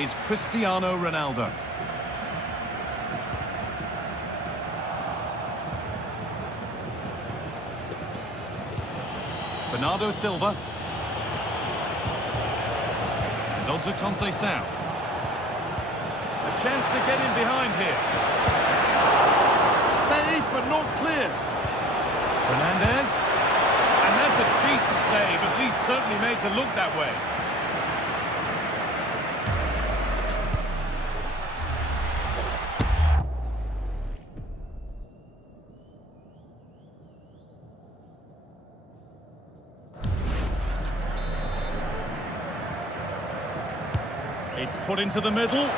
is Cristiano Ronaldo. Bernardo Silva. And on to Conceição. A chance to get in behind here. Save, but not cleared. Fernandez. And that's a decent save, at least certainly made to look that way. It's put into the middle.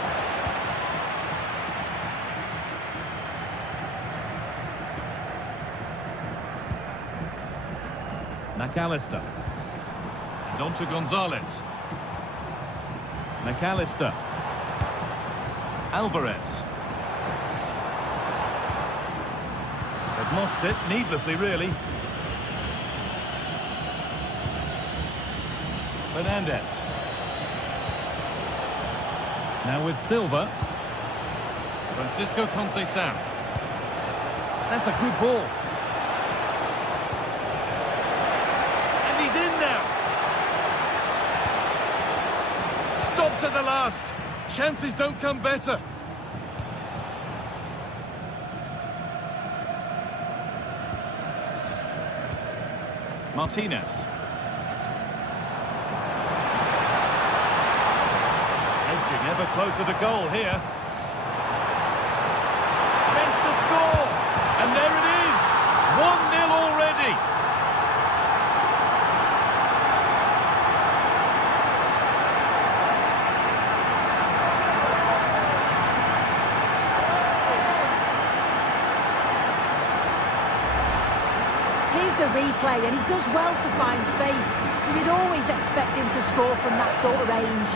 McAllister. And on to Gonzalez. McAllister. Alvarez. They've lost it, needlessly really. Fernandez. Now with Silva. Francisco Conceição. That's a good ball. And he's in now. Stop to the last. Chances don't come better. Martinez. Never closer to goal here. Chance to score! And there it is! 1-0 already! Here's the replay, and he does well to find space. You'd always expect him to score from that sort of range.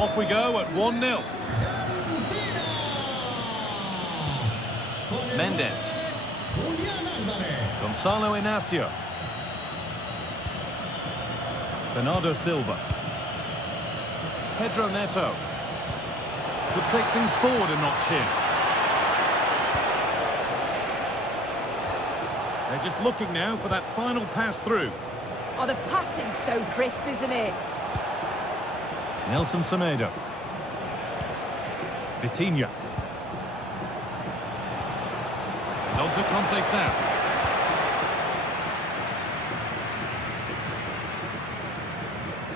Off we go at 1-0. Mendes. Gonzalo Inacio. Bernardo Silva. Pedro Neto. Could take things forward a notch here. They're just looking now for that final pass through. Oh, the passing's so crisp, isn't it? Nelson Semedo. Vitinha. And on to Conceição.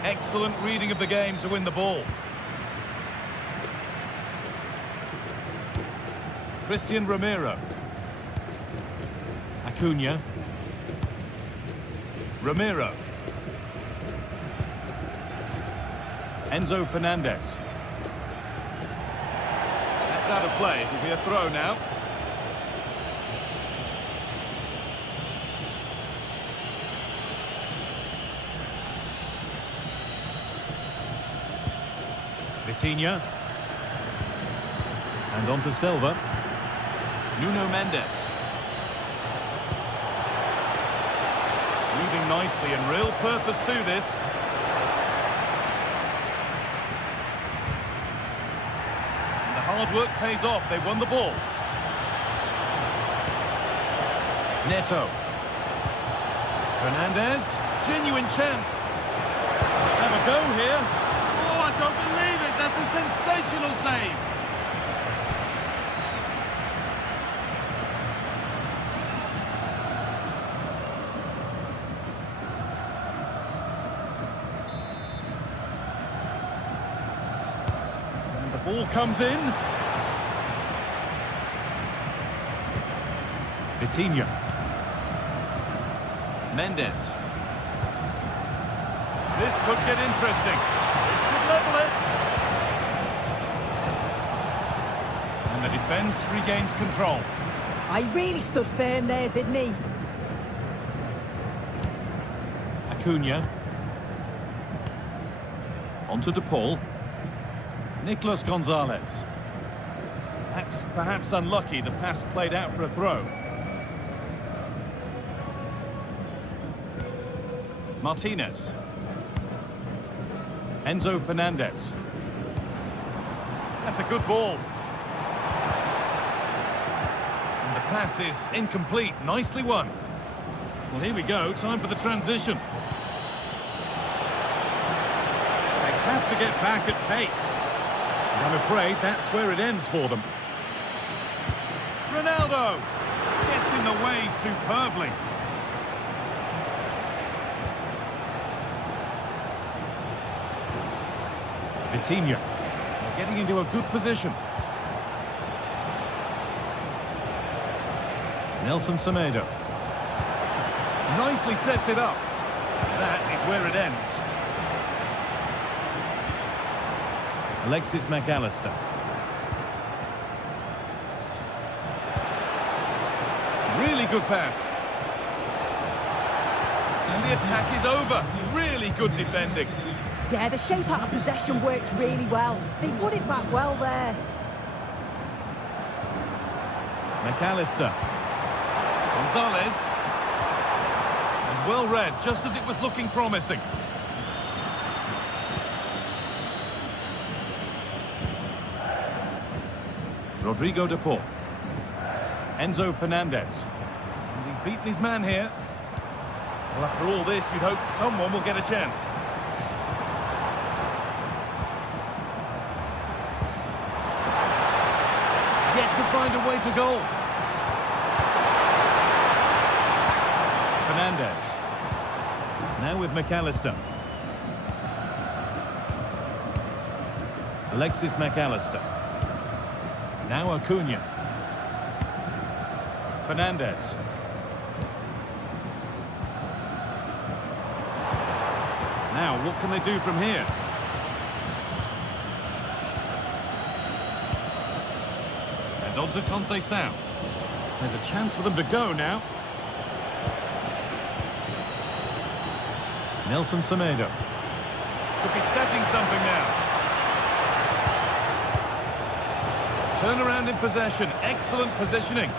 Excellent reading of the game to win the ball. Christian Romero. Acuna. Romero. Enzo Fernandez. That's out of play. It'll be a throw now. Vitinha. And on to Silva. Nuno Mendes. Moving nicely and real purpose to this. Hard work pays off. They won the ball. Neto. Fernandez. Genuine chance. Have a go here. Oh, I don't believe it. That's a sensational save. Ball comes in. Vitinha. Mendes. This could get interesting. This could level it. And the defence regains control. I really stood firm there, didn't he? Acuna. On to De Paul. Nicolas Gonzalez. That's perhaps unlucky. The pass played out for a throw. Martinez. Enzo Fernandez. That's a good ball. And the pass is incomplete. Nicely won. Well, here we go. Time for the transition. They have to get back at pace. And I'm afraid that's where it ends for them. Ronaldo gets in the way superbly. Vitinha. They're getting into a good position. Nelson Semedo. Nicely sets it up. That is where it ends. Alexis McAllister. Really good pass. And the attack is over. Really good defending. Yeah, the shape out of possession worked really well. They put it back well there. McAllister. Gonzalez. And well read, just as it was looking promising. Rodrigo De Paul. Enzo Fernandez. And he's beaten his man here. Well, after all this, you'd hope someone will get a chance. Yet to find a way to goal. Fernandez. Now with McAllister. Alexis McAllister. Now Acuna. Fernandez. Now, what can they do from here? And on to Conceição. There's a chance for them to go now. Nelson Semedo. Could be setting something now. Turnaround in possession. Excellent positioning.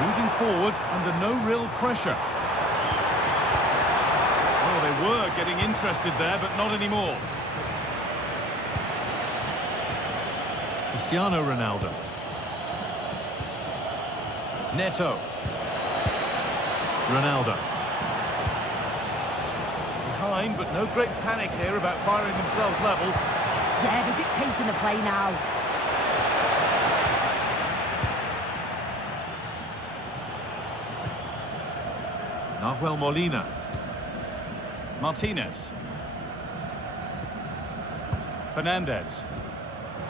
Moving forward under no real pressure. Oh, they were getting interested there, but not anymore. Cristiano Ronaldo. Neto. Ronaldo. Behind, but no great panic here about firing themselves level. Yeah, they're dictating the play now. Nahuel Molina. Martinez. Fernandez.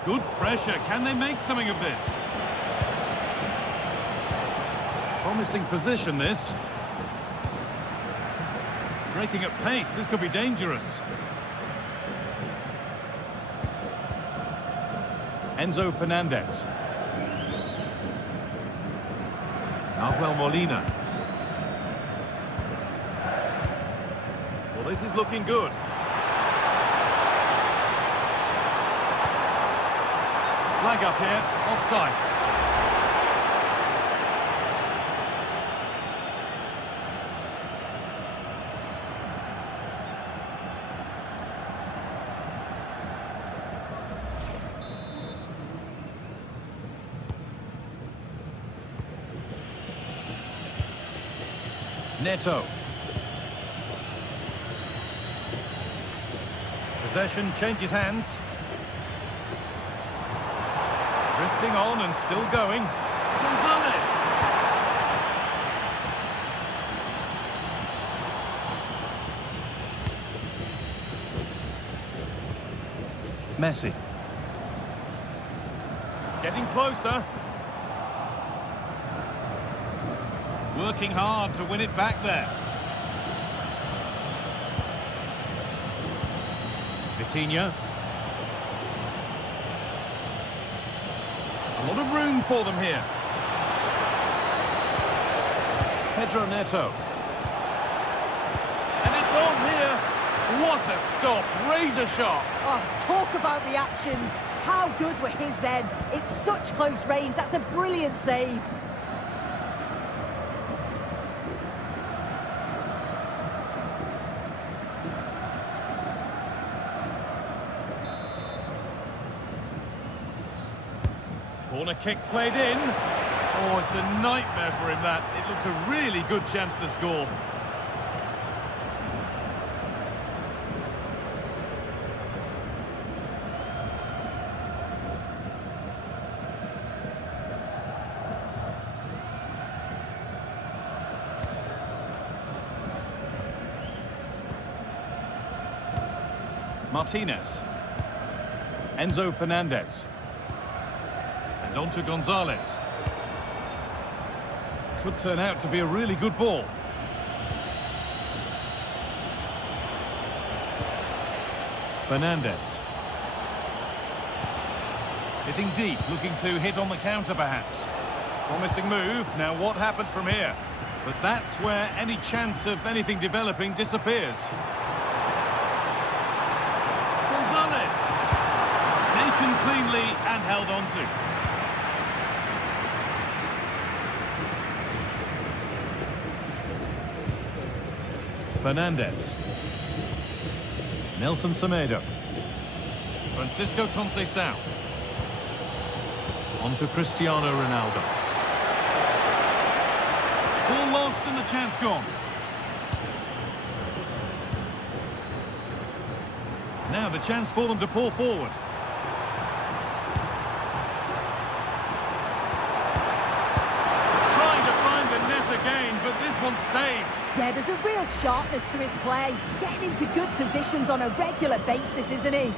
Good pressure. Can they make something of this? Promising position, this. Breaking at pace. This could be dangerous. Enzo Fernandez. Nahuel Molina. Well, this is looking good. Flag up here, offside. Neto. Possession changes hands. Drifting on and still going. Gonzalez. Messi. Getting closer. Working hard to win it back there. Vitinha. A lot of room for them here. Pedro Neto. What a stop, razor sharp. Oh, talk about reactions. How good were his then? It's such close range. That's a brilliant save. Corner kick played in. Oh, it's a nightmare for him, that. It looked a really good chance to score. Martinez. Enzo Fernandez. And on to Gonzalez. Could turn out to be a really good ball. Fernandez. Sitting deep, looking to hit on the counter perhaps. Promising move. Now what happens from here? But that's where any chance of anything developing disappears. Gonzalez. Taken cleanly and held on to. Fernandez. Nelson Semedo. Francisco Conceição. On to Cristiano Ronaldo. Ball lost and the chance gone. Now the chance for them to pull forward. Trying to find the net again, but this one's saved. Yeah, there's a real sharpness to his play. Getting into good positions on a regular basis, isn't he?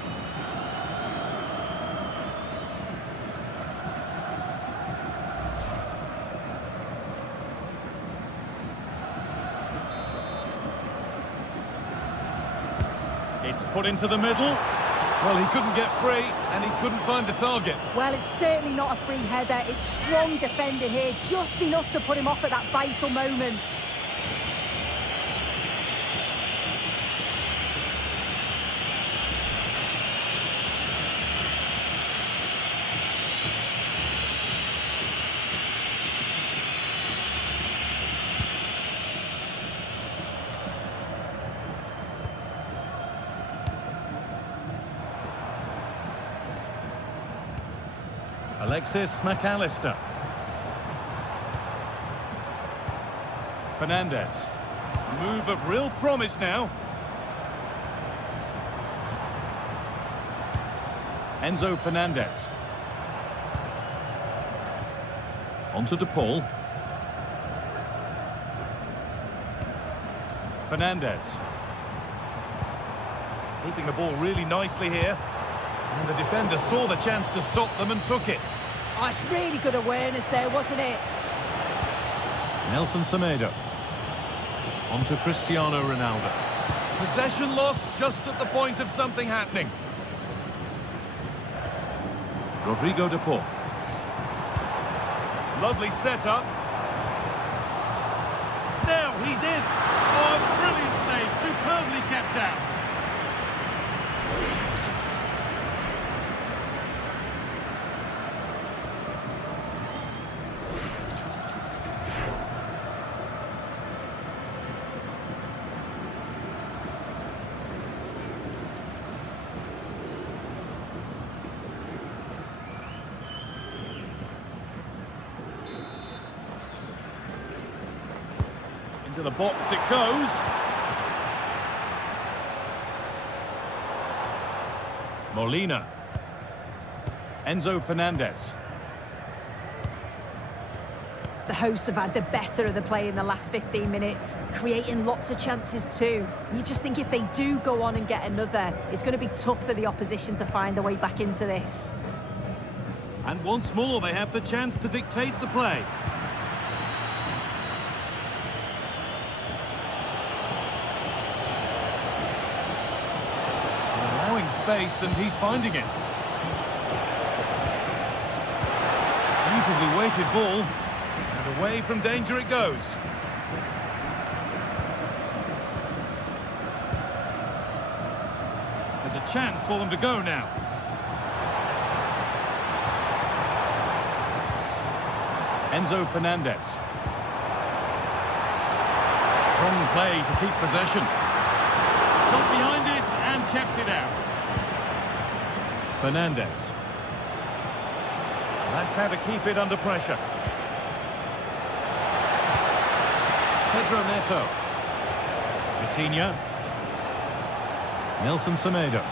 It's put into the middle. Well, he couldn't get free, and he couldn't find the target. Well, it's certainly not a free header. It's strong defending here, just enough to put him off at that vital moment. Alexis McAllister. Fernandez. A move of real promise now. Enzo Fernandez. On to DePaul. Fernandez. Keeping the ball really nicely here. And the defender saw the chance to stop them and took it. Oh, it's really good awareness there, wasn't it? Nelson Semedo. On to Cristiano Ronaldo. Possession lost just at the point of something happening. Rodrigo de Paul. Lovely setup. Now he's in. Oh, brilliant save. Superbly kept out. Into the box it goes. Molina. Enzo Fernandez. The hosts have had the better of the play in the last 15 minutes, creating lots of chances too. And you just think if they do go on and get another, it's going to be tough for the opposition to find their way back into this. And once more they have the chance to dictate the play. Allowing space and he's finding it. Beautifully weighted ball. And away from danger it goes. There's a chance for them to go now. Enzo Fernandez. Strong play to keep possession. Got behind it and kept it out. Fernandez. That's how to keep it under pressure. Pedro Neto. Vitinha. Nelson Semedo.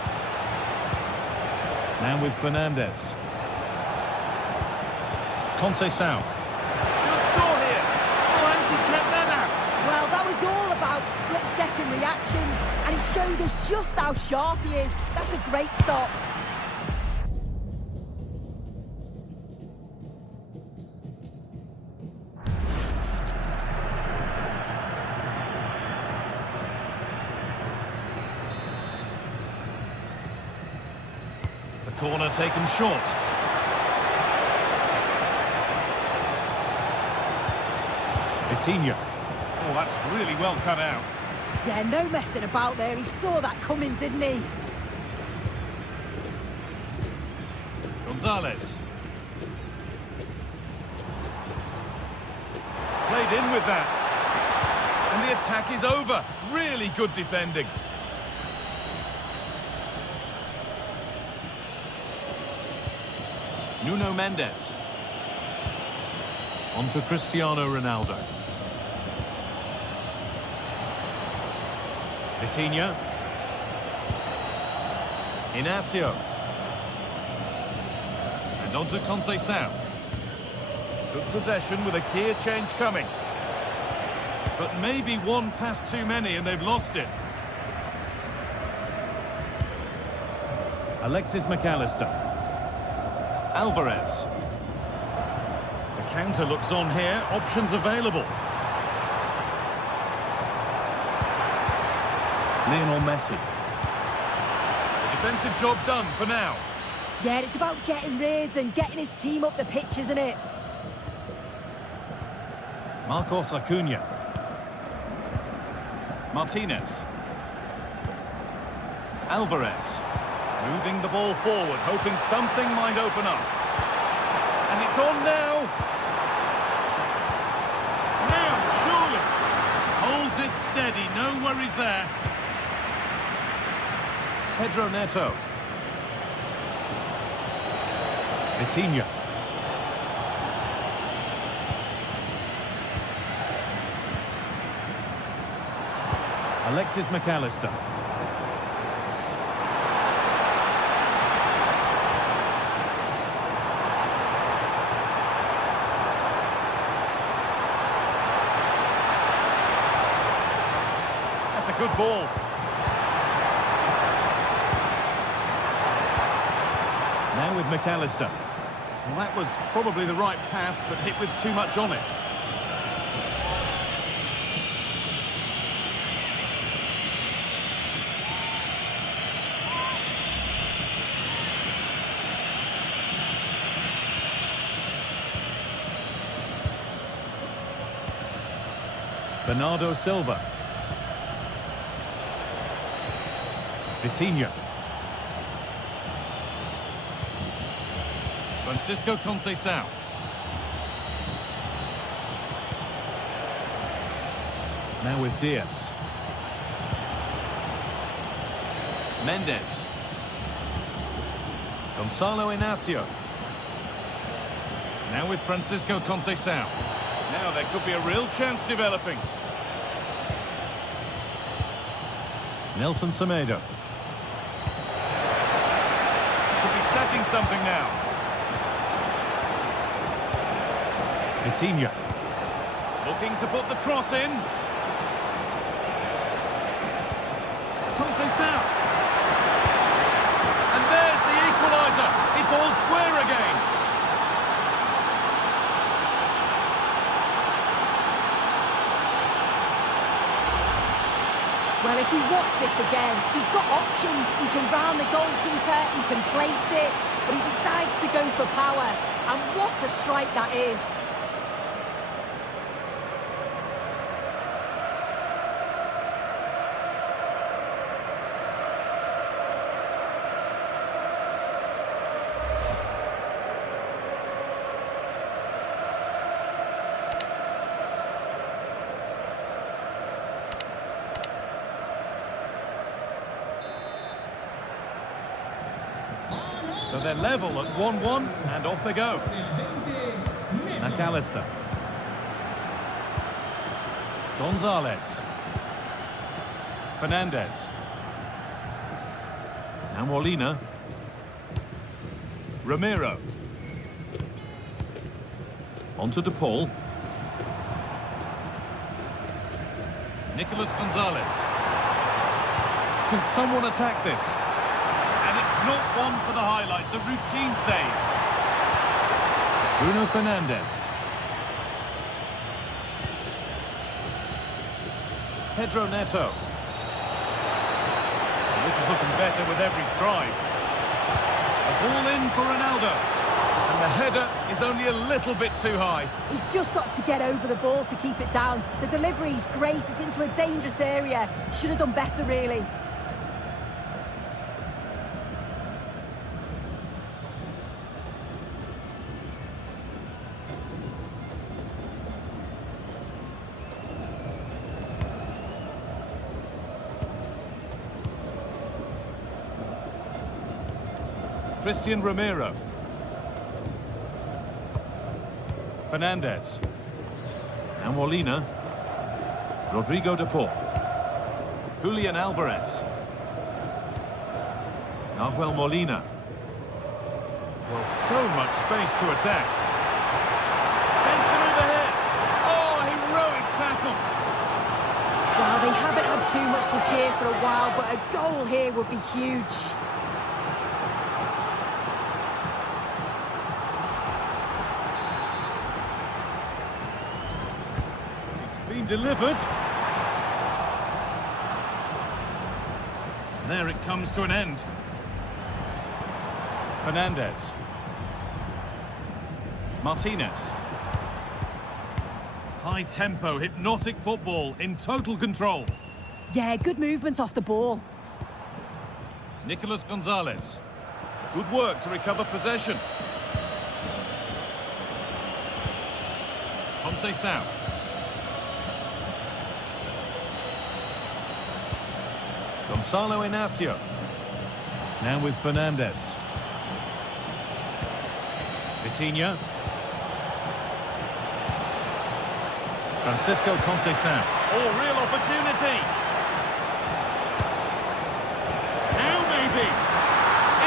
Now with Fernandez. Conceição. Should score here. Oh, and he kept that out. Well, that was all about split-second reactions, and it showed us just how sharp he is. That's a great stop. The corner taken short. Vitinha. Oh, that's really well cut out. Yeah, no messing about there. He saw that coming, didn't he? Gonzalez. Played in with that. And the attack is over. Really good defending. Nuno Mendes. On to Cristiano Ronaldo. Vitinha. Inacio. And on to Conceição. Good possession with a gear change coming. But maybe one pass too many and they've lost it. Alexis McAllister. Alvarez. The counter looks on here. Options available. Lionel Messi. The defensive job done for now. Yeah, it's about getting rid and getting his team up the pitch, isn't it? Marcos Acuna. Martinez. Alvarez. Moving the ball forward, hoping something might open up. And it's on now. Now, surely. Holds it steady, no worries there. Pedro Neto. Vitinha. Alexis McAllister. That's a good ball. Now with McAllister. Well, that was probably the right pass, but hit with too much on it. Bernardo Silva. Vitinha. Francisco Conceição. Now with Diaz. Mendes. Gonzalo Inacio. Now with Francisco Conceição. Now there could be a real chance developing. Nelson Semedo. Could be setting something now. Vitinha. Looking to put the cross in. Conceição. And there's the equaliser. It's all square again. Well, if we watch this again, he's got options. He can round the goalkeeper, he can place it, but he decides to go for power. And what a strike that is. So they're level at 1-1, and off they go. McAllister. Gonzalez. Fernandez. Now Molina. Romero. On to De Paul. Nicolas Gonzalez. Can someone attack this? And it's not one for the highlights, a routine save. Bruno Fernandes. Pedro Neto. And this is looking better with every stride. A ball in for Ronaldo. And the header is only a little bit too high. He's just got to get over the ball to keep it down. The delivery's great, it's into a dangerous area. Should have done better, really. Christian Romero. Fernandez. Now Molina. Rodrigo De Paul. Julian Alvarez. Nahuel Molina. Well, so much space to attack. Chase through the head. Oh, heroic tackle. Well, they haven't had too much to cheer for a while, but a goal here would be huge. Been delivered. There it comes to an end. Fernandez. Martinez. High tempo, hypnotic football in total control. Yeah, good movement off the ball. Nicolas Gonzalez. Good work to recover possession. Conceição. Gonzalo Inacio. Now with Fernandez. Vitinha. Francisco Conceição. Oh, real opportunity. Now maybe.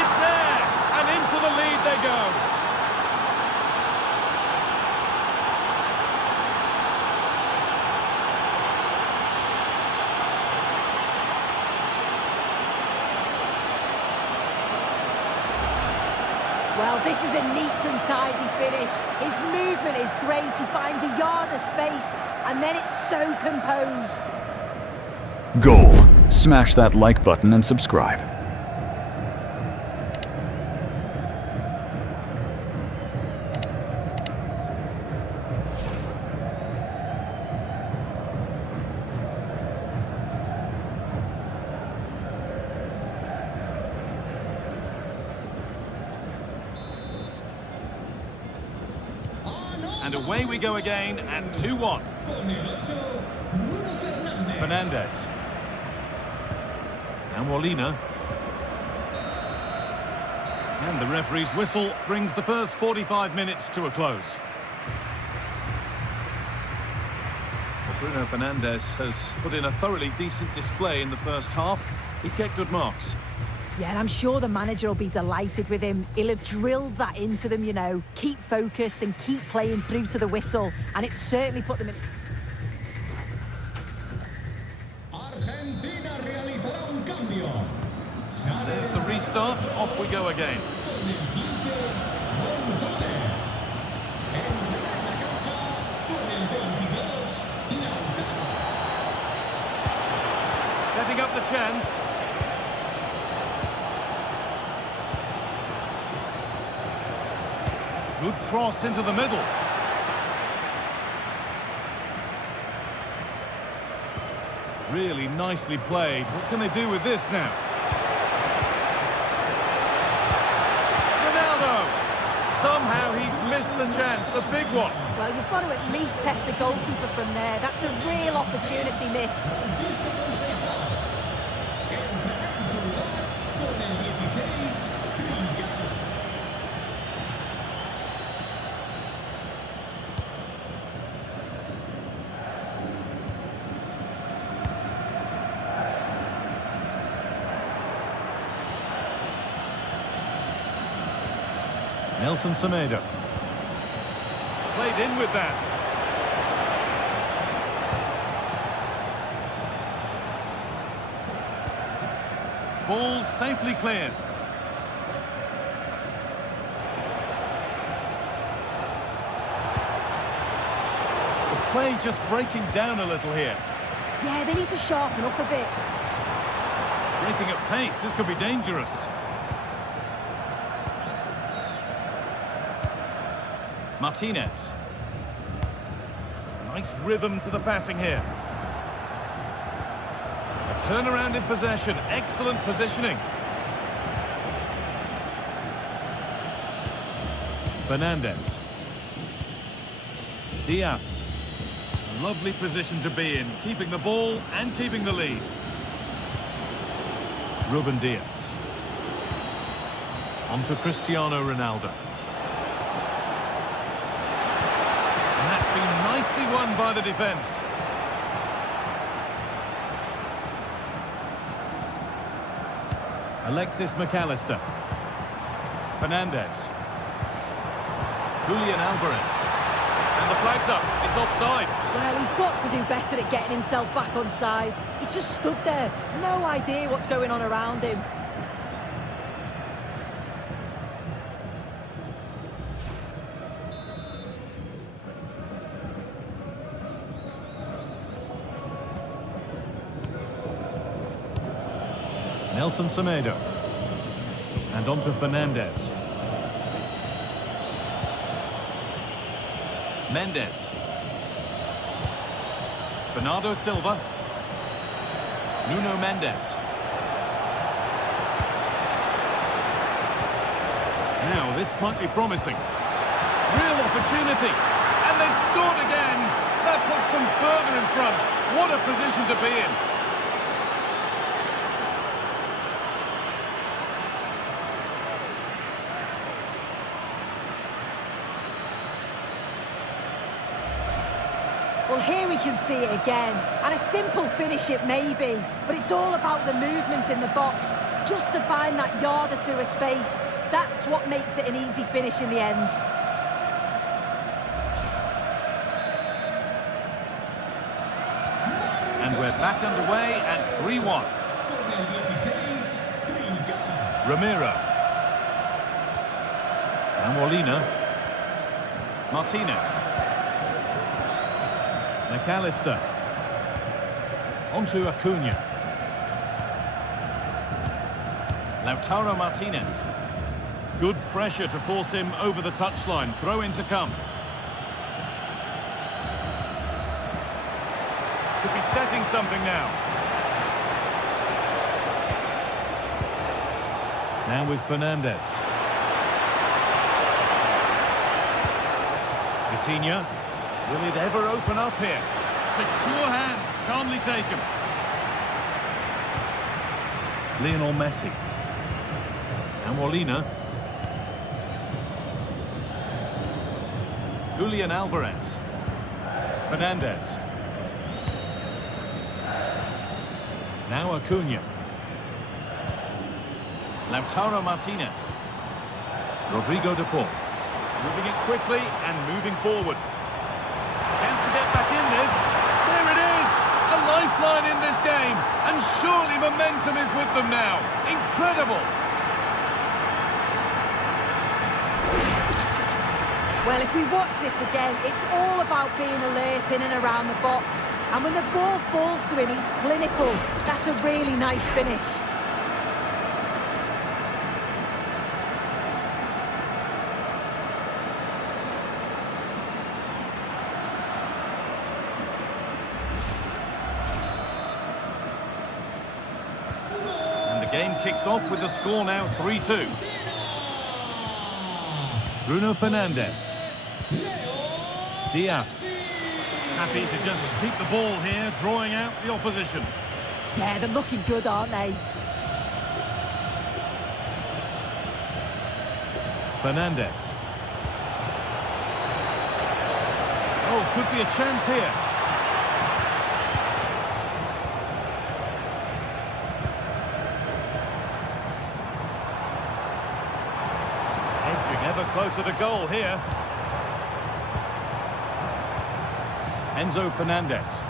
It's there. And into the lead they go. Well, this is a neat and tidy finish. His movement is great. He finds a yard of space, and then it's so composed. Goal. Smash that like button and subscribe. And away we go again at 2-1. Fernandez. Now Molina. And the referee's whistle brings the first 45 minutes to a close. Well, Bruno Fernandes has put in a thoroughly decent display in the first half. He get good marks. Yeah, and I'm sure the manager will be delighted with him. He'll have drilled that into them, you know. Keep focused and keep playing through to the whistle. And it's certainly put them in... Argentina realizará un cambio. There's the restart. Off we go again. Setting up the chance. Good cross into the middle. Really nicely played. What can they do with this now? Ronaldo! Somehow he's missed the chance. A big one. Well, you've got to at least test the goalkeeper from there. That's a real opportunity missed. Nelson Semedo. Played in with that. Ball safely cleared. The play just breaking down a little here. Yeah, they need to sharpen up a bit. Breaking at pace, this could be dangerous. Martinez. Nice rhythm to the passing here. A turnaround in possession, excellent positioning. Fernandez. Diaz. Lovely position to be in, keeping the ball and keeping the lead. Ruben Diaz. On to Cristiano Ronaldo. And that's been nicely won by the defence. Alexis McAllister. Fernandez. Julian Alvarez. And the flag's up. It's offside. Well, he's got to do better at getting himself back on side. He's just stood there. No idea what's going on around him. Nelson Semedo. And on to Fernandez. Mendes. Bernardo Silva. Nuno Mendes. Now this might be promising. Real opportunity. And they've scored again. That puts them further in front. What a position to be in. Well, here we can see it again, and a simple finish it may be, but it's all about the movement in the box, just to find that yard or two of space. That's what makes it an easy finish in the end. And we're back underway at 3-1. Ramiro. And Molina. Martinez. McAllister. Onto Acuna. Lautaro Martinez. Good pressure to force him over the touchline. Throw in to come. Could be setting something now. Now with Fernandez. Vitinha. Will it ever open up here? Secure hands, calmly taken. Lionel Messi. And Molina. Julian Alvarez. Fernandez. Now Acuna. Lautaro Martinez. Rodrigo de Paul. Moving it quickly and moving forward. Chance to get back in this. There it is! A lifeline in this game. And surely momentum is with them now. Incredible! Well, if we watch this again, it's all about being alert in and around the box. And when the ball falls to him, he's clinical. That's a really nice finish. Game kicks off with the score now 3-2. Bruno Fernandes. Diaz. Happy to just keep the ball here, drawing out the opposition. Yeah, they're looking good, aren't they? Fernandez. Oh, could be a chance here. Ever closer to goal here. Enzo Fernandez.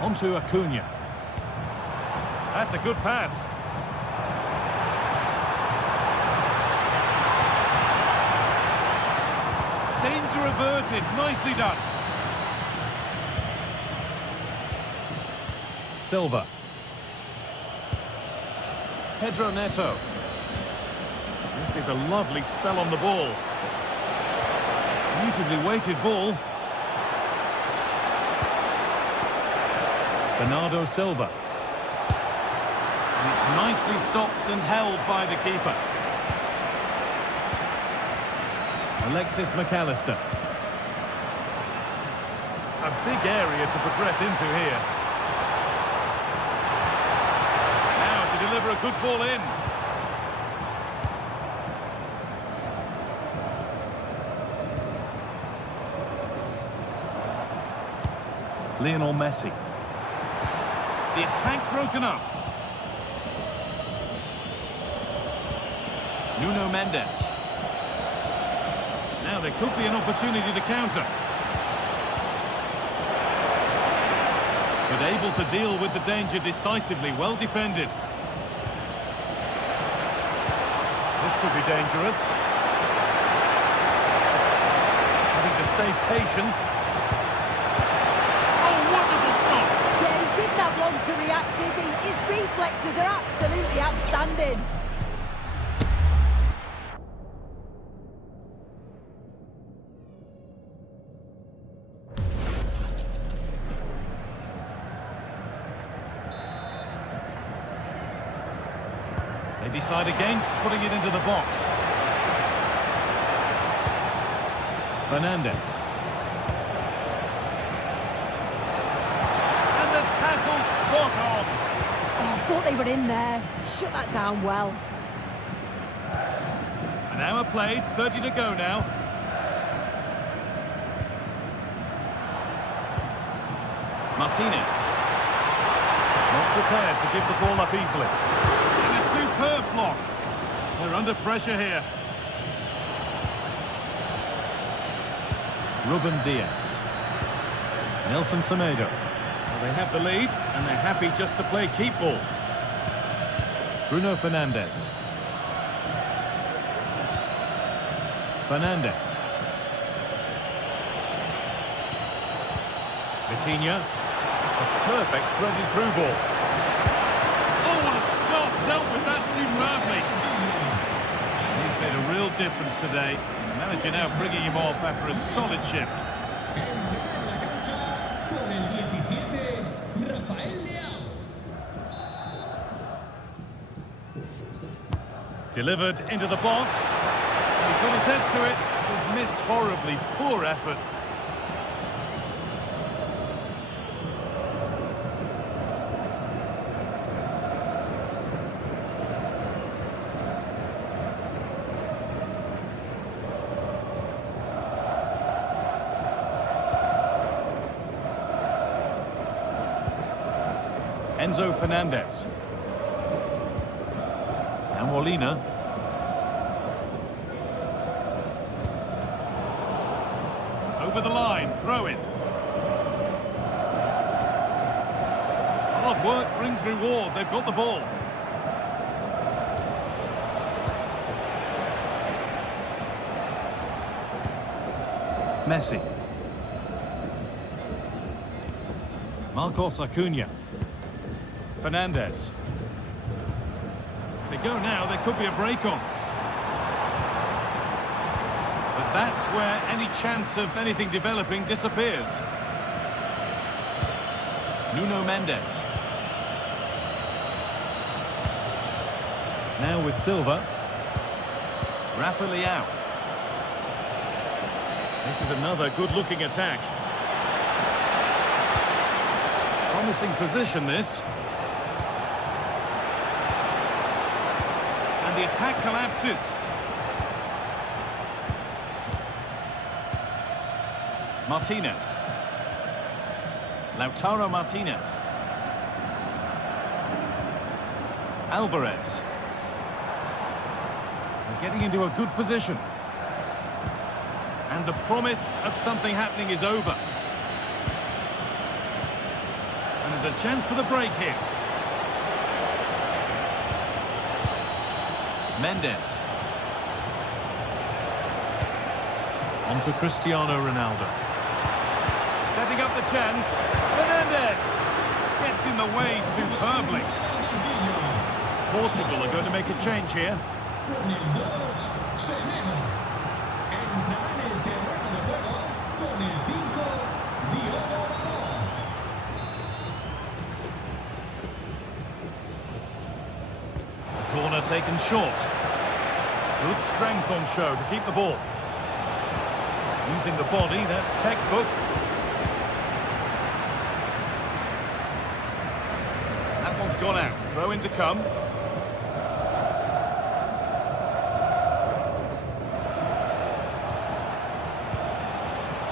Onto Acuna. That's a good pass. Danger averted. Nicely done. Silva. Pedro Neto. This is a lovely spell on the ball. Beautifully weighted ball. Bernardo Silva. And it's nicely stopped and held by the keeper. Alexis McAllister. A big area to progress into here. Now to deliver a good ball in. Lionel Messi. The attack broken up. Nuno Mendes. Now there could be an opportunity to counter. But able to deal with the danger decisively, well defended. This could be dangerous. Having to stay patient. Yeah, he didn't have long to react, did he? His reflexes are absolutely outstanding. They decide against putting it into the box. Fernandez. Spot on. Oh, I thought they were in there. Shut that down well. An hour played, 30 to go now. Martinez. Not prepared to give the ball up easily. And a superb block. They're under pressure here. Ruben Diaz. Nelson Semedo. They have the lead, and they're happy just to play keep ball. Bruno Fernandes. Fernandes. Vitinha. It's a perfect threaded through ball. Oh, what a stop! Dealt with that superbly. He's made a real difference today. The manager now bringing him off after a solid shift. Delivered into the box. He got his head to it. He's missed horribly. Poor effort. Enzo Fernandez. Now Molina. Over the line, throw in. Hard work brings reward. They've got the ball. Messi. Marcos Acuna. Fernandez. They go now, there could be a break on. But that's where any chance of anything developing disappears. Nuno Mendes. Now with Silva. Rafa Leao. This is another good-looking attack. Promising position, this. And the attack collapses. Martinez. Lautaro Martinez. Alvarez. They're getting into a good position. And the promise of something happening is over. And there's a chance for the break here. Mendes. On to Cristiano Ronaldo. Setting up the chance. Mendes gets in the way superbly. Portugal are going to make a change here. Con el 2 Semedo. Entrará en el terreno de juego con el 5 Diogo Dalot. The corner taken short. Good strength on show to keep the ball. Using the body, that's textbook. That one's gone out. Throw in to come.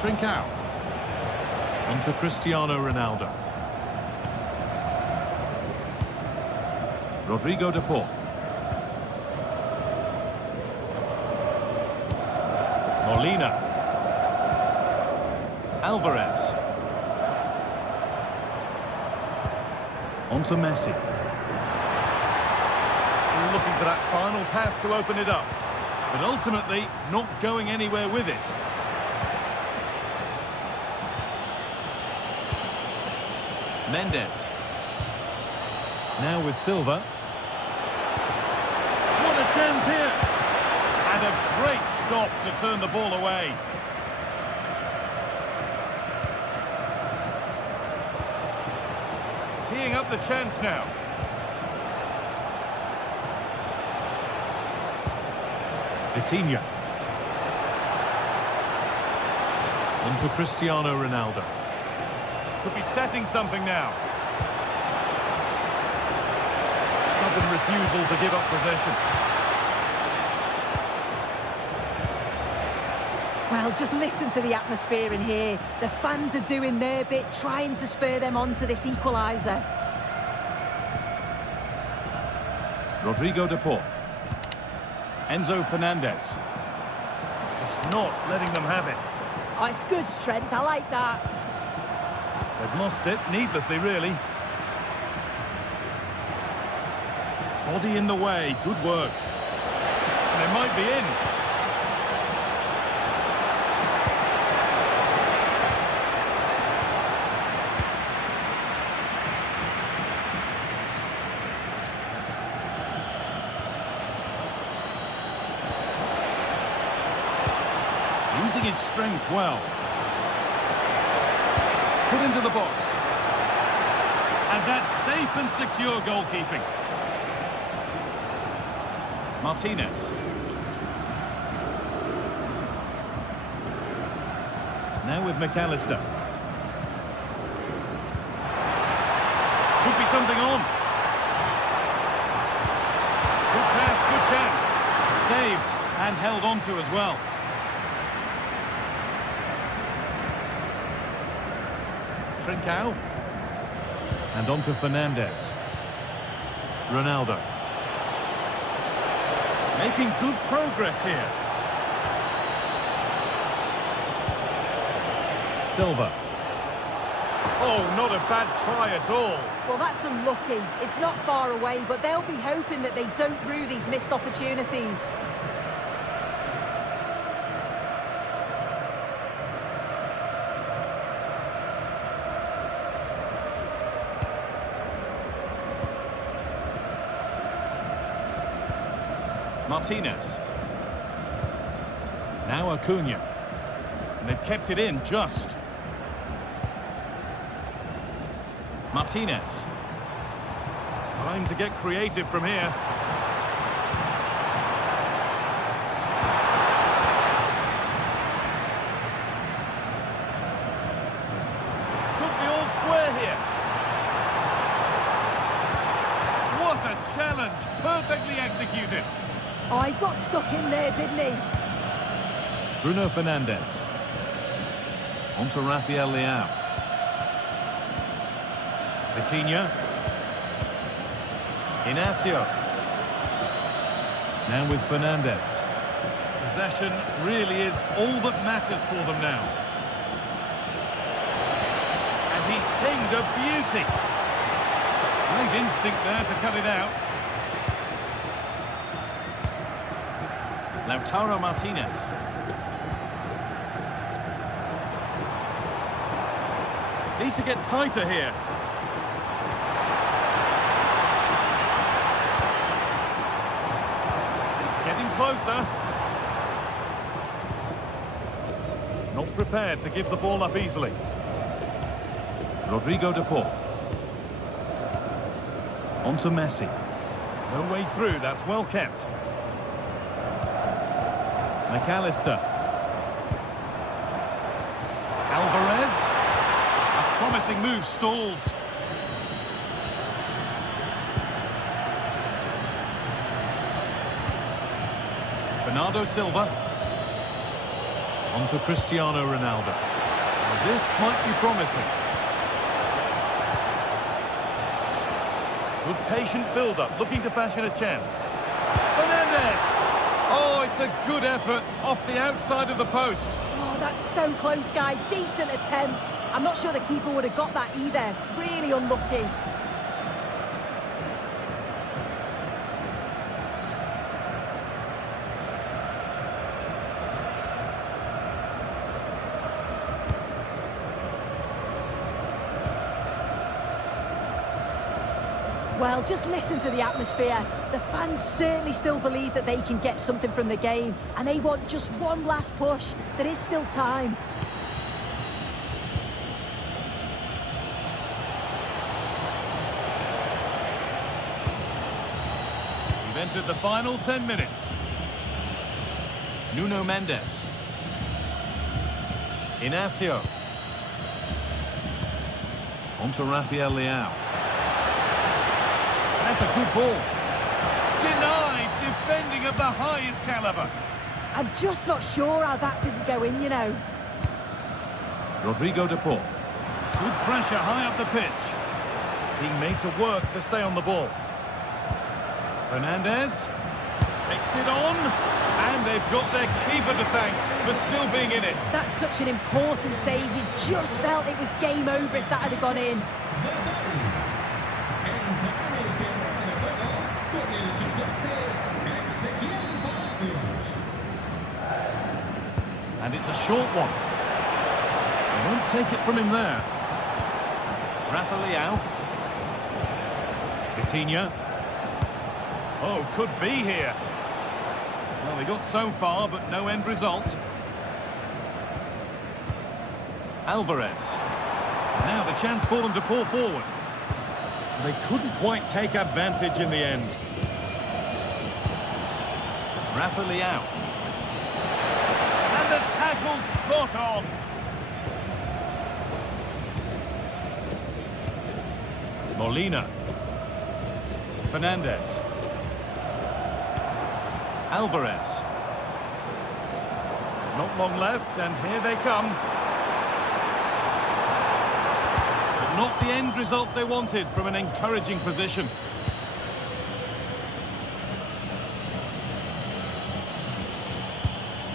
Trincao. On to Cristiano Ronaldo. Rodrigo de Paul. Molina. Alvarez. On to Messi. Still looking for that final pass to open it up. But ultimately, not going anywhere with it. Mendes. Now with Silva. What a chance here! And a great stop to turn the ball away. Teeing up the chance now. Vitinha. On to Cristiano Ronaldo. Could be setting something now. Stubborn refusal to give up possession. Well, just listen to the atmosphere in here. The fans are doing their bit, trying to spur them on to this equaliser. Rodrigo de Paul. Enzo Fernandez. Just not letting them have it. Oh, it's good strength, I like that. They've lost it, needlessly, really. Body in the way, good work. And they might be in. Using his strength well. Put into the box. And that's safe and secure goalkeeping. Martinez. Now with McAllister. Could be something on. Good pass, good chance. Saved and held on to as well. Trincao. And on to Fernandez. Ronaldo. Making good progress here. Silva. Oh, not a bad try at all. Well, that's unlucky. It's not far away, but they'll be hoping that they don't rue these missed opportunities. Martinez. Now Acuna. And they've kept it in just. Martinez. Time to get creative from here. Could be all square here. What a challenge. Perfectly executed. Oh, he got stuck in there, didn't he? Bruno Fernandes. On to Rafael Leao. Vitinha. Inacio. Now with Fernandes. Possession really is all that matters for them now. And he's pinged a beauty. Great instinct there to cut it out. Lautaro Martinez. Need to get tighter here. Getting closer. Not prepared to give the ball up easily. Rodrigo de Paul. On to Messi. No way through, that's well kept. McAllister. Alvarez. A promising move stalls. Bernardo Silva. On to Cristiano Ronaldo. Well, this might be promising. Good patient build-up, looking to fashion a chance. Fernandez! Oh, it's a good effort off the outside of the post. Oh, that's so close, guy. Decent attempt. I'm not sure the keeper would have got that either. Really unlucky. Well, just listen to the atmosphere. The fans certainly still believe that they can get something from the game, and they want just one last push. There is still time. We've entered the final 10 minutes. Nuno Mendes. Inacio. On to Rafael Leao. That's a good ball. Denied, defending of the highest caliber. I'm just not sure how that didn't go in, you know. Rodrigo de Paul. Good pressure high up the pitch. Being made to work to stay on the ball. Fernandez takes it on. And they've got their keeper to thank for still being in it. That's such an important save. You just felt it was game over if that had gone in. And it's a short one. They won't take it from him there. Rafa Leao. Coutinho. Oh, could be here. Well, they got so far, but no end result. Alvarez. Now the chance for them to pull forward. They couldn't quite take advantage in the end. Rafa Leao. And the tackle spot on. Molina. Fernandez. Alvarez. Not long left, and here they come. But not the end result they wanted from an encouraging position.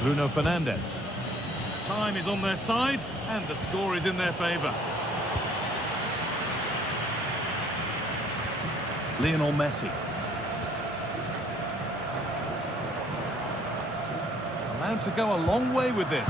Bruno Fernandes. Time is on their side, and the score is in their favour. Lionel Messi. Allowed to go a long way with this.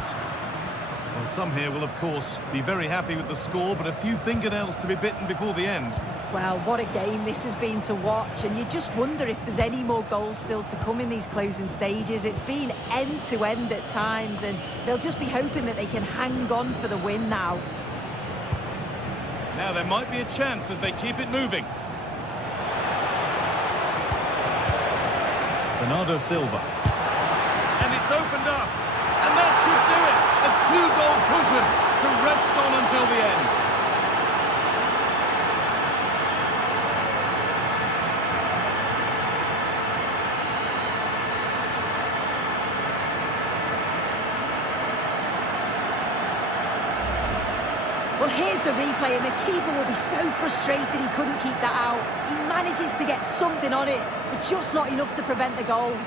Well, some here will, of course, be very happy with the score, but a few fingernails to be bitten before the end. Well, what a game this has been to watch, and you just wonder if there's any more goals still to come in these closing stages. It's been end-to-end at times, and they'll just be hoping that they can hang on for the win now. Now there might be a chance as they keep it moving. Bernardo Silva. And it's opened up. And that should do it. A two-goal cushion to rest on until the end. Well, here's the replay, and the keeper will be so frustrated he couldn't keep that out. He manages to get something on it, but just not enough to prevent the goal.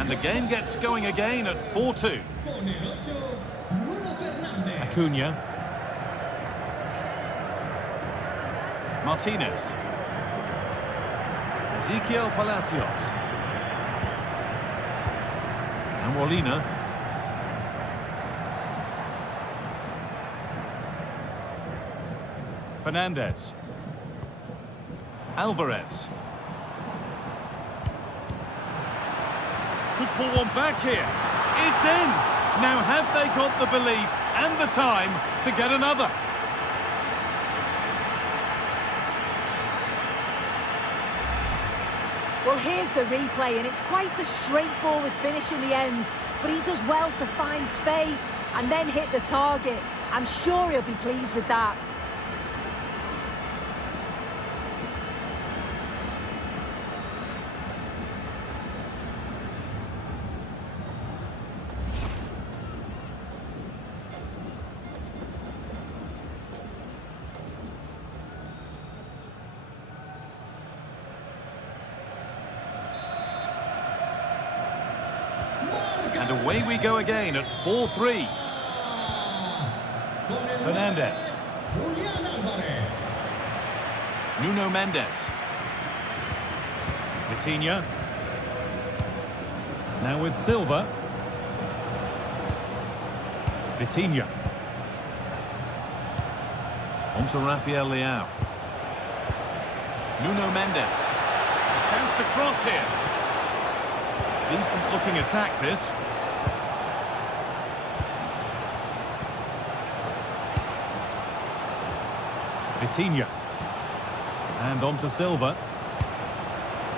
And the game gets going again at 4-2. Con el 8, Bruno Fernández. Acuna. Martinez. Ezequiel Palacios. And Molina. Fernandez. Alvarez. Could pull one back here. It's in! Now have they got the belief and the time to get another? Well, here's the replay, and it's quite a straightforward finish in the end. But he does well to find space and then hit the target. I'm sure he'll be pleased with that. And away we go again at 4-3. Con el 9, Fernandez. Julián Álvarez. Nuno Mendes. Vitinha. Now with Silva. Vitinha. On to Rafael Leao. Nuno Mendes. A chance to cross here. Decent looking attack this. Vitinha. And on to Silva.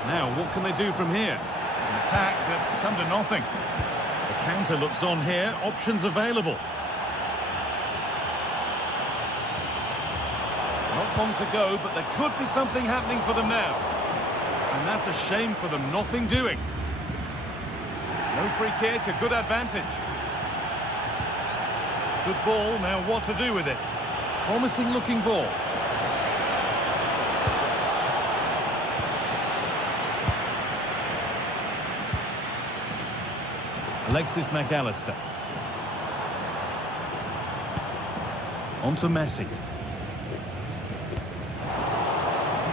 Now, what can they do from here? An attack that's come to nothing. The counter looks on here. Options available. Not long to go, but there could be something happening for them now. And that's a shame for them. Nothing doing. No free kick, a good advantage. Good ball, now what to do with it? Promising looking ball. Alexis McAllister. On to Messi.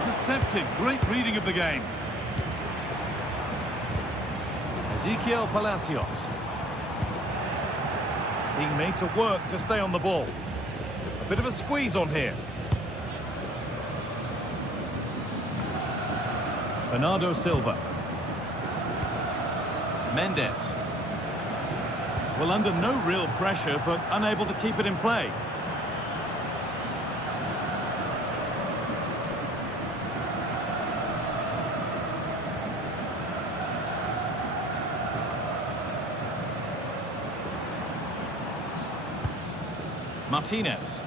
Intercepted, great reading of the game. Ezequiel Palacios. Being made to work to stay on the ball. A bit of a squeeze on here. Bernardo Silva. Mendes. Well, under no real pressure, but unable to keep it in play. Martinez.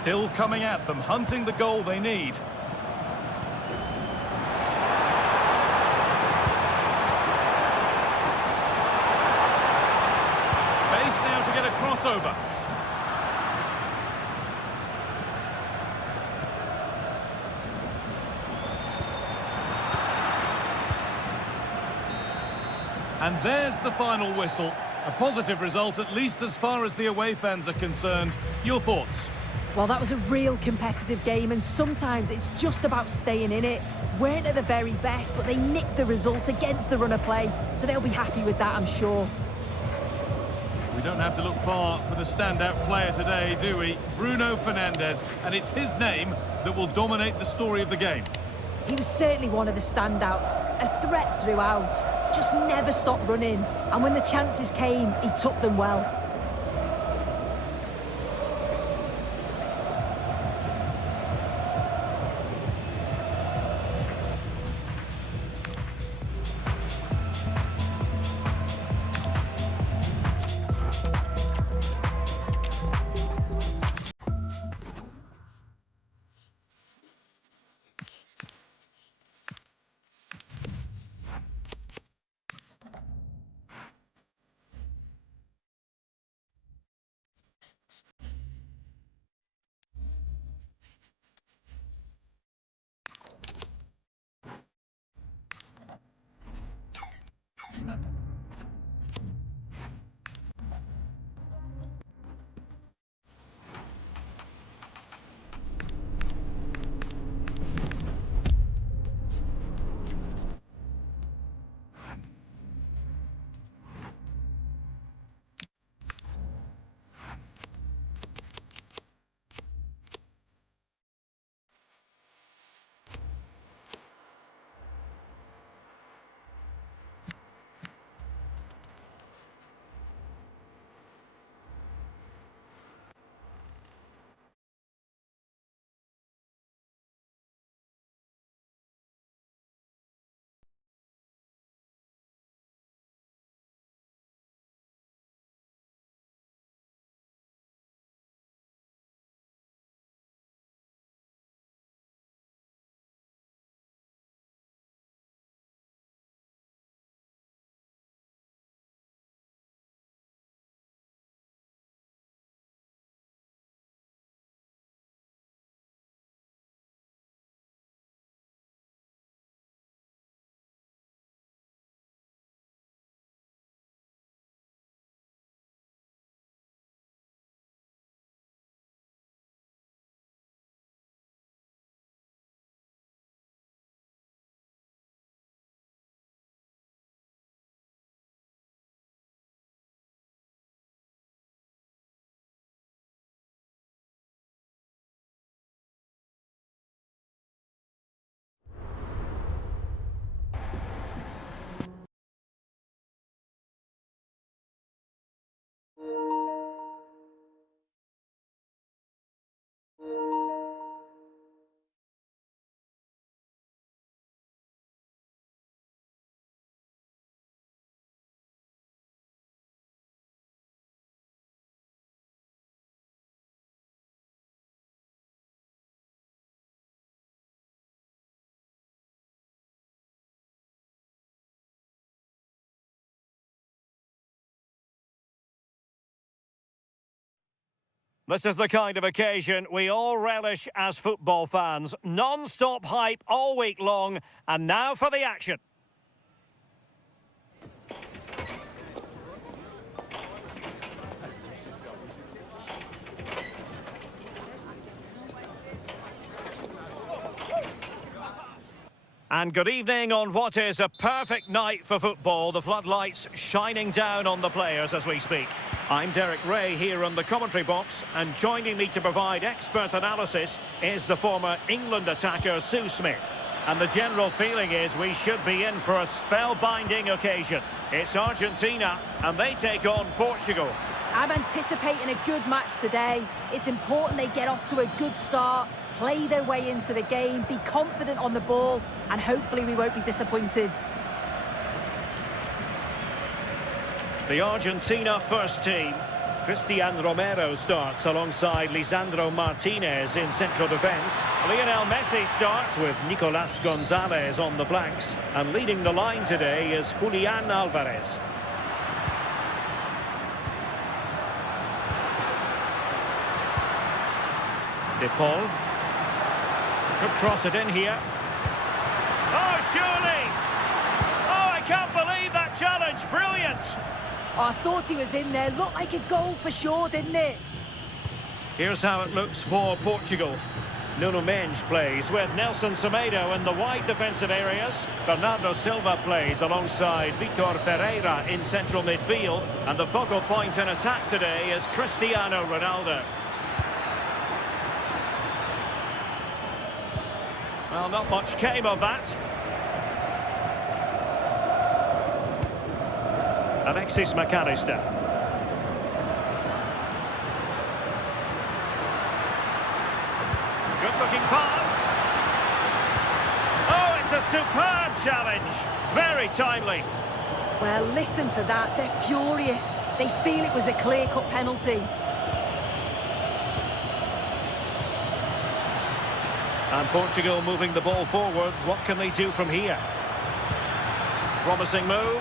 Still coming at them, hunting the goal they need. Space now to get a crossover. And there's the final whistle. A positive result, at least as far as the away fans are concerned. Your thoughts? Well, that was a real competitive game, and sometimes it's just about staying in it. Weren't at the very best, but they nicked the result against the run of play, so they'll be happy with that, I'm sure. We don't have to look far for the standout player today, do we? Bruno Fernandes, and it's his name that will dominate the story of the game. He was certainly one of the standouts, a threat throughout, just never stopped running, and when the chances came, he took them well. This is the kind of occasion we all relish as football fans. Non-stop hype all week long, and now for the action. And good evening on what is a perfect night for football. The floodlights shining down on the players as we speak. I'm Derek Ray here on the commentary box, and joining me to provide expert analysis is the former England attacker Sue Smith. And the general feeling is we should be in for a spellbinding occasion. It's Argentina, and they take on Portugal. I'm anticipating a good match today. It's important they get off to a good start, play their way into the game, be confident on the ball, and hopefully we won't be disappointed. The Argentina first team. Christian Romero starts alongside Lisandro Martinez in central defence. Lionel Messi starts with Nicolas Gonzalez on the flanks. And leading the line today is Julian Alvarez. De Paul. Could cross it in here. Oh, surely! Oh, I can't believe that challenge. Brilliant! Oh, I thought he was in there. Looked like a goal for sure, didn't it? Here's how it looks for Portugal. Nuno Mendes plays with Nelson Semedo in the wide defensive areas. Bernardo Silva plays alongside Vitor Ferreira in central midfield. And the focal point in attack today is Cristiano Ronaldo. Well, not much came of that. Alexis McAllister. Good-looking pass. Oh, it's a superb challenge. Very timely. Well, listen to that. They're furious. They feel it was a clear-cut penalty. And Portugal moving the ball forward. What can they do from here? Promising move.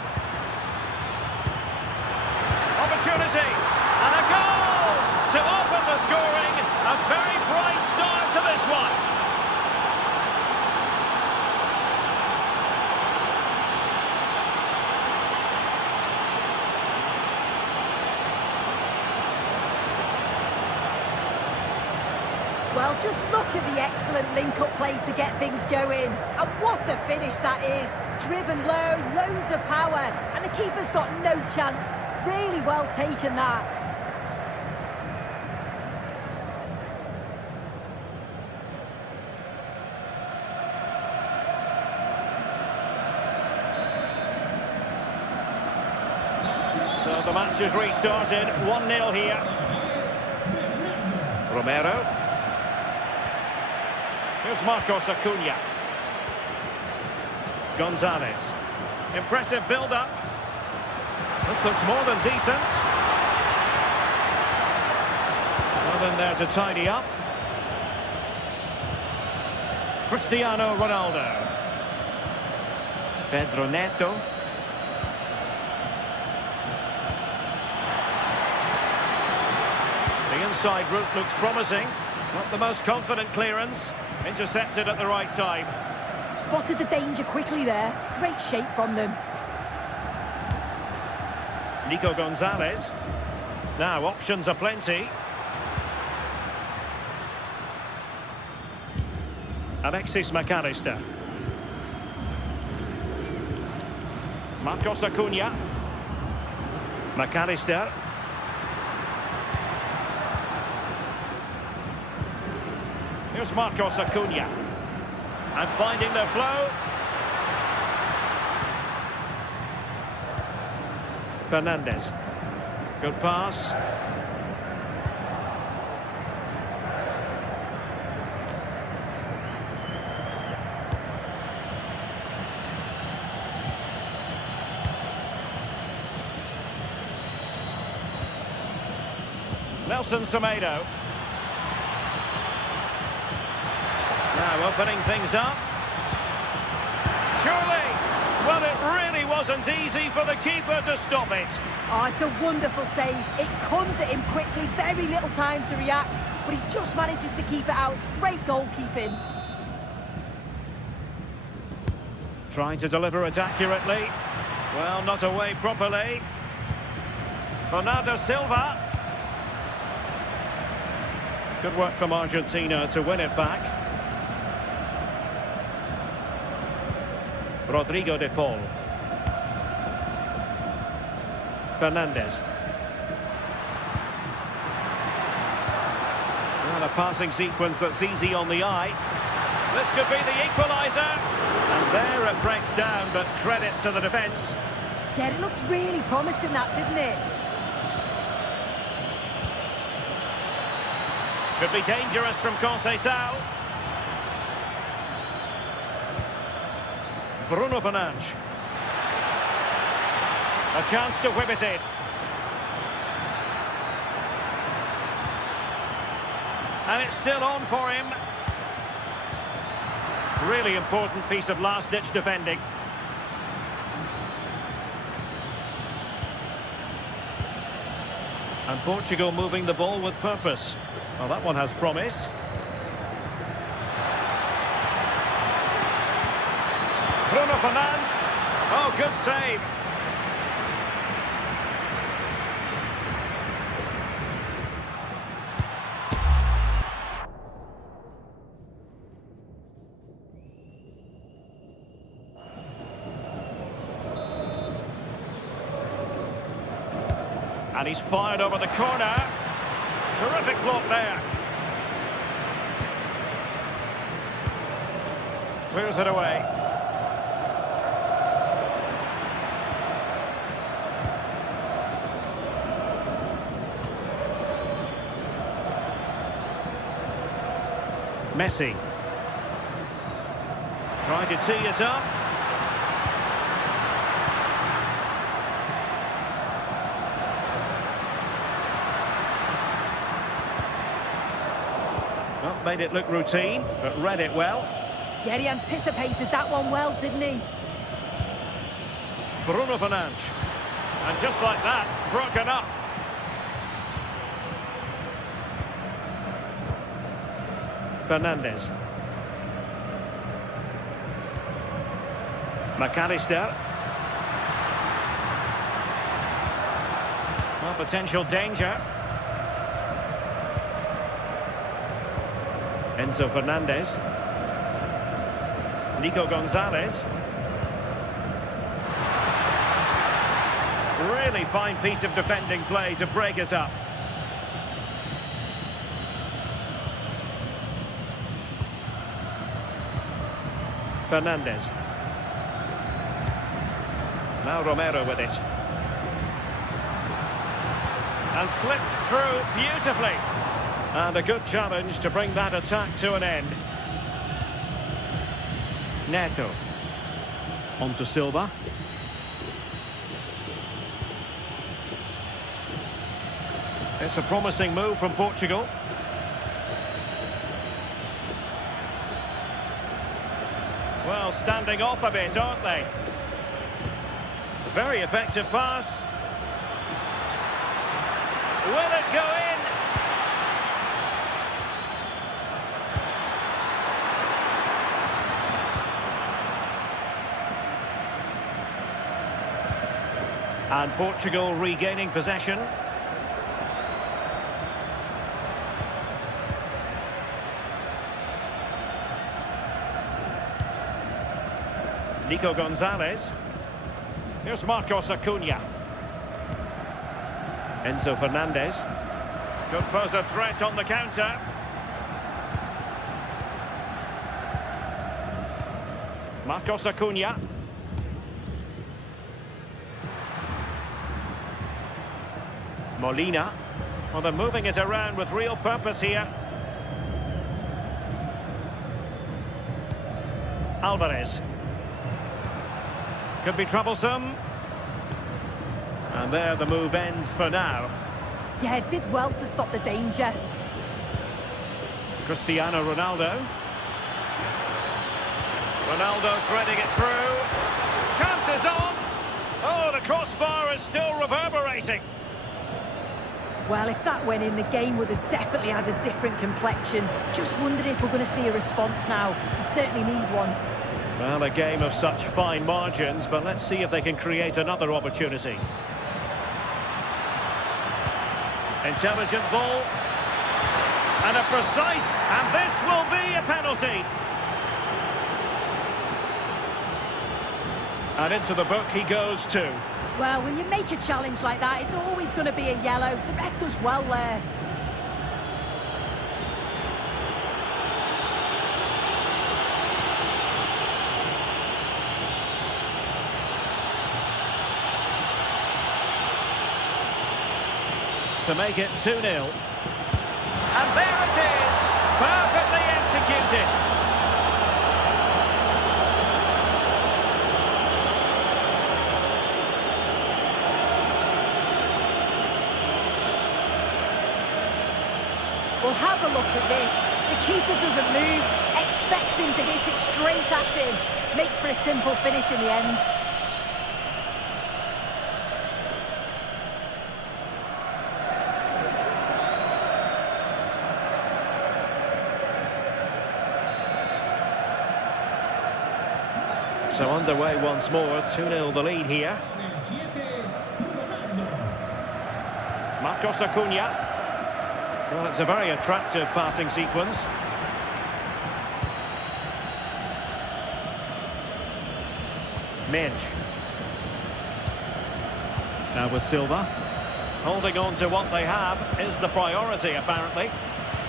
Opportunity. And a goal to open the scoring. A very bright start to this one. Well, just look at the excellent link-up play to get things going. And what a finish that is. Driven low, loads of power, and the keeper's got no chance. Really well taken that. So the match is restarted. 1-0 here. Romero. Here's Marcos Acuna. Gonzalez. Impressive build-up. This looks more than decent. Well in there to tidy up. Cristiano Ronaldo. Pedro Neto. The inside route looks promising. Not the most confident clearance. Intercepted at the right time. Spotted the danger quickly there. Great shape from them. Nico Gonzalez. Now options are plenty. Alexis McAllister. Marcos Acuna. McAllister. Here's Marcos Acuna. And finding the flow. Fernandez. Good pass. Nelson Semedo. Now opening things up. Surely! Well, it really wasn't easy for the keeper to stop it. Oh, it's a wonderful save. It comes at him quickly, very little time to react, but he just manages to keep it out. It's great goalkeeping. Trying to deliver it accurately. Well, not away properly. Bernardo Silva. Good work from Argentina to win it back. Rodrigo de Paul. Fernandez. Well, a passing sequence that's easy on the eye. This could be the equaliser. And there it breaks down, but credit to the defence. Yeah, it looked really promising, that, didn't it? Could be dangerous from Conceição. Bruno Fernandes. A chance to whip it in. And it's still on for him. Really important piece of last-ditch defending. And Portugal moving the ball with purpose. Well, that one has promise. Bruno Fernandes. Oh, good save. And he's fired over the corner. Terrific block there. Clears it away. Messi. Trying to tee it up. Well, made it look routine, but read it well. Yeah, he anticipated that one well, didn't he? Bruno Fernandes. And just like that, broken up. Fernandez. McAllister. Well, potential danger. Enzo Fernandez. Nico Gonzalez. Really fine piece of defending play to break us up. Fernandez. Now Romero with it. And slipped through beautifully. And a good challenge to bring that attack to an end. Neto. On to Silva. It's a promising move from Portugal. Well, standing off a bit, aren't they? Very effective pass. Will it go in? And Portugal regaining possession. Nico Gonzalez. Here's Marcos Acuna. Enzo Fernandez. Could pose a threat on the counter. Marcos Acuna. Molina. Well, they're moving it around with real purpose here. Alvarez. Could be troublesome. And there the move ends for now. Yeah, it did well to stop the danger. Cristiano Ronaldo. Ronaldo threading it through. Chances on. Oh, the crossbar is still reverberating. Well, if that went in, the game would have definitely had a different complexion. Just wondering if we're going to see a response now. We certainly need one. Well, a game of such fine margins, but let's see if they can create another opportunity. Intelligent ball. And a precise... And this will be a penalty. And into the book he goes too. Well, when you make a challenge like that, it's always going to be a yellow. The ref does well there. To make it 2-0. And there it is! Perfectly executed! Well, have a look at this. The keeper doesn't move, expects him to hit it straight at him. Makes for a simple finish in the end. So underway once more, 2-0 the lead here. Marcos Acuna. Well, it's a very attractive passing sequence. Minge. Now with Silva. Holding on to what they have is the priority, apparently.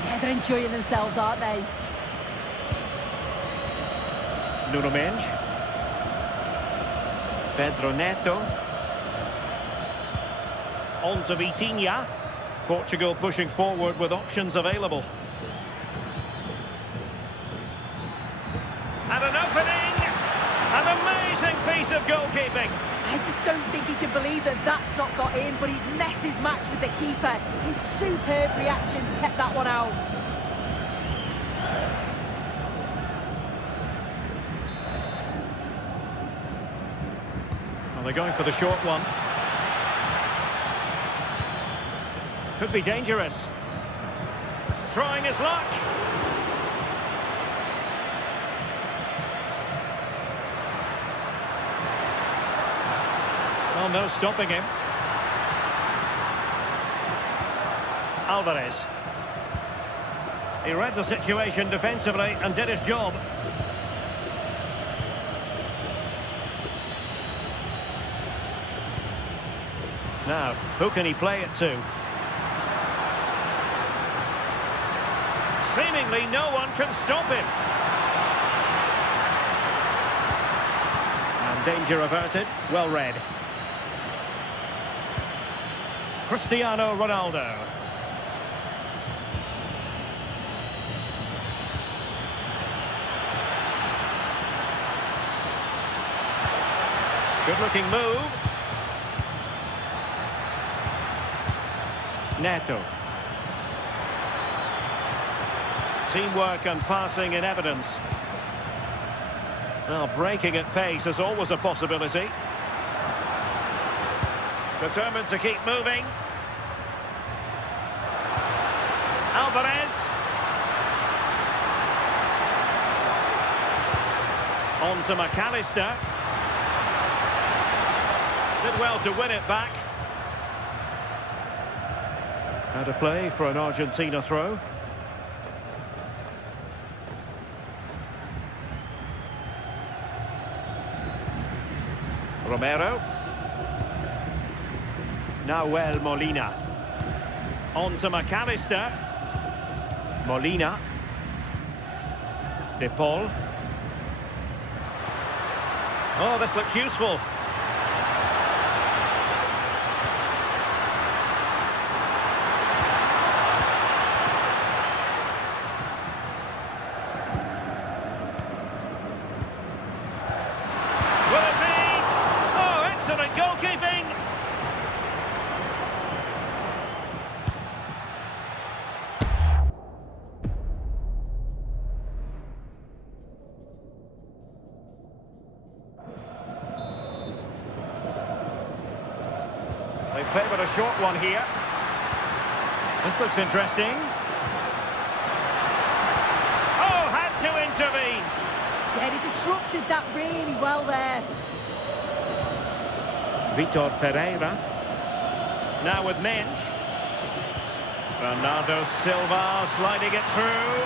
Yeah, they're enjoying themselves, aren't they? Nuno Minge. Pedro Neto. On to Vitinha. Portugal pushing forward with options available. And an opening! An amazing piece of goalkeeping! I just don't think he can believe that that's not got in, but he's met his match with the keeper. His superb reactions kept that one out. Well, they're going for the short one. Could be dangerous. Trying his luck. Well, no stopping him. Alvarez. He read the situation defensively and did his job. Now, who can he play it to? Seemingly no one can stop him. And danger averted. Well read. Cristiano Ronaldo. Good-looking move. Neto. Teamwork and passing in evidence. Well, breaking at pace is always a possibility. Determined to keep moving. Alvarez. On to McAllister. Did well to win it back. Out of play for an Argentina throw. Romero. Nahuel Molina. On to McAllister. Molina. De Paul. Oh, this looks useful. Will it be? Oh, excellent goalkeeping! favoured a short one here. This looks interesting. Oh, had to intervene. Yeah, he disrupted that really well there. Vitor Ferreira. Now with Mensch. Bernardo Silva sliding it through.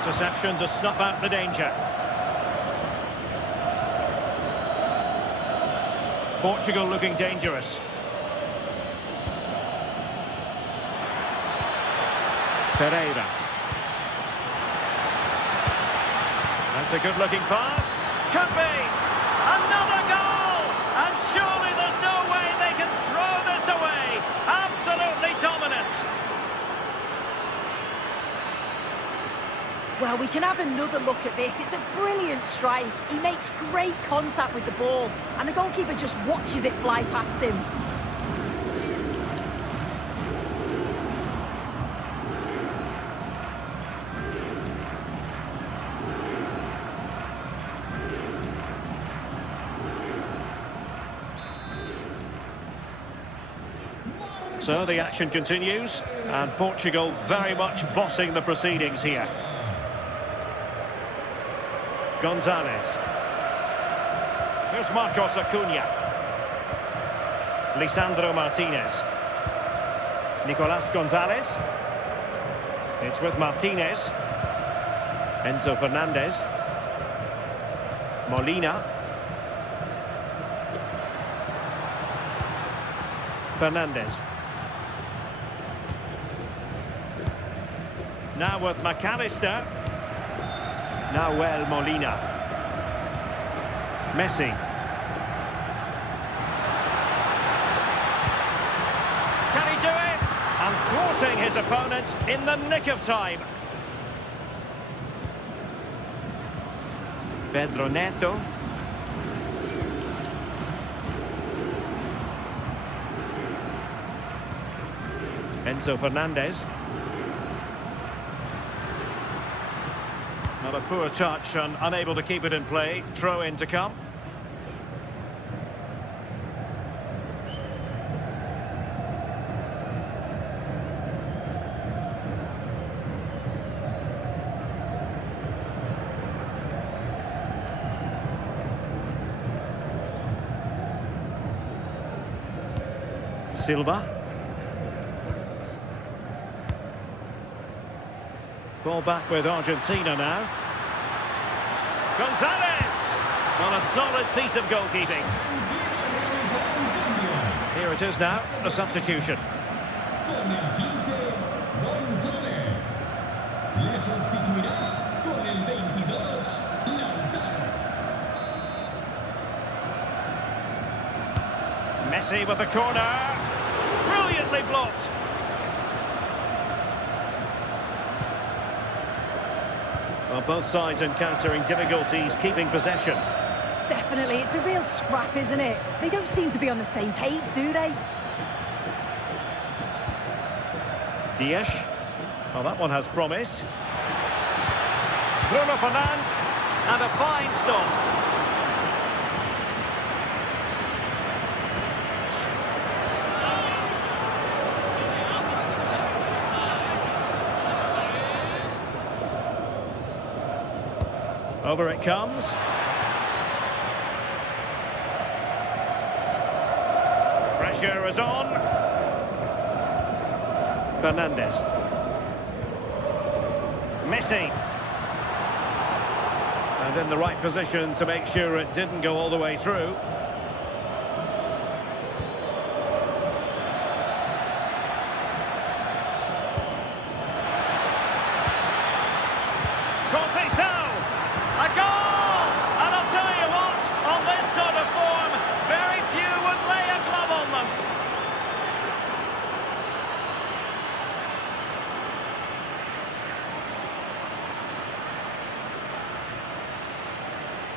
Interception to snuff out the danger. Portugal looking dangerous. Ferreira. That's a good-looking pass. Could be! Another goal! And surely there's no way they can throw this away! Absolutely dominant! Well, we can have another look at this. It's a brilliant strike. He makes great contact with the ball, and the goalkeeper just watches it fly past him. So the action continues, and Portugal very much bossing the proceedings here. Gonzalez. Here's Marcos Acuna. Lisandro Martinez. Nicolas Gonzalez. It's with Martinez. Enzo Fernandez. Molina. Fernandez. Now with McAllister. Nahuel Molina. Messi. Can he do it? And thwarting his opponent in the nick of time. Pedro Neto. Enzo Fernandez. Not a poor touch and unable to keep it in play. Throw in to come. Silva. Ball back with Argentina now. Gonzalez! On a solid piece of goalkeeping. Here it is now, a substitution. Con el 15, González. Le sustituirá con el 22, Lautaro. Messi with the corner. Brilliantly blocked. Well, both sides encountering difficulties keeping possession. Definitely, it's a real scrap, isn't it? They don't seem to be on the same page, do they? Dias. Well, that one has promise. Bruno Fernandes. And a fine stop. Over it comes. Pressure is on. Fernandez. Messi. And in the right position to make sure it didn't go all the way through. A goal! And I'll tell you what, on this sort of form, very few would lay a glove on them.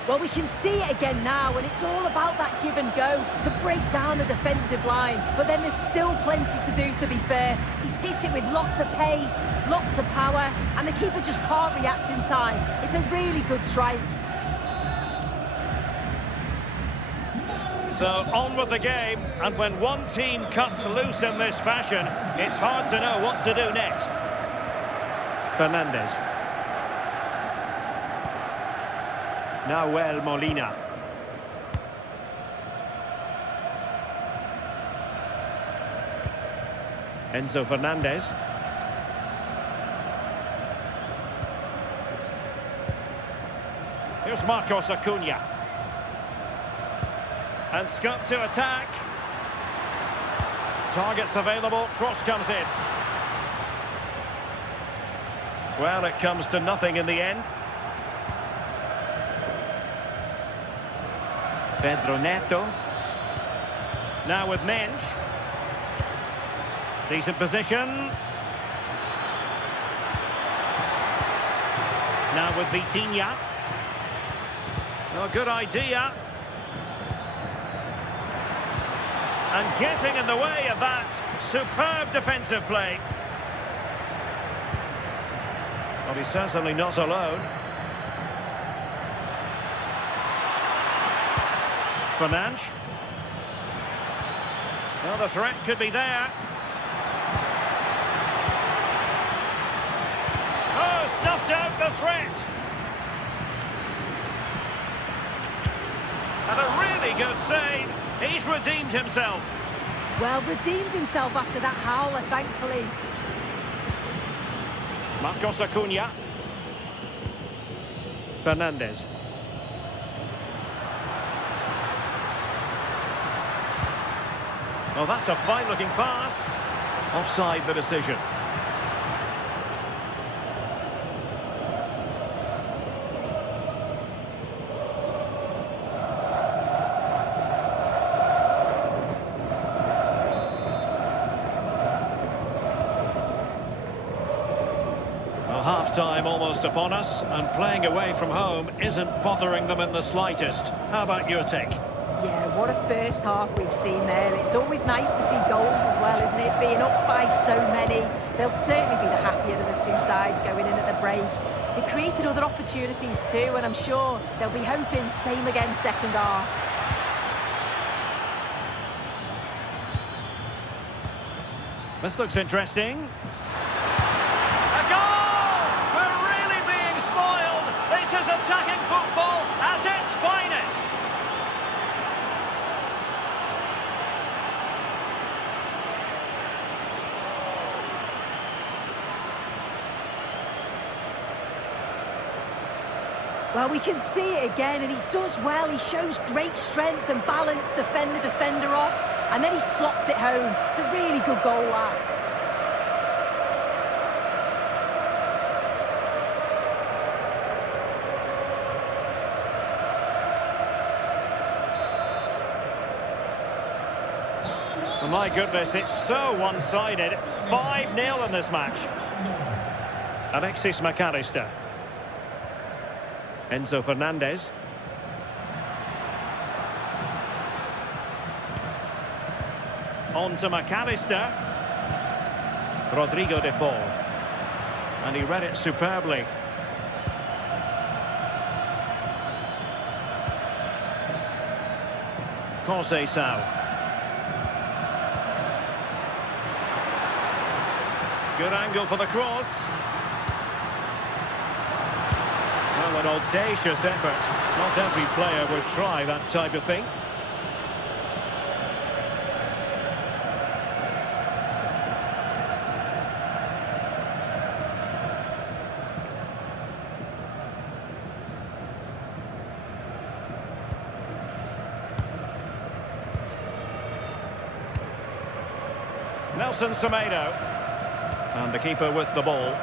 Well, we can see it again now, and it's all about that give and go to break down the defensive line. But then there's still plenty to do, to be fair. He's hit it with lots of pace, lots of power, and the keeper just can't react in time. It's a really good strike. So on with the game, and when one team cuts loose in this fashion, it's hard to know what to do next. Fernandez. Nahuel Molina. Enzo Fernandez. Here's Marcos Acuna. And Scott to attack. Targets available, cross comes in. Well, it comes to nothing in the end. Pedro Neto. Now with Mensch. Decent position. Now with Vitinha. Oh, good idea. And getting in the way of that superb defensive play. Well, he's certainly not alone. Fernandes. Well, the threat could be there. Oh, snuffed out the threat. And a really good save. He's redeemed himself. Well, redeemed himself after that howler, thankfully. Marcos Acuna. Fernandez. Well, that's a fine-looking pass. Offside the decision. Half-time almost upon us, and playing away from home isn't bothering them in the slightest. How about your take? Yeah, what a first half we've seen there. It's always nice to see goals as well, isn't it? Being up by so many. They'll certainly be the happier of the two sides going in at the break. They've created other opportunities too, and I'm sure they'll be hoping same again second half. This looks interesting. A goal! We're really being spoiled. This is attacking football at its finest. Well, we can see it again, and he does well. He shows great strength and balance to fend the defender off, and then he slots it home. It's a really good goal, that. Oh my goodness, it's so one-sided. 5-0 in this match. Alexis McAllister. Enzo Fernandez. On to McAllister. Rodrigo de Paul. And he read it superbly. Conceição. Good angle for the cross. Well, an audacious effort. Not every player would try that type of thing. Nelson Semedo. And the keeper with the ball.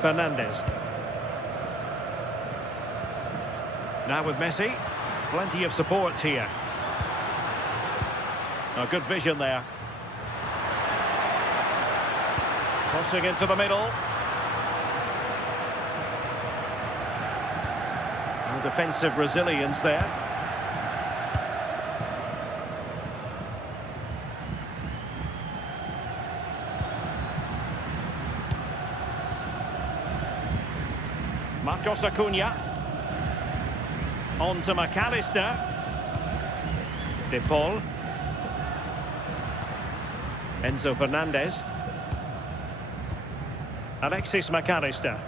Fernandez. Now with Messi. Plenty of support here. Oh, good vision there. Crossing into the middle. And defensive resilience there. Marcos Acuna. On to McAllister. De Paul. Enzo Fernandez. Alexis McAllister.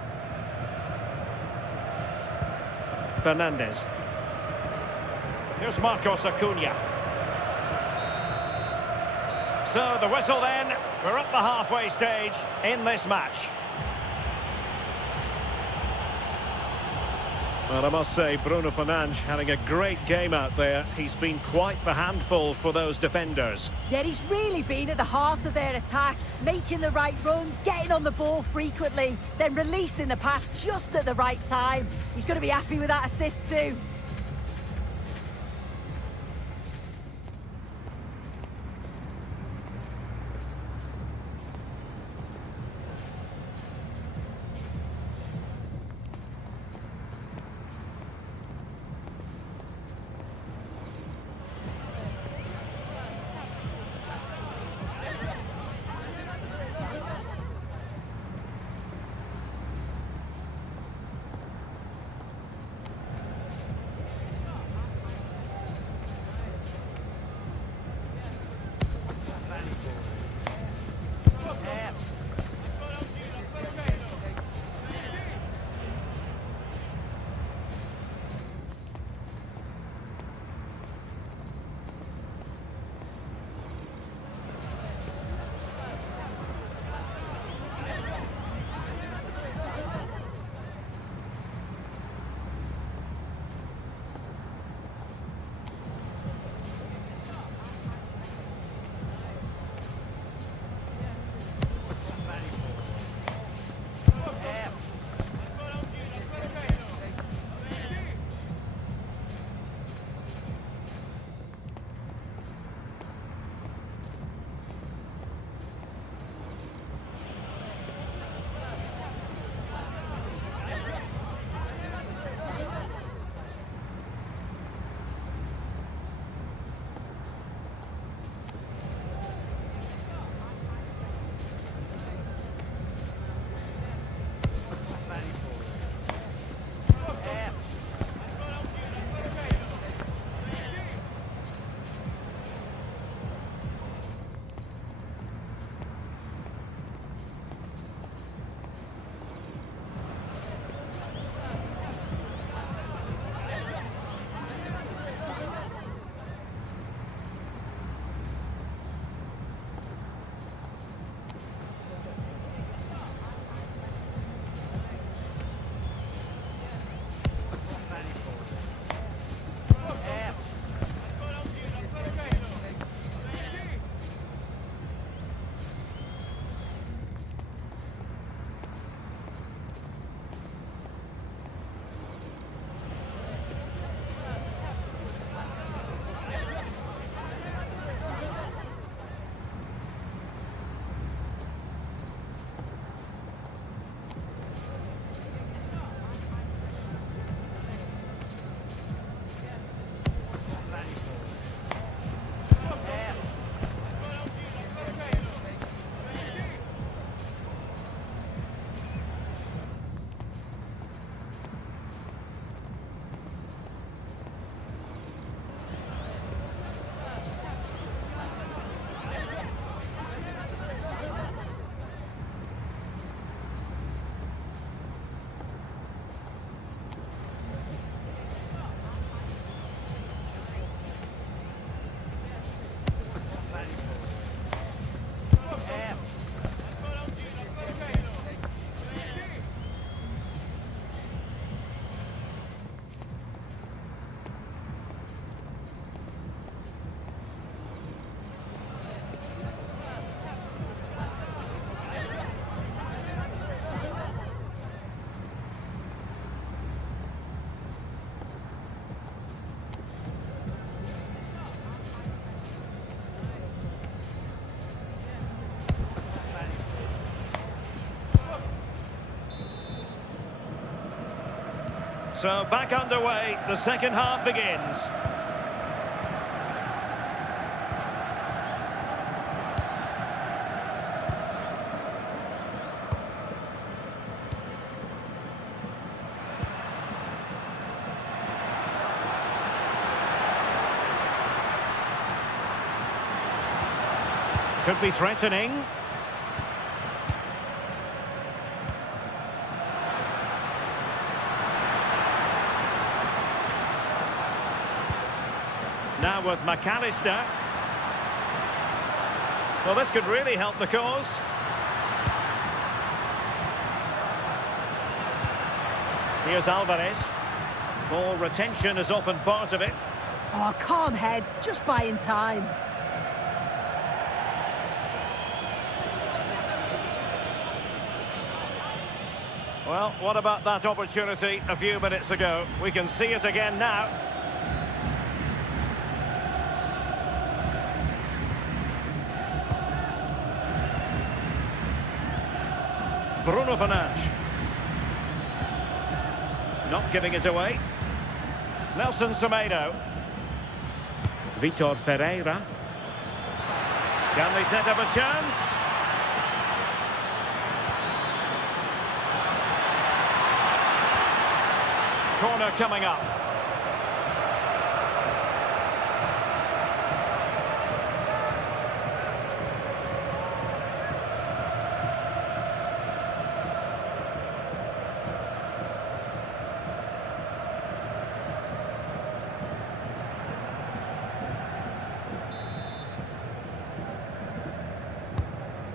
Fernandez. Here's Marcos Acuna. So the whistle then. We're at the halfway stage in this match. Well, I must say, Bruno Fernandes having a great game out there. He's been quite the handful for those defenders. Yeah, he's really been at the heart of their attack, making the right runs, getting on the ball frequently, then releasing the pass just at the right time. He's going to be happy with that assist too. So back underway, the second half begins. Could be threatening. Now with McAllister. Well, this could really help the cause. Here's Alvarez. Ball retention is often part of it. Oh, calm heads, just buying time. Well, what about that opportunity a few minutes ago? We can see it again now. Bruno Fernandes. Not giving it away. Nelson Semedo. Vitor Ferreira. Can they set up a chance? Corner coming up.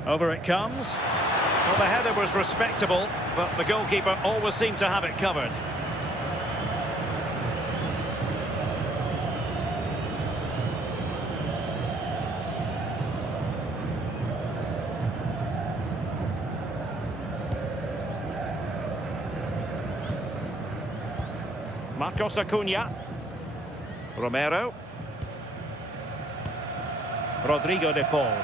Over it comes. Well, the header was respectable, but the goalkeeper always seemed to have it covered. Marcos Acuna. Romero. Rodrigo de Paul.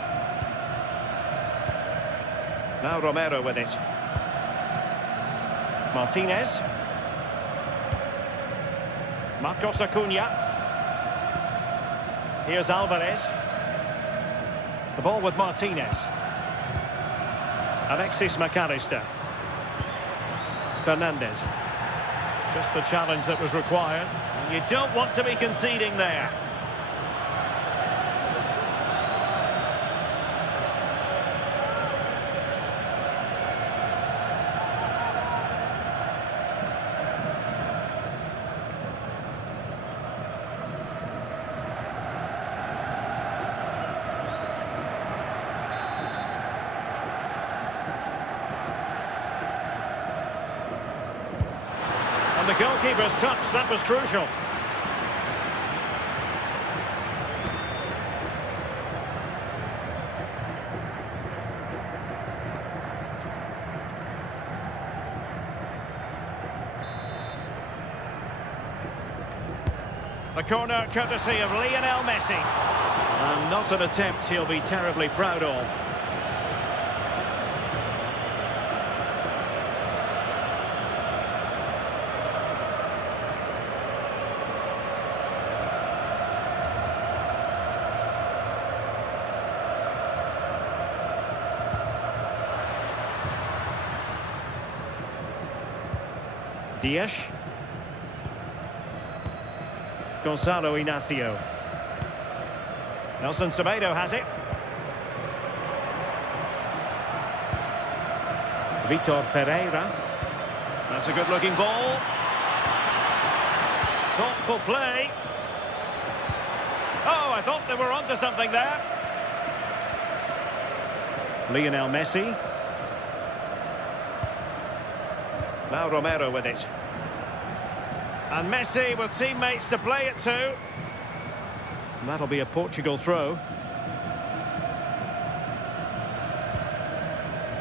Now Romero with it. Martinez. Marcos Acuna. Here's Alvarez. The ball with Martinez. Alexis McAllister. Fernandes. Just the challenge that was required. And you don't want to be conceding there. And the goalkeeper's touch, that was crucial. The corner courtesy of Lionel Messi. And not an attempt he'll be terribly proud of. Dias. Gonzalo Inacio. Nelson Semedo has it. Vitor Ferreira. That's a good-looking ball. Thoughtful play. Oh, I thought they were onto something there. Lionel Messi. Now Romero with it. And Messi with teammates to play it to. And that'll be a Portugal throw.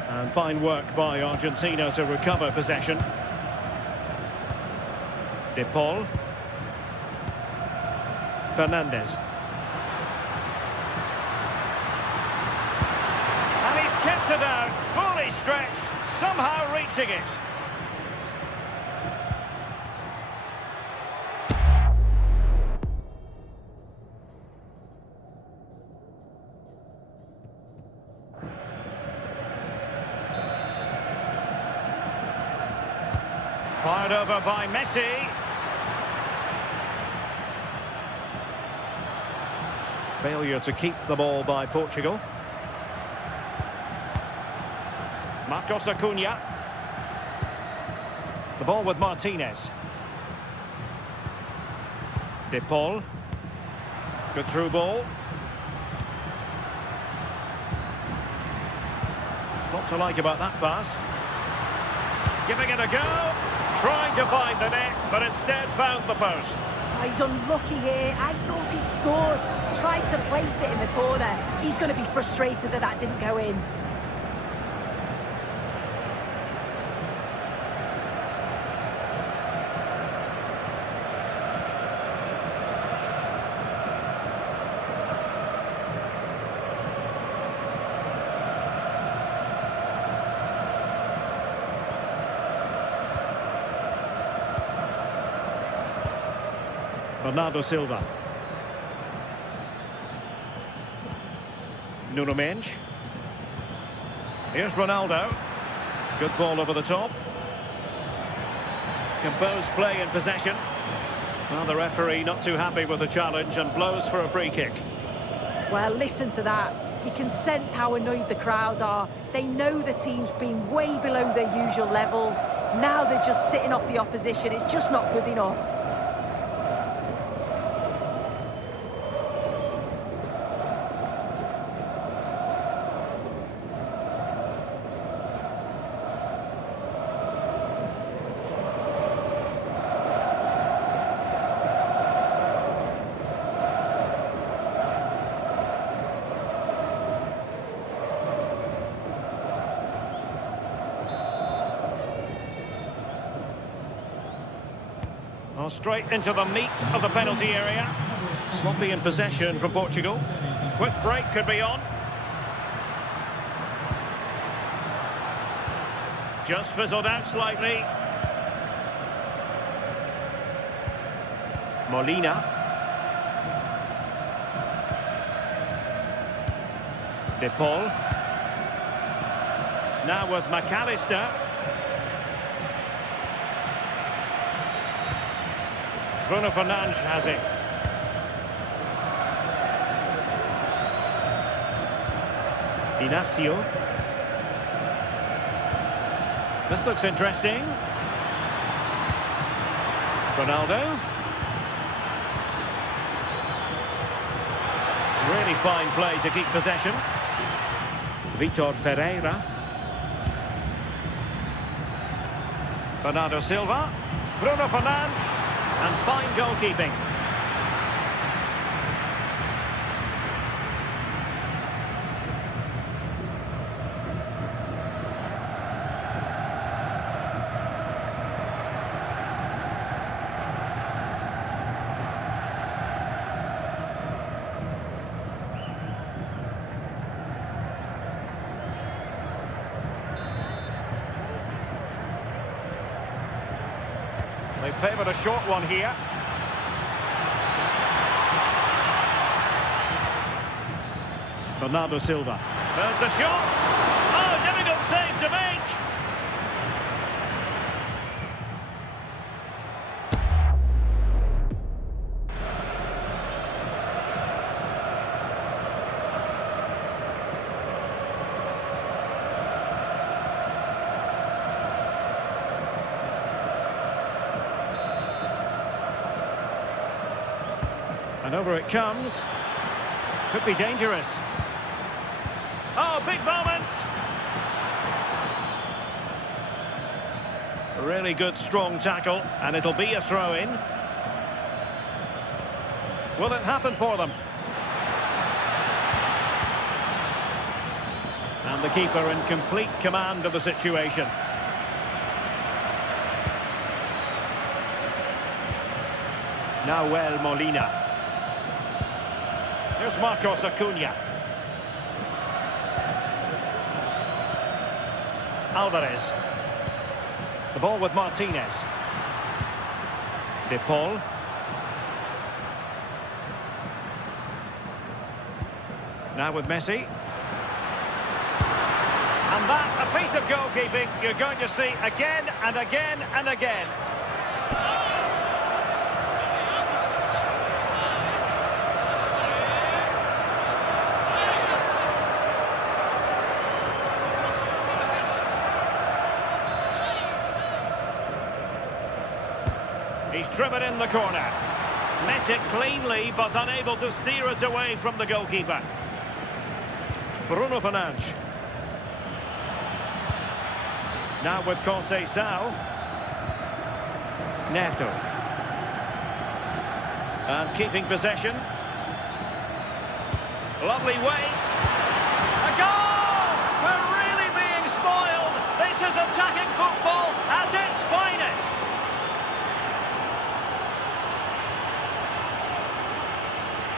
And fine work by Argentina to recover possession. De Paul. Fernandes. And he's kept it out, fully stretched, somehow reaching it. Fired over by Messi. Failure to keep the ball by Portugal. Marcos Acuna. The ball with Martinez. De Paul. Good through ball. What to like about that pass. Giving it a go. Trying to find the net, but instead found the post. Oh, he's unlucky here. I thought he'd scored. Tried to place it in the corner. He's going to be frustrated that that didn't go in. Bernardo Silva. Nuno Mendes. Here's Ronaldo. Good ball over the top. Composed play in possession. Well, the referee not too happy with the challenge and blows for a free kick. Well, listen to that. You can sense how annoyed the crowd are. They know the team's been way below their usual levels. Now they're just sitting off the opposition. It's just not good enough. Well, straight into the meat of the penalty area. Sloppy in possession from Portugal. Quick break could be on. Just fizzled out slightly. Molina. De Paul. Now with McAllister. Bruno Fernandes has it. Inacio. This looks interesting. Ronaldo. Really fine play to keep possession. Vitor Ferreira. Bernardo Silva. Bruno Fernandes. And fine goalkeeping. They favoured a short one here. Bernardo Silva. There's the shot. Oh, difficult save to make. And over it comes. Could be dangerous. Oh, big moment! A really good, strong tackle, and it'll be a throw-in. Will it happen for them? And the keeper in complete command of the situation. Nahuel Molina. Here's Marcos Acuna. Alvarez. The ball with Martinez. De Paul. Now with Messi. And that, a piece of goalkeeping you're going to see again and again and again. He's driven in the corner. Met it cleanly, but unable to steer it away from the goalkeeper. Bruno Fernandes. Now with Conceição. Neto. And keeping possession. Lovely weight. A goal! We're really being spoiled. This is attacking football at its finest.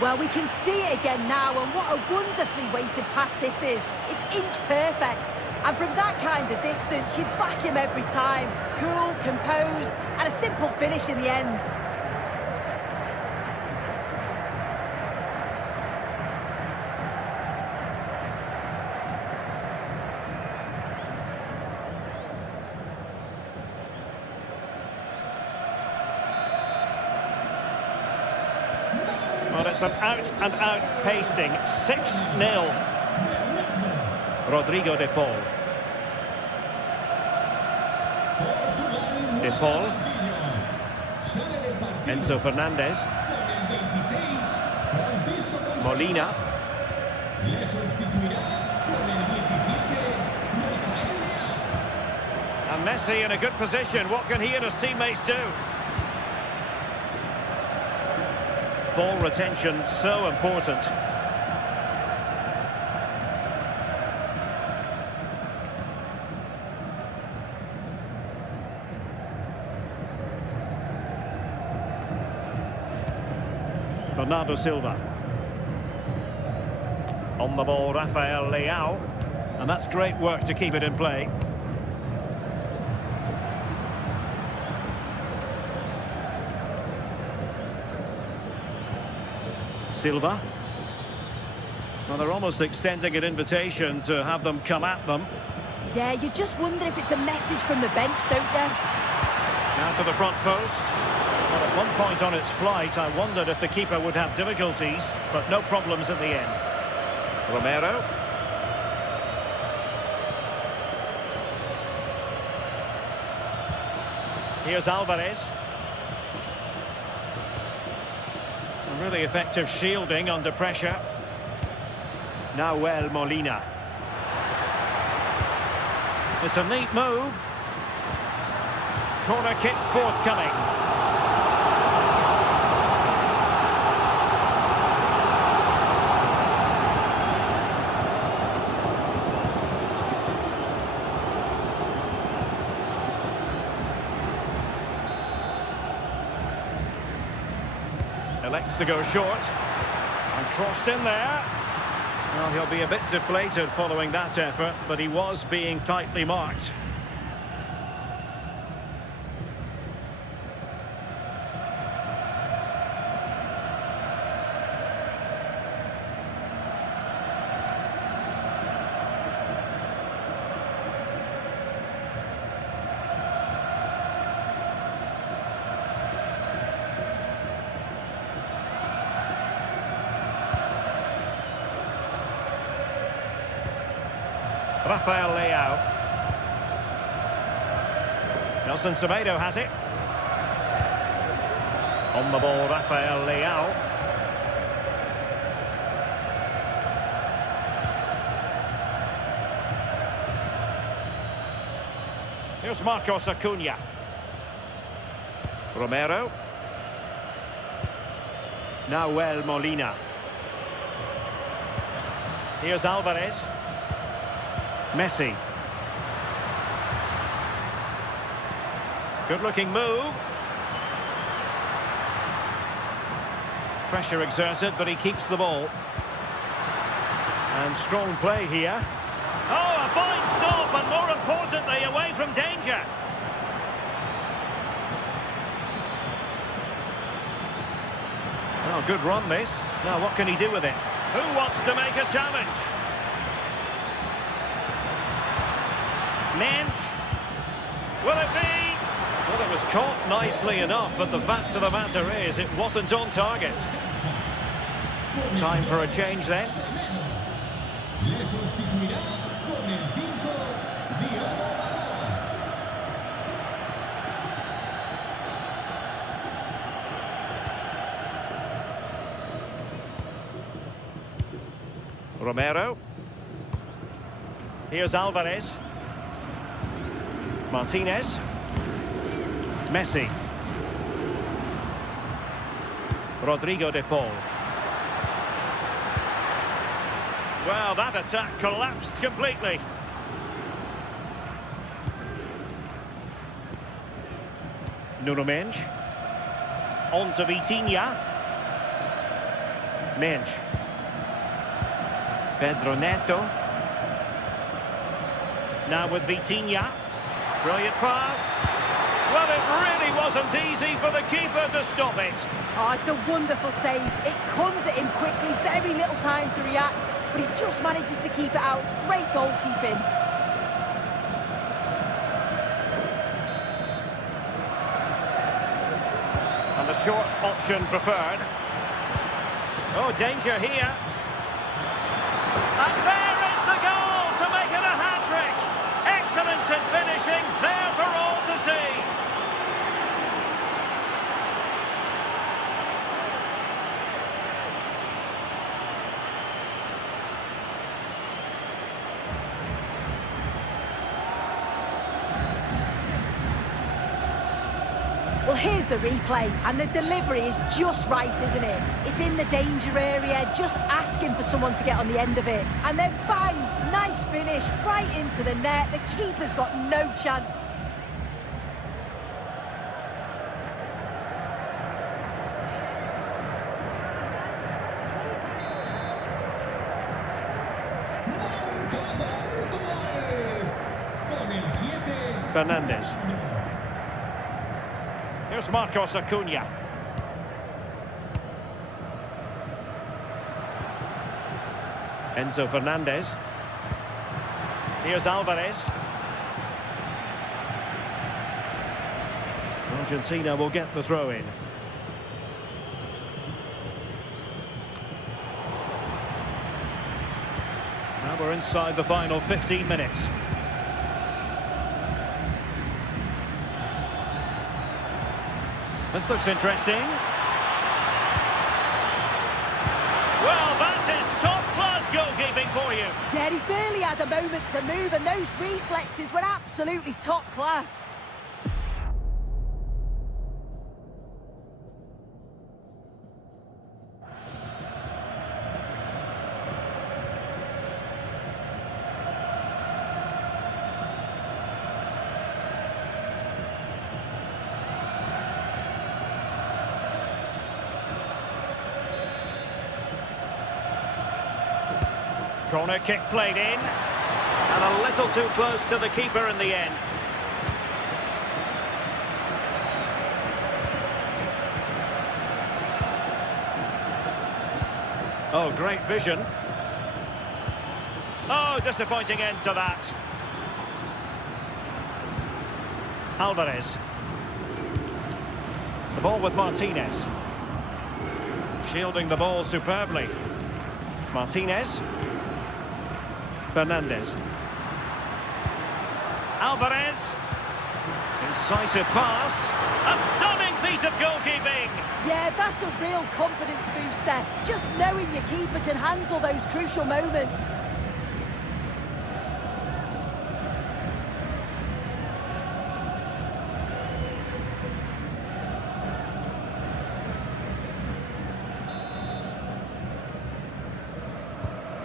Well, we can see it again now, and what a wonderfully weighted pass this is. It's inch perfect. And from that kind of distance, you back him every time. Cool, composed, and a simple finish in the end. Well, it's an out-and-out pasting. 6-0. Rodrigo de Paul. De Paul. Enzo Fernandez. Molina. And Messi in a good position. What can he and his teammates do? Ball retention so important. Bernardo Silva. On the ball, Rafael Leao. And that's great work to keep it in play. Silva. Well, they're almost extending an invitation to have them come at them. Yeah, you just wonder if it's a message from the bench, don't you? Now to the front post. Well, at one point on its flight, I wondered if the keeper would have difficulties, but no problems at the end. Romero. Here's Alvarez. A really effective shielding under pressure. Now Molina. It's a neat move. Corner kick forthcoming. Elects to go short. And crossed in there. Well, he'll be a bit deflated following that effort, but he was being tightly marked. Rafael Leao. Nelson Semedo has it. On the ball, Rafael Leao. Here's Marcos Acuna. Romero. Now Molina. Here's Alvarez. Messi. Good-looking move. Pressure exerted, but he keeps the ball. And strong play here. Oh, a fine stop, and more importantly, away from danger. Oh, good run this. Now, what can he do with it? Who wants to make a challenge? Mensch. Will it be? Well, it was caught nicely enough, but the fact of the matter is it wasn't on target. Time for a change then. Romero. Here's Alvarez. Martinez. Messi. Rodrigo de Paul. Well, that attack collapsed completely. Nuno Mendes. On to Vitinha. Mendes. Pedro Neto. Now with Vitinha. Brilliant pass. Well, it really wasn't easy for the keeper to stop it. Oh, it's a wonderful save. It comes at him quickly, very little time to react, but he just manages to keep it out. It's great goalkeeping. And the short option preferred. Oh, danger here. And there is the goal to make it a hat-trick. Excellence in finishing, there for all to see. Well, here's the replay, and the delivery is just right, isn't it? It's in the danger area, just asking for someone to get on the end of it. And then bang, nice finish, right into the net. The keeper's got no chance. Marcador global. Con el 7. Fernandes. Here's Marcos Acuna. Enzo Fernandez. Here's Alvarez. Argentina will get the throw in. Now we're inside the final 15 minutes. This looks interesting. Well, that is top-class goalkeeping for you. Yeah, he barely had a moment to move, and those reflexes were absolutely top class. Corner kick played in. And a little too close to the keeper in the end. Oh, great vision. Oh, disappointing end to that. Alvarez. The ball with Martinez. Shielding the ball superbly. Martinez. Fernandes. Alvarez. Incisive pass. A stunning piece of goalkeeping. Yeah, that's a real confidence booster. Just knowing your keeper can handle those crucial moments.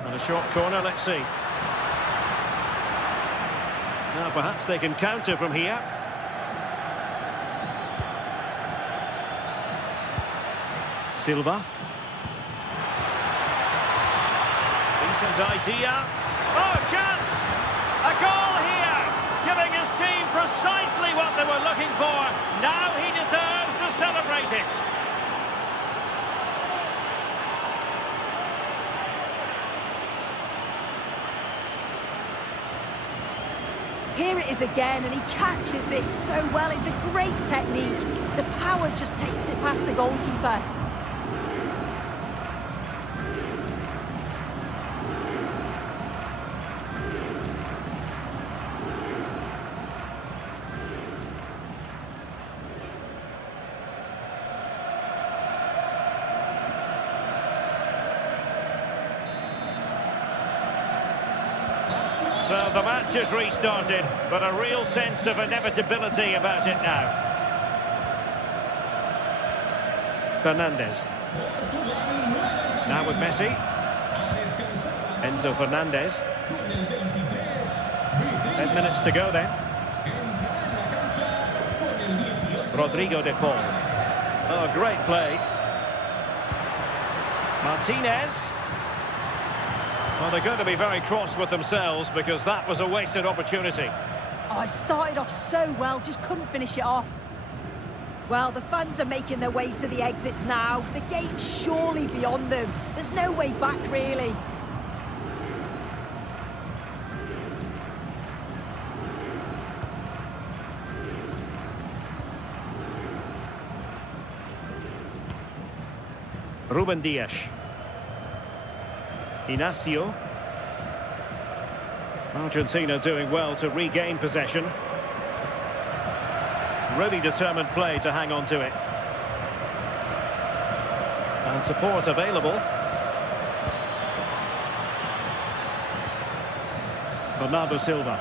And a short corner, let's see. Now perhaps they can counter from here. Silva. Decent idea. Oh, chance! A goal here! Giving his team precisely what they were looking for. Now he deserves to celebrate it. Here it is again, and he catches this so well. It's a great technique. The power just takes it past the goalkeeper. So the match is restarted, but a real sense of inevitability about it now. Fernandes. Portugal, nueva Now with Messi. a descansar a la Enzo Fernandez. con el 23. 10 minutes to go then. Entrará en la cancha con el 18. Rodrigo de Paul. Oh, great play. Martinez. Well, they're going to be very cross with themselves because that was a wasted opportunity. Oh, it started off so well, just couldn't finish it off. Well, the fans are making their way to the exits now. The game's surely beyond them. There's no way back, really. Ruben Dias. Inacio. Argentina doing well to regain possession. Really determined play to hang on to it. And support available. Bernardo Silva.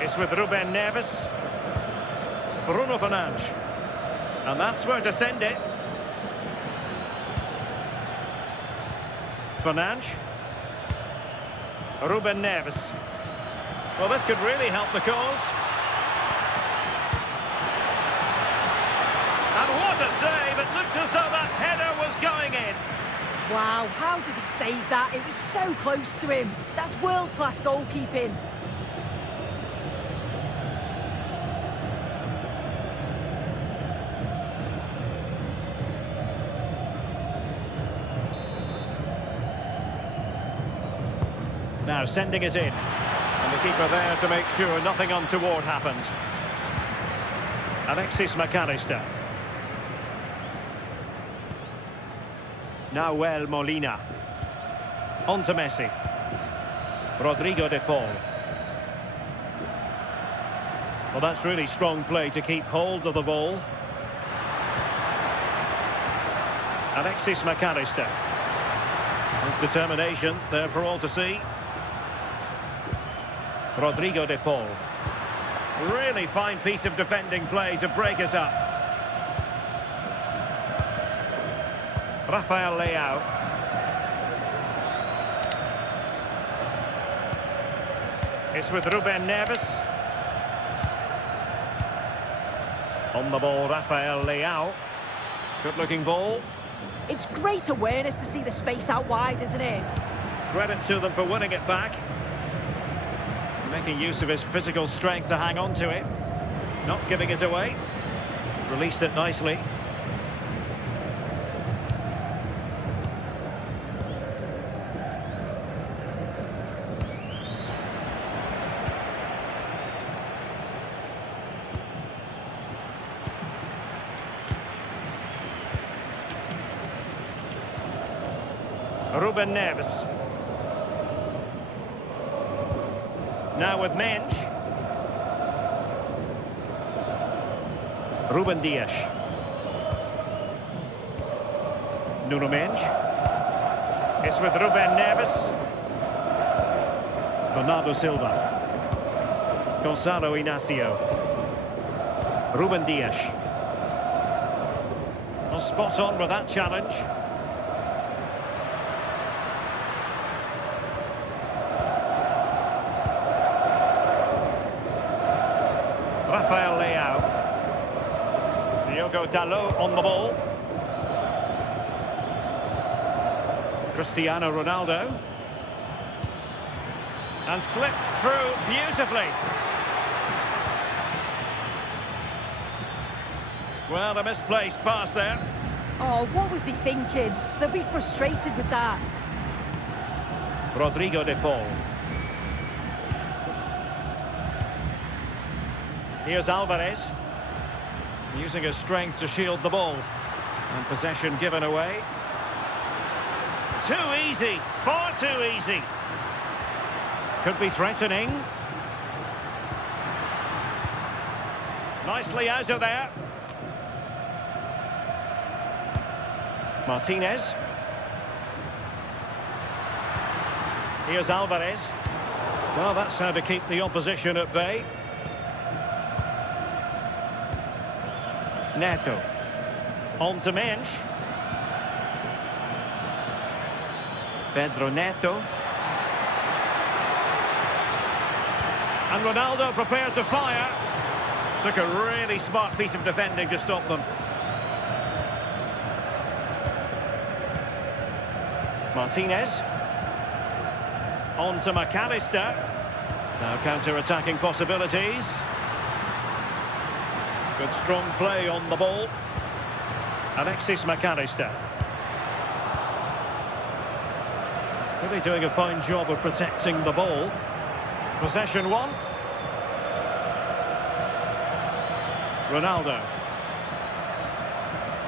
It's with Ruben Neves. Bruno Fernandes. And that's where to send it. Fernandes. Ruben Neves. Well, this could really help the cause. And what a save! It looked as though that header was going in. Wow, how did he save that? It was so close to him. That's world-class goalkeeping. Now sending it in. And the keeper there to make sure nothing untoward happened. Alexis McAllister. Nahuel Molina. On to Messi. Rodrigo de Paul. Well, that's really strong play to keep hold of the ball. Alexis McAllister. His determination there for all to see. Rodrigo de Paul. Really fine piece of defending play to break us up. Rafael Leao. It's with Ruben Neves. On the ball, Rafael Leao. Good looking ball. It's great awareness to see the space out wide, isn't it? Credit to them for winning it back. Making use of his physical strength to hang on to it. Not giving it away. Released it nicely. Ruben Neves. Now with Mensch. Ruben Dias. Nuno Mensch. It's with Ruben Neves. Bernardo Silva. Gonzalo Inacio. Ruben Dias. Well, spot on with that challenge. Rafael Leao. Diogo Dalot on the ball. Cristiano Ronaldo. And slipped through beautifully. Well, a misplaced pass there. Oh, what was he thinking? They'll be frustrated with that. Rodrigo de Paul. Here's Alvarez. Using his strength to shield the ball. And possession given away. Too easy. Far too easy. Could be threatening. Nicely out of there. Martinez. Here's Alvarez. Well, that's how to keep the opposition at bay. Neto. On to Mensch. Pedro Neto. And Ronaldo prepared to fire. Took a really smart piece of defending to stop them. Martinez. On to McAllister. Now counter-attacking possibilities. Good strong play on the ball. Alexis McAllister. Really doing a fine job of protecting the ball. Possession one. Ronaldo.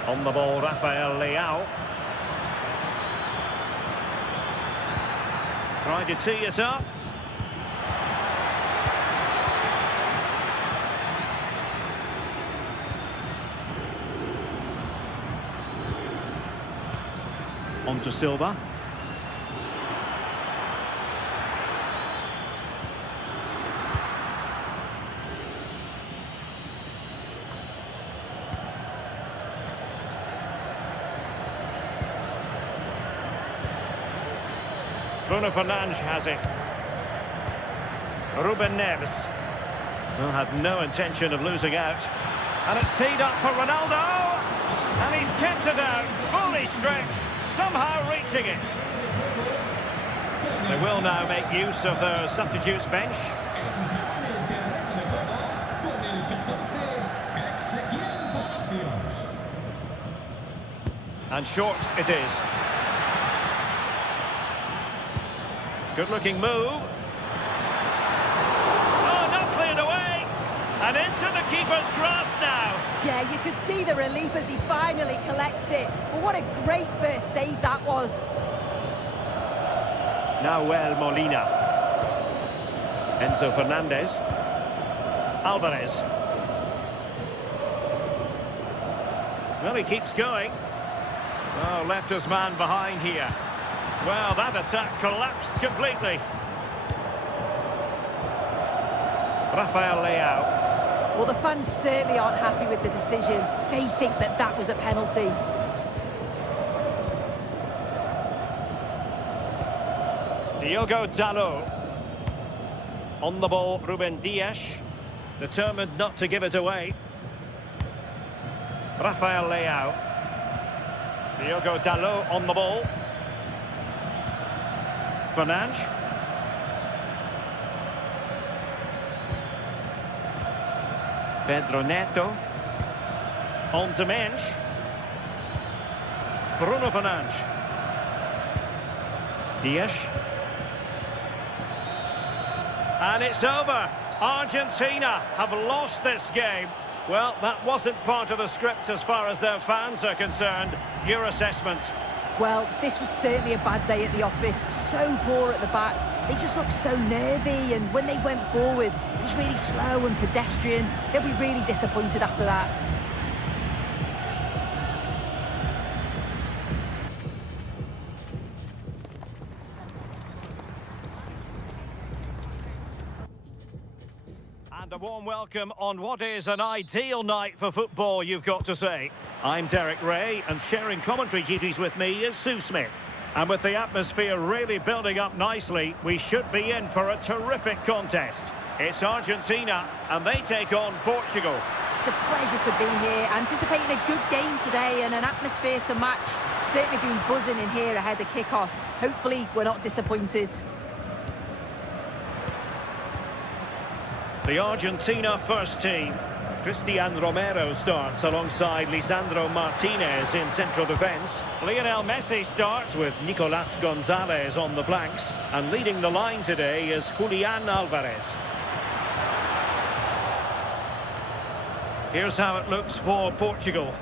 On the ball, Rafael Leao. Tried to tee it up. On to Silva. Bruno Fernandes has it. Ruben Neves. Well, had no intention of losing out. And it's teed up for Ronaldo. And he's kept it out, fully stretched, somehow reaching it. They will now make use of their substitutes bench. And short it is. Good-looking move. Oh, not cleared away. And into the keeper's grasp now. Yeah, you could see the relief as he finally collects it. But what a great first save that was. Nahuel Molina. Enzo Fernandez. Alvarez. Well, he keeps going. Oh, left his man behind here. Well, that attack collapsed completely. Rafael Leao. Well, the fans certainly aren't happy with the decision. They think that that was a penalty. Diogo Dalot. On the ball, Ruben Dias. Determined not to give it away. Rafael Leao. Diogo Dalot on the ball. Fernandes. Pedro Neto. On to Mensch. Bruno Fernandes. Dias. And it's over. Argentina have lost this game. Well, that wasn't part of the script as far as their fans are concerned. Your assessment? Well, this was certainly a bad day at the office. So poor at the back. They just looked so nervy, and when they went forward, it was really slow and pedestrian. They'll be really disappointed after that. And a warm welcome on what is an ideal night for football, you've got to say. I'm Derek Ray, and sharing commentary duties with me is Sue Smith. And with the atmosphere really building up nicely, we should be in for a terrific contest. It's Argentina, and they take on Portugal. It's a pleasure to be here, anticipating a good game today and an atmosphere to match. Certainly been buzzing in here ahead of kick-off. Hopefully, we're not disappointed. The Argentina first team. Cristian Romero starts alongside Lisandro Martinez in central defence. Lionel Messi starts with Nicolas Gonzalez on the flanks. And leading the line today is Julian Alvarez. Here's how it looks for Portugal.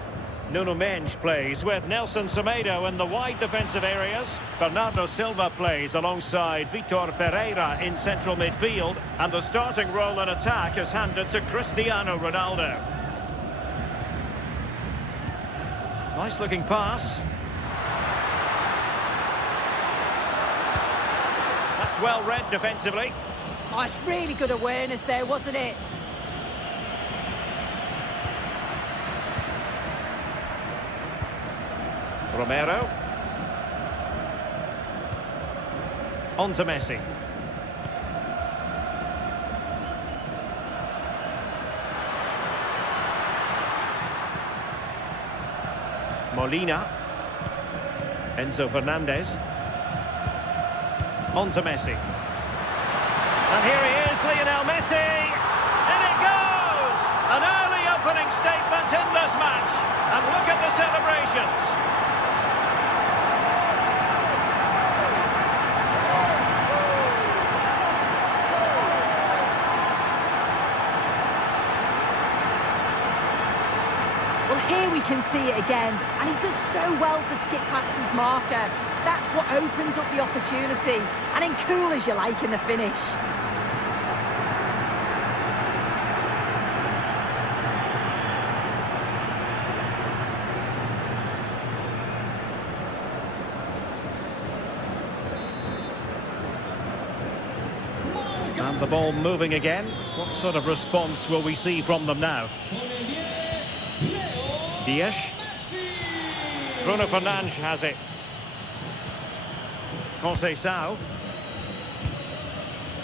Nuno Mendes plays with Nelson Semedo in the wide defensive areas. Bernardo Silva plays alongside Vitor Ferreira in central midfield. And the starting role in attack is handed to Cristiano Ronaldo. Nice looking pass. That's well read defensively. Oh, it's really good awareness there, wasn't it? Romero. On to Messi. Molina. Enzo Fernandez. On to Messi. And here he is, Lionel Messi. In it goes! An early opening statement in this match. And look at the celebrations. Well, here we can see it again, and he does so well to skip past his marker. That's what opens up the opportunity, and then cool as you like in the finish. And the ball moving again. What sort of response will we see from them now? Diaz. Bruno Fernandes has it. Conceição.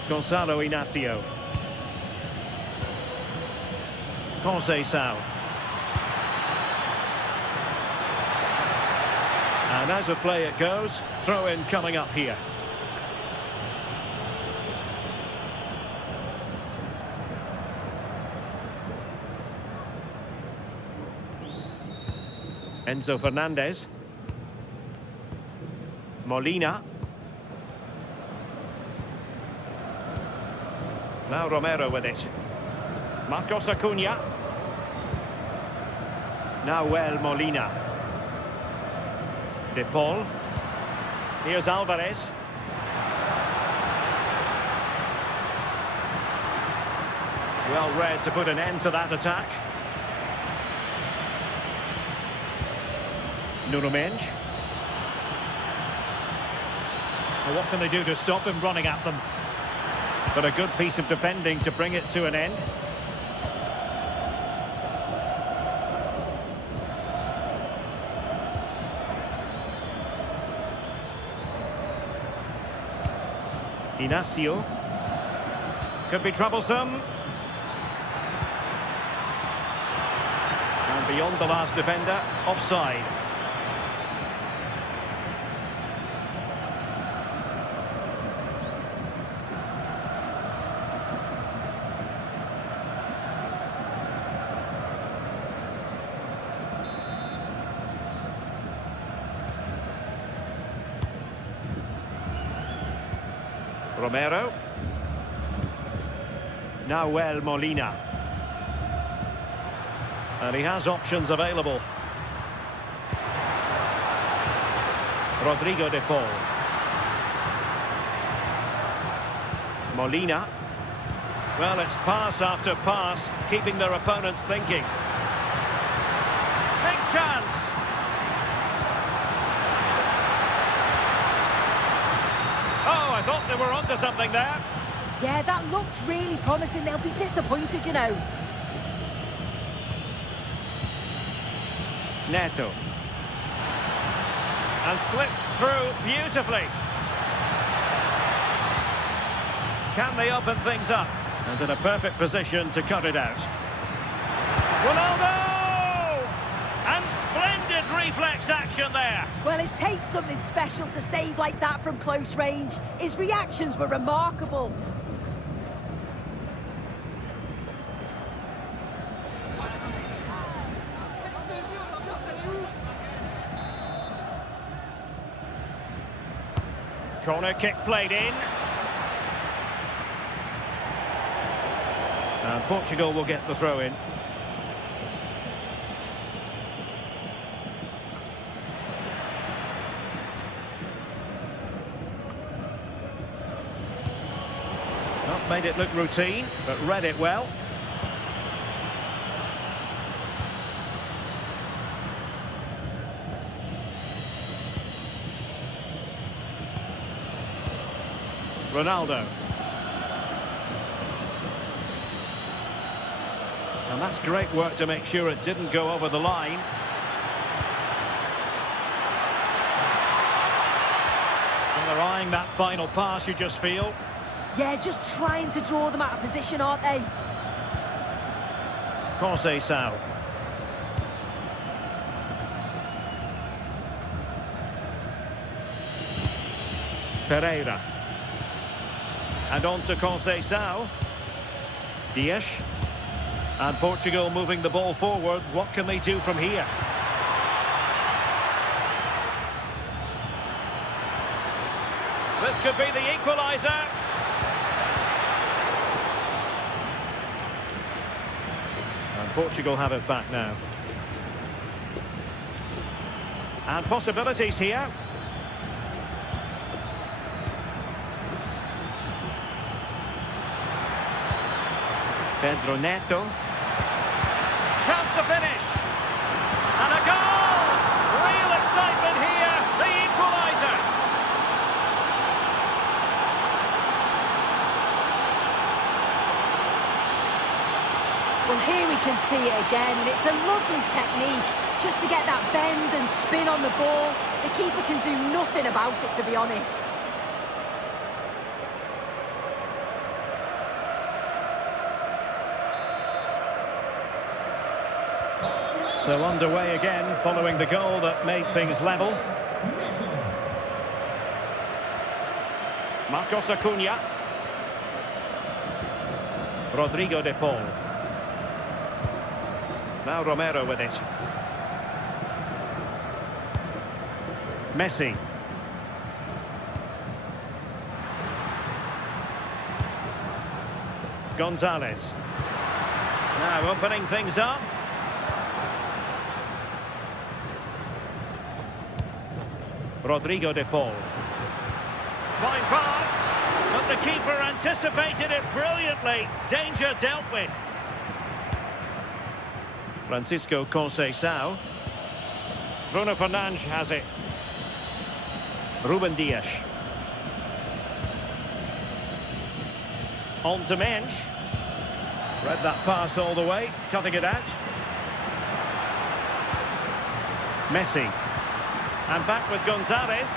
Gonzalo Inacio. Conceição. And as a play it goes, throw in coming up here. Enzo Fernandez. Molina. Now Romero with it. Marcos Acuna. Now Molina. De Paul. Here's Alvarez. Well read to put an end to that attack. Nuno Mendes. Well, what can they do to stop him running at them? But a good piece of defending to bring it to an end. Inacio. Could be troublesome. And beyond the last defender, offside. Romero. Now Molina. And he has options available. Rodrigo de Paul. Molina. Well, it's pass after pass, keeping their opponents thinking. Big chance. Oh, I thought they were onto something there. Yeah, that looks really promising. They'll be disappointed, you know. Neto. And slipped through beautifully. Can they open things up? And in a perfect position to cut it out. Ronaldo! And splendid reflex action there. Well, it takes something special to save like that from close range. His reactions were remarkable. Corner kick played in. And Portugal will get the throw in. Not made it look routine, but read it well. Ronaldo. And that's great work to make sure it didn't go over the line. Well, they're eyeing that final pass, you just feel. Yeah, just trying to draw them out of position, aren't they? Conceição. Ferreira. And on to Conceição. Dias. And Portugal moving the ball forward. What can they do from here? This could be the equaliser. And Portugal have it back now. And possibilities here. Pedro Neto. Chance to finish. And a goal! Real excitement here. The equaliser. Well, here we can see it again, and it's a lovely technique. Just to get that bend and spin on the ball. The keeper can do nothing about it, to be honest. So underway again, following the goal that made things level. Marcos Acuna. Rodrigo de Paul. Now Romero with it. Messi. Gonzalez. Now opening things up. Rodrigo de Paul. Fine pass, but the keeper anticipated it brilliantly. Danger dealt with. Francisco Conceição. Bruno Fernandes has it. Ruben Dias. On to Mensch. Read that pass all the way, cutting it out. Messi. And back with Gonzalez.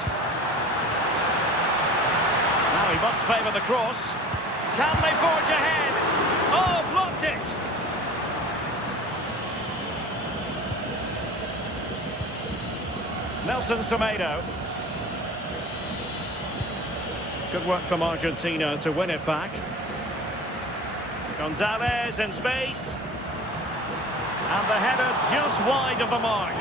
Now he must favour the cross. Can they forge ahead? Oh, blocked it! Nelson Semedo. Good work from Argentina to win it back. Gonzalez in space. And the header just wide of the mark.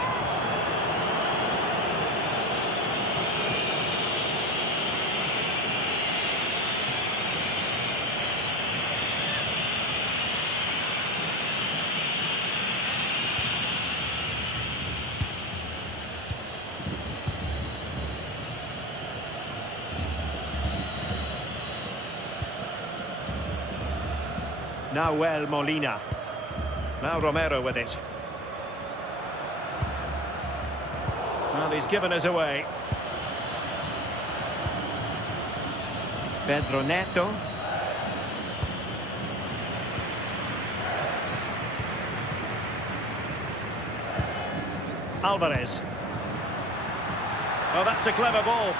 Nahuel Molina. Now Romero with it. Well, he's given us away. Pedro Neto. Alvarez. Oh, that's a clever ball.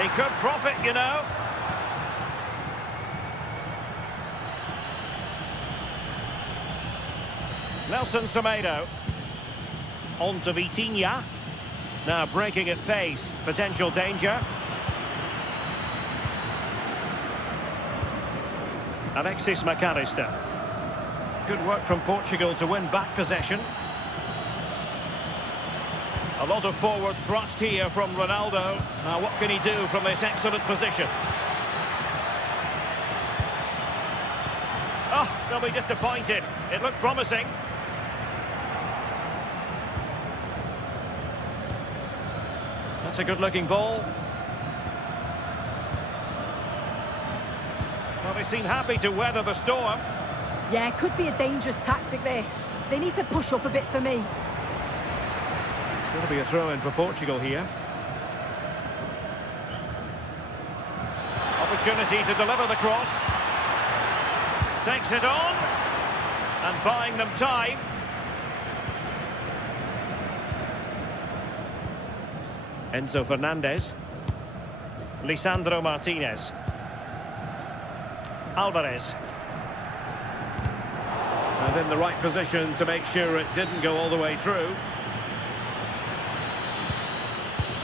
He could profit, you know. Nelson Semedo. On to Vitinha. Now breaking at pace. Potential danger. Alexis McAllister. Good work from Portugal to win back possession. A lot of forward thrust here from Ronaldo. Now what can he do from this excellent position? Oh, they'll be disappointed. It looked promising. That's a good-looking ball. Well, they seem happy to weather the storm. Yeah, it could be a dangerous tactic, this. They need to push up a bit for me. It's going to be a throw-in for Portugal here. Opportunity to deliver the cross. Takes it on. And buying them time. Enzo Fernandez. Lisandro Martinez. Alvarez. And in the right position to make sure it didn't go all the way through.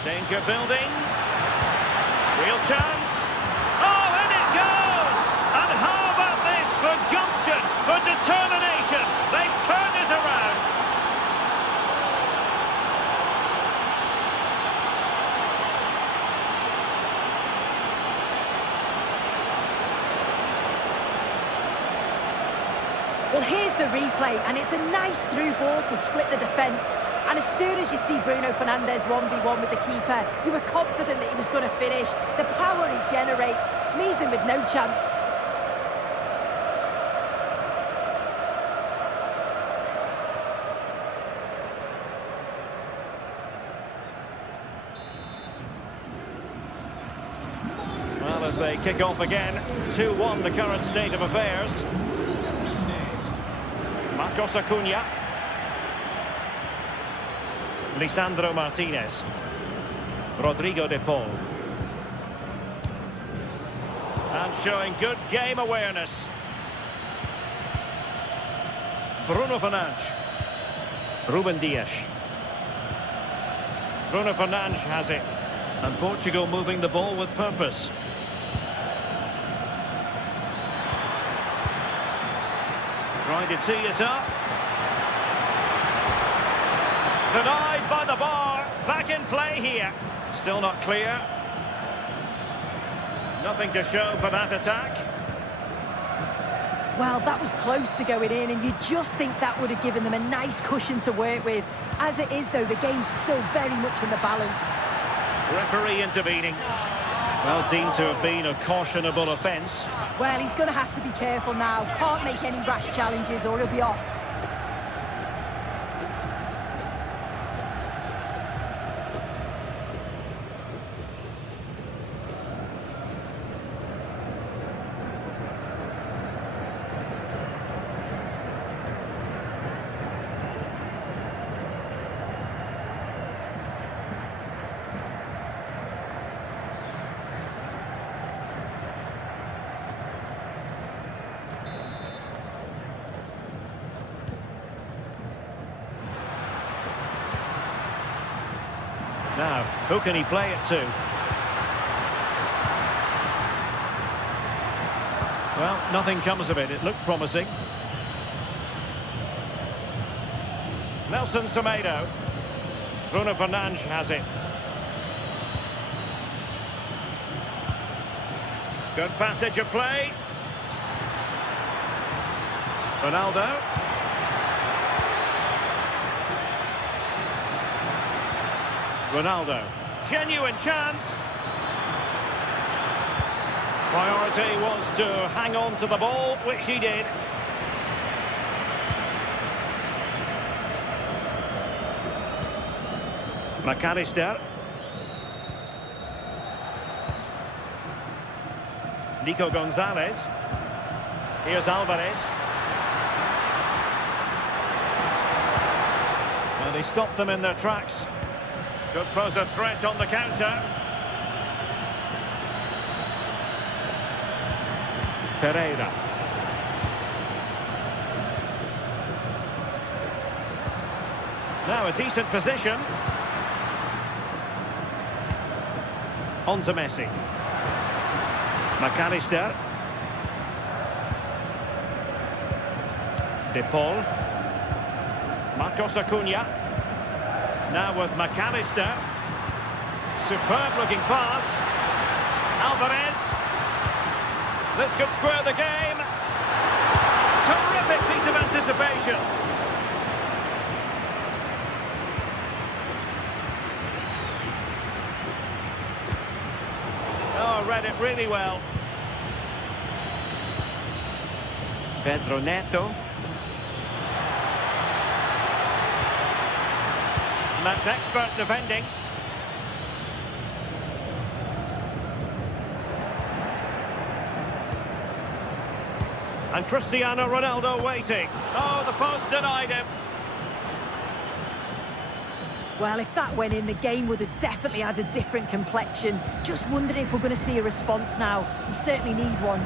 Danger building. Real chance. Oh, and it goes! And how about this for gumption, for determination? They've turned it around. Well, here's the replay, and it's a nice through ball to split the defence. And as soon as you see Bruno Fernandes 1v1 with the keeper, you were confident that he was going to finish. The power he generates leaves him with no chance. Well, as they kick off again, 2-1 the current state of affairs. Marcos Acuna. Lisandro Martinez. Rodrigo de Paul. And showing good game awareness. Bruno Fernandes. Ruben Dias. Bruno Fernandes has it. And Portugal moving the ball with purpose. Trying to tee it up. Denied by the bar. Back in play here. Still not clear. Nothing to show for that attack. Well, that was close to going in, and you just think that would have given them a nice cushion to work with. As it is, though, the game's still very much in the balance. Referee intervening. Well, deemed to have been a cautionable offence. Well, he's going to have to be careful now. Can't make any rash challenges or he'll be off. Now, who can he play it to? Well, nothing comes of it. It looked promising. Nelson Semedo. Bruno Fernandes has it. Good passage of play. Ronaldo. Ronaldo. Genuine chance. Priority was to hang on to the ball, which he did. McAllister. Nico Gonzalez. Here's Alvarez. And he stopped them in their tracks. Could pose a threat on the counter. Ferreira. Now a decent position. On to Messi. McAllister. De Paul. Marcos Acuna. Now with McAllister. Superb looking pass. Alvarez. This could square the game. Terrific piece of anticipation. Oh, read it really well. Pedro Neto. And that's expert defending. And Cristiano Ronaldo waiting. Oh, the post denied him. Well, if that went in, the game would have definitely had a different complexion. Just wondering if we're going to see a response now. We certainly need one.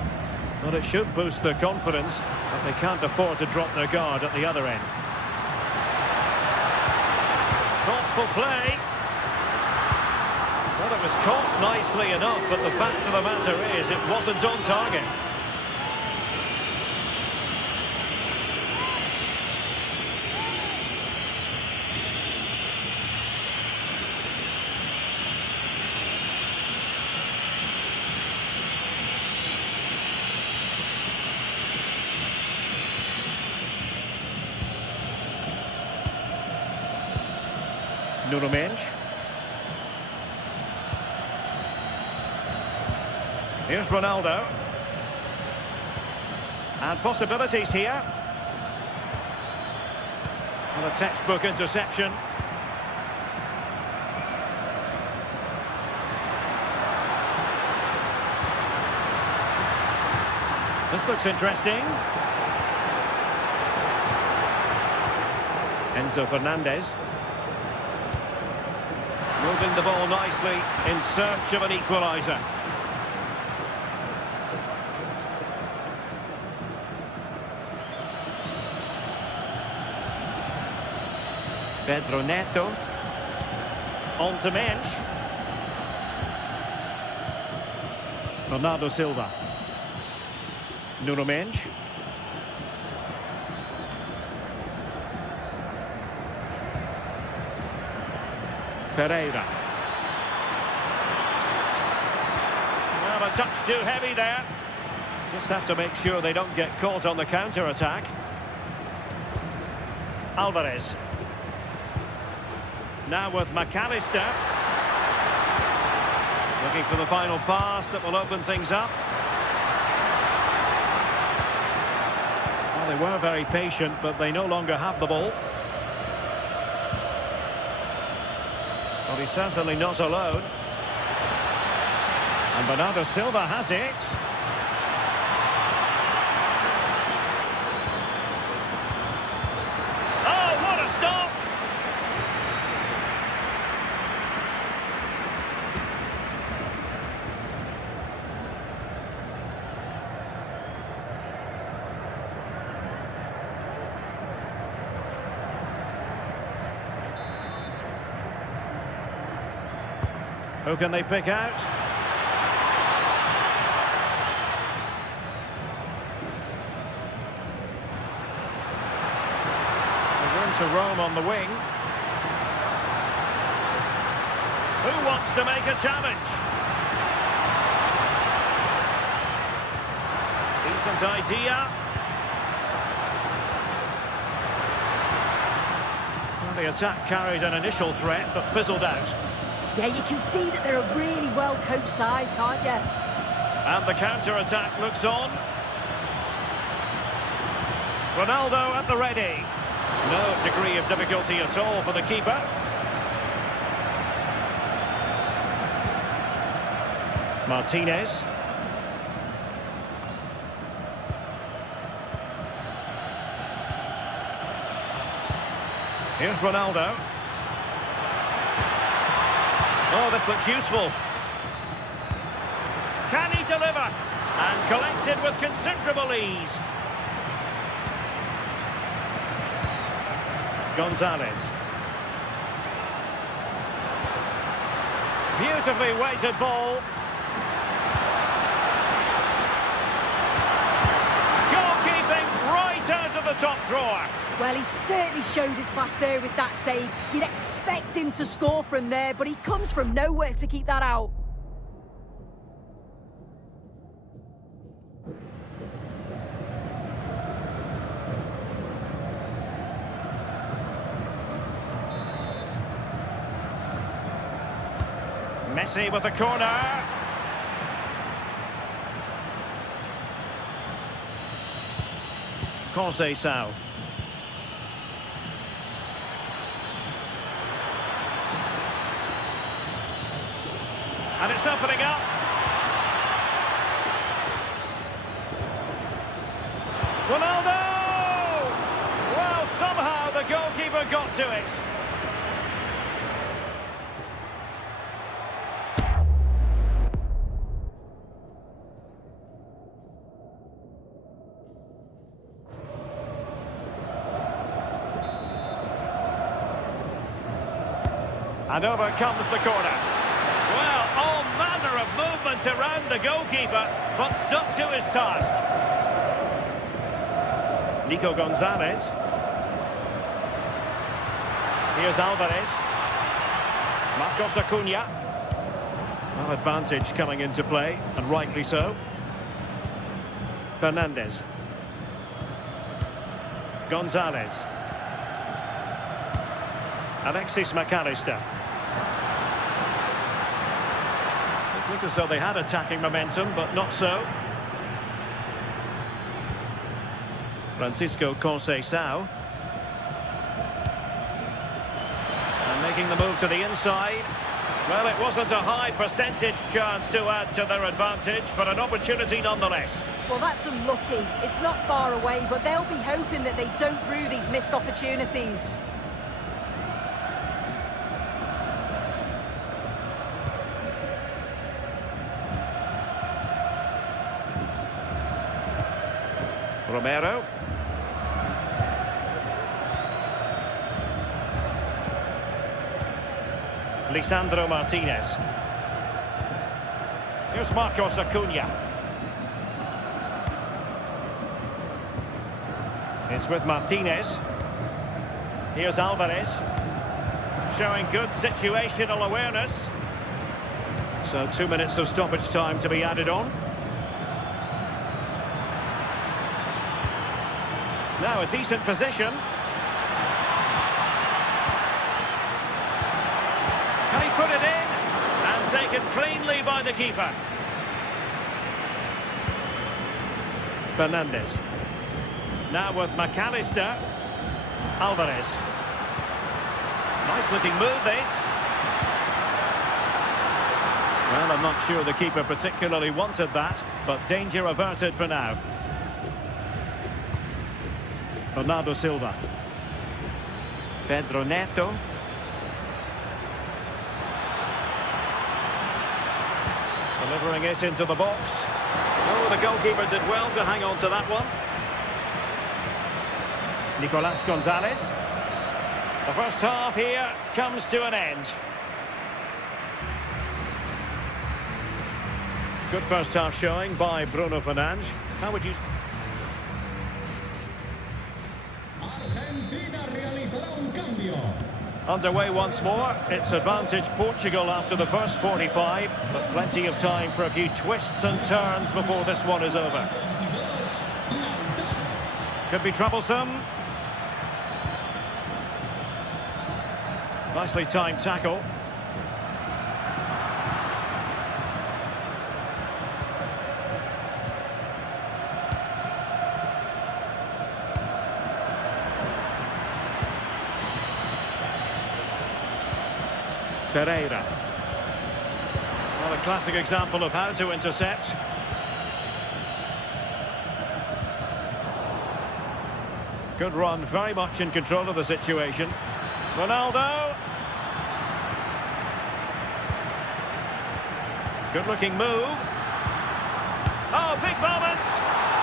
Well, it should boost their confidence, but they can't afford to drop their guard at the other end. Thoughtful play. Well, it was caught nicely enough, but the fact of the matter is it wasn't on target. Nuno Mendes. Here's Ronaldo. And possibilities here. And a textbook interception. This looks interesting. Enzo Fernandez. Moving the ball nicely in search of an equaliser. Pedro Neto. On to Mendes. Bernardo Silva. Nuno Mendes. Ferreira. Well, a touch too heavy there. Just have to make sure they don't get caught on the counter-attack. Alvarez. Now with McAllister. Looking for the final pass that will open things up. Well, they were very patient, but they no longer have the ball. Well, he's certainly not alone. And Bernardo Silva has it. Oh, what a stop! Who can they pick out? The room to roam on the wing. Who wants to make a challenge? Decent idea. Well, the attack carried an initial threat, but fizzled out. Yeah, you can see that they're a really well-coached side, can't you? And the counter-attack looks on. Ronaldo at the ready. No degree of difficulty at all for the keeper. Martinez. Here's Ronaldo. Oh, this looks useful. Can he deliver? And collected with considerable ease. Gonzalez. Beautifully weighted ball. Goalkeeping right out of the top drawer. Well, he certainly showed his class there with that save. You'd expect him to score from there, but he comes from nowhere to keep that out. Messi with the corner. Conceição. And it's opening up. stuck to it. And over comes the corner. Well, all manner of movement around the goalkeeper, but stuck to his task. Nico Gonzalez. Here's Alvarez. Marcos Acuna. Well, advantage coming into play, and rightly so. Fernandez. Gonzalez. Alexis McAllister. It looked as though they had attacking momentum, but not so. Francisco Conceição. And making the move to the inside. Well, it wasn't a high percentage chance to add to their advantage, but an opportunity nonetheless. Well, that's unlucky. It's not far away, but they'll be hoping that they don't rue these missed opportunities. Romero. Lisandro Martinez. Here's Marcos Acuna. It's with Martinez. Here's Alvarez. Showing good situational awareness. So 2 minutes of stoppage time to be added on. Now a decent position. Can he put it in? And taken cleanly by the keeper. Fernandez. Now with McAllister. Alvarez. Nice looking move this. Well, I'm not sure the keeper particularly wanted that, but danger averted for now. Ronaldo Silva. Pedro Neto. Delivering it into the box. Oh, the goalkeeper did well to hang on to that one. Nicolas Gonzalez. The first half here comes to an end. Good first half showing by Bruno Fernandes. How would you... Argentina realizará un cambio. Underway once more. It's advantage Portugal after the first 45, but plenty of time for a few twists and turns before this one is over. Could be troublesome. Nicely timed tackle. Ferreira. Well, a classic example of how to intercept. Good run, very much in control of the situation. Ronaldo. Good looking move. Oh, big moment.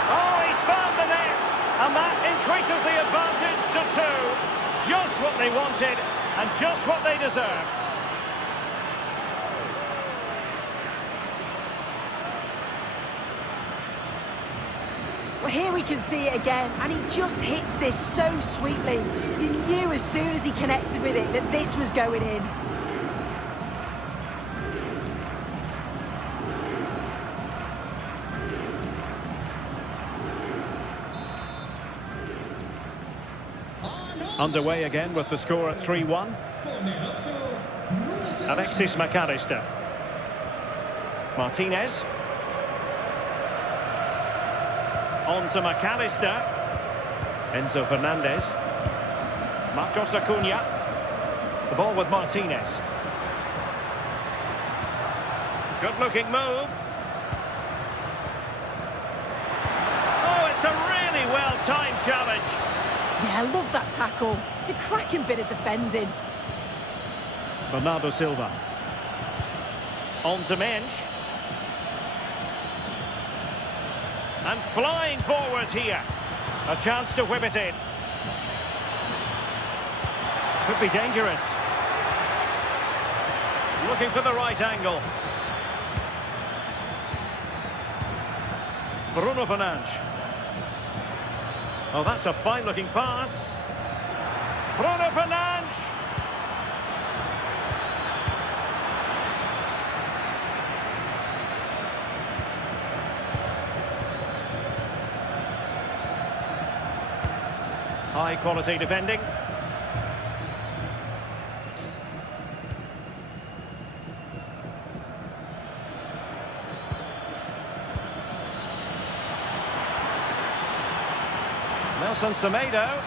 Oh, he's found the net. And that increases the advantage to 2. Just what they wanted and just what they deserve. Well, here we can see it again, and he just hits this so sweetly. You knew as soon as he connected with it that this was going in. Underway again with the score at 3-1. Alexis McAllister. Martinez. On to McAllister. Enzo Fernandez. Marcos Acuna. The ball with Martinez. Good looking move. Oh, it's a really well-timed challenge. Yeah, I love that tackle. It's a cracking bit of defending. Bernardo Silva. On to Mensch. And flying forward here. A chance to whip it in. Could be dangerous. Looking for the right angle. Bruno Fernandes. Oh, that's a fine-looking pass. Bruno Fernandes. High-quality defending. Nelson Semedo.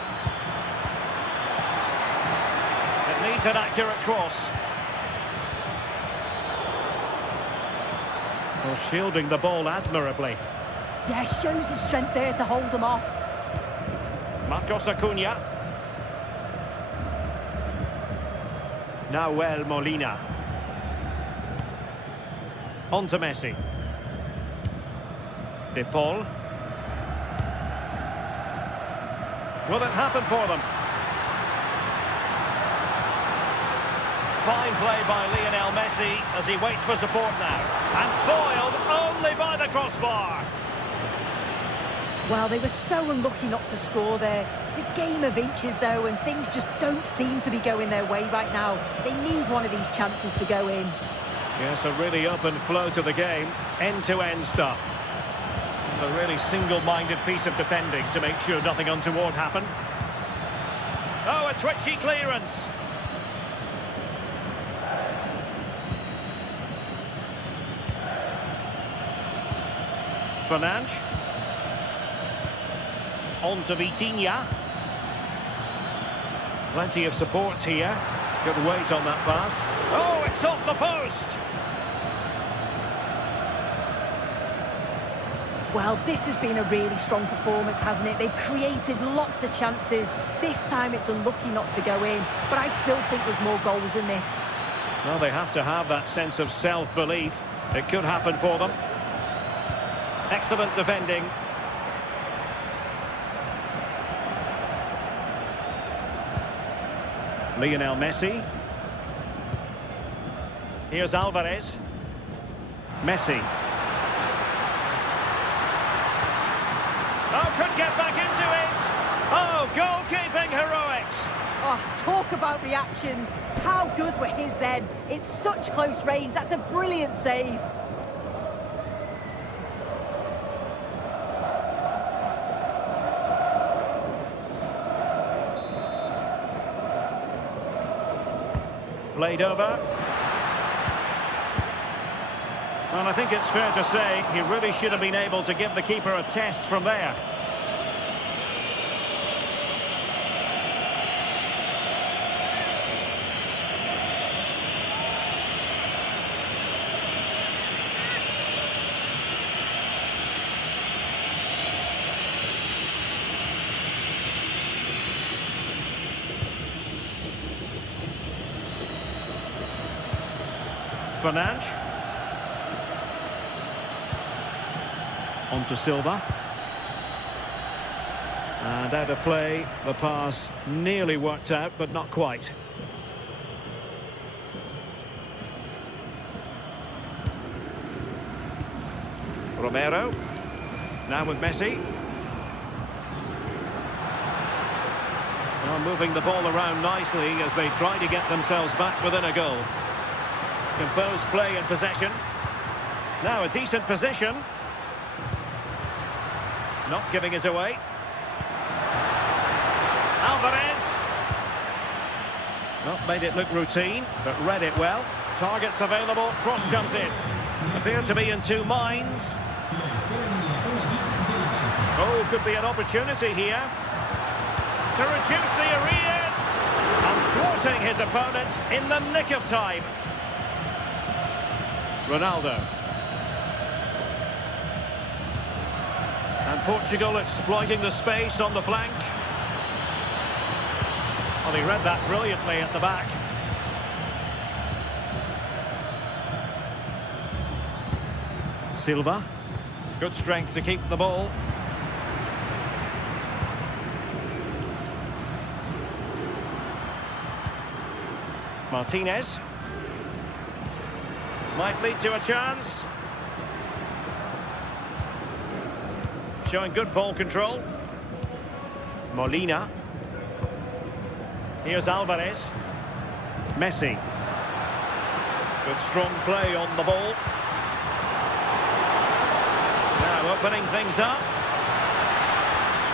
It needs an accurate cross. Well, shielding the ball admirably. Yeah, shows his strength there to hold them off. Marcos Acuna. Nahuel Molina. On to Messi. De Paul. Will it happen for them? Fine play by Lionel Messi as he waits for support now. And foiled only by the crossbar. Well, they were so unlucky not to score there. It's a game of inches, though, and things just don't seem to be going their way right now. They need one of these chances to go in. Yes, a really open flow to the game. End-to-end stuff. A really single-minded piece of defending to make sure nothing untoward happened. Oh, a twitchy clearance. Fernandes. On to Vitinha. Plenty of support here. Good weight on that pass. Oh, it's off the post. Well, this has been a really strong performance, hasn't it? They've created lots of chances. This time it's unlucky not to go in, but I still think there's more goals in this. Well, they have to have that sense of self-belief. It could happen for them. Excellent defending. Lionel Messi. Here's Alvarez. Messi. Oh, could get back into it. Oh, goalkeeping heroics. Oh, talk about reactions. How good were his then? It's such close range. That's a brilliant save. Played over. Well, I think it's fair to say he really should have been able to give the keeper a test from there. Fernandes. On to Silva. And out of play, the pass nearly worked out, but not quite. Romero. Now with Messi. Well, moving the ball around nicely as they try to get themselves back within a goal. Composed play and possession. Now a decent position. Not giving it away. Alvarez. Not made it look routine, but read it well. Targets available, cross comes in. Appear to be in two minds. Oh, could be an opportunity here to reduce the arrears. And thwarting his opponent in the nick of time. Ronaldo. And Portugal exploiting the space on the flank. Well, he read that brilliantly at the back. Silva. Good strength to keep the ball. Martinez. Might lead to a chance. Showing good ball control. Molina. Here's Alvarez. Messi. Good strong play on the ball. Now opening things up.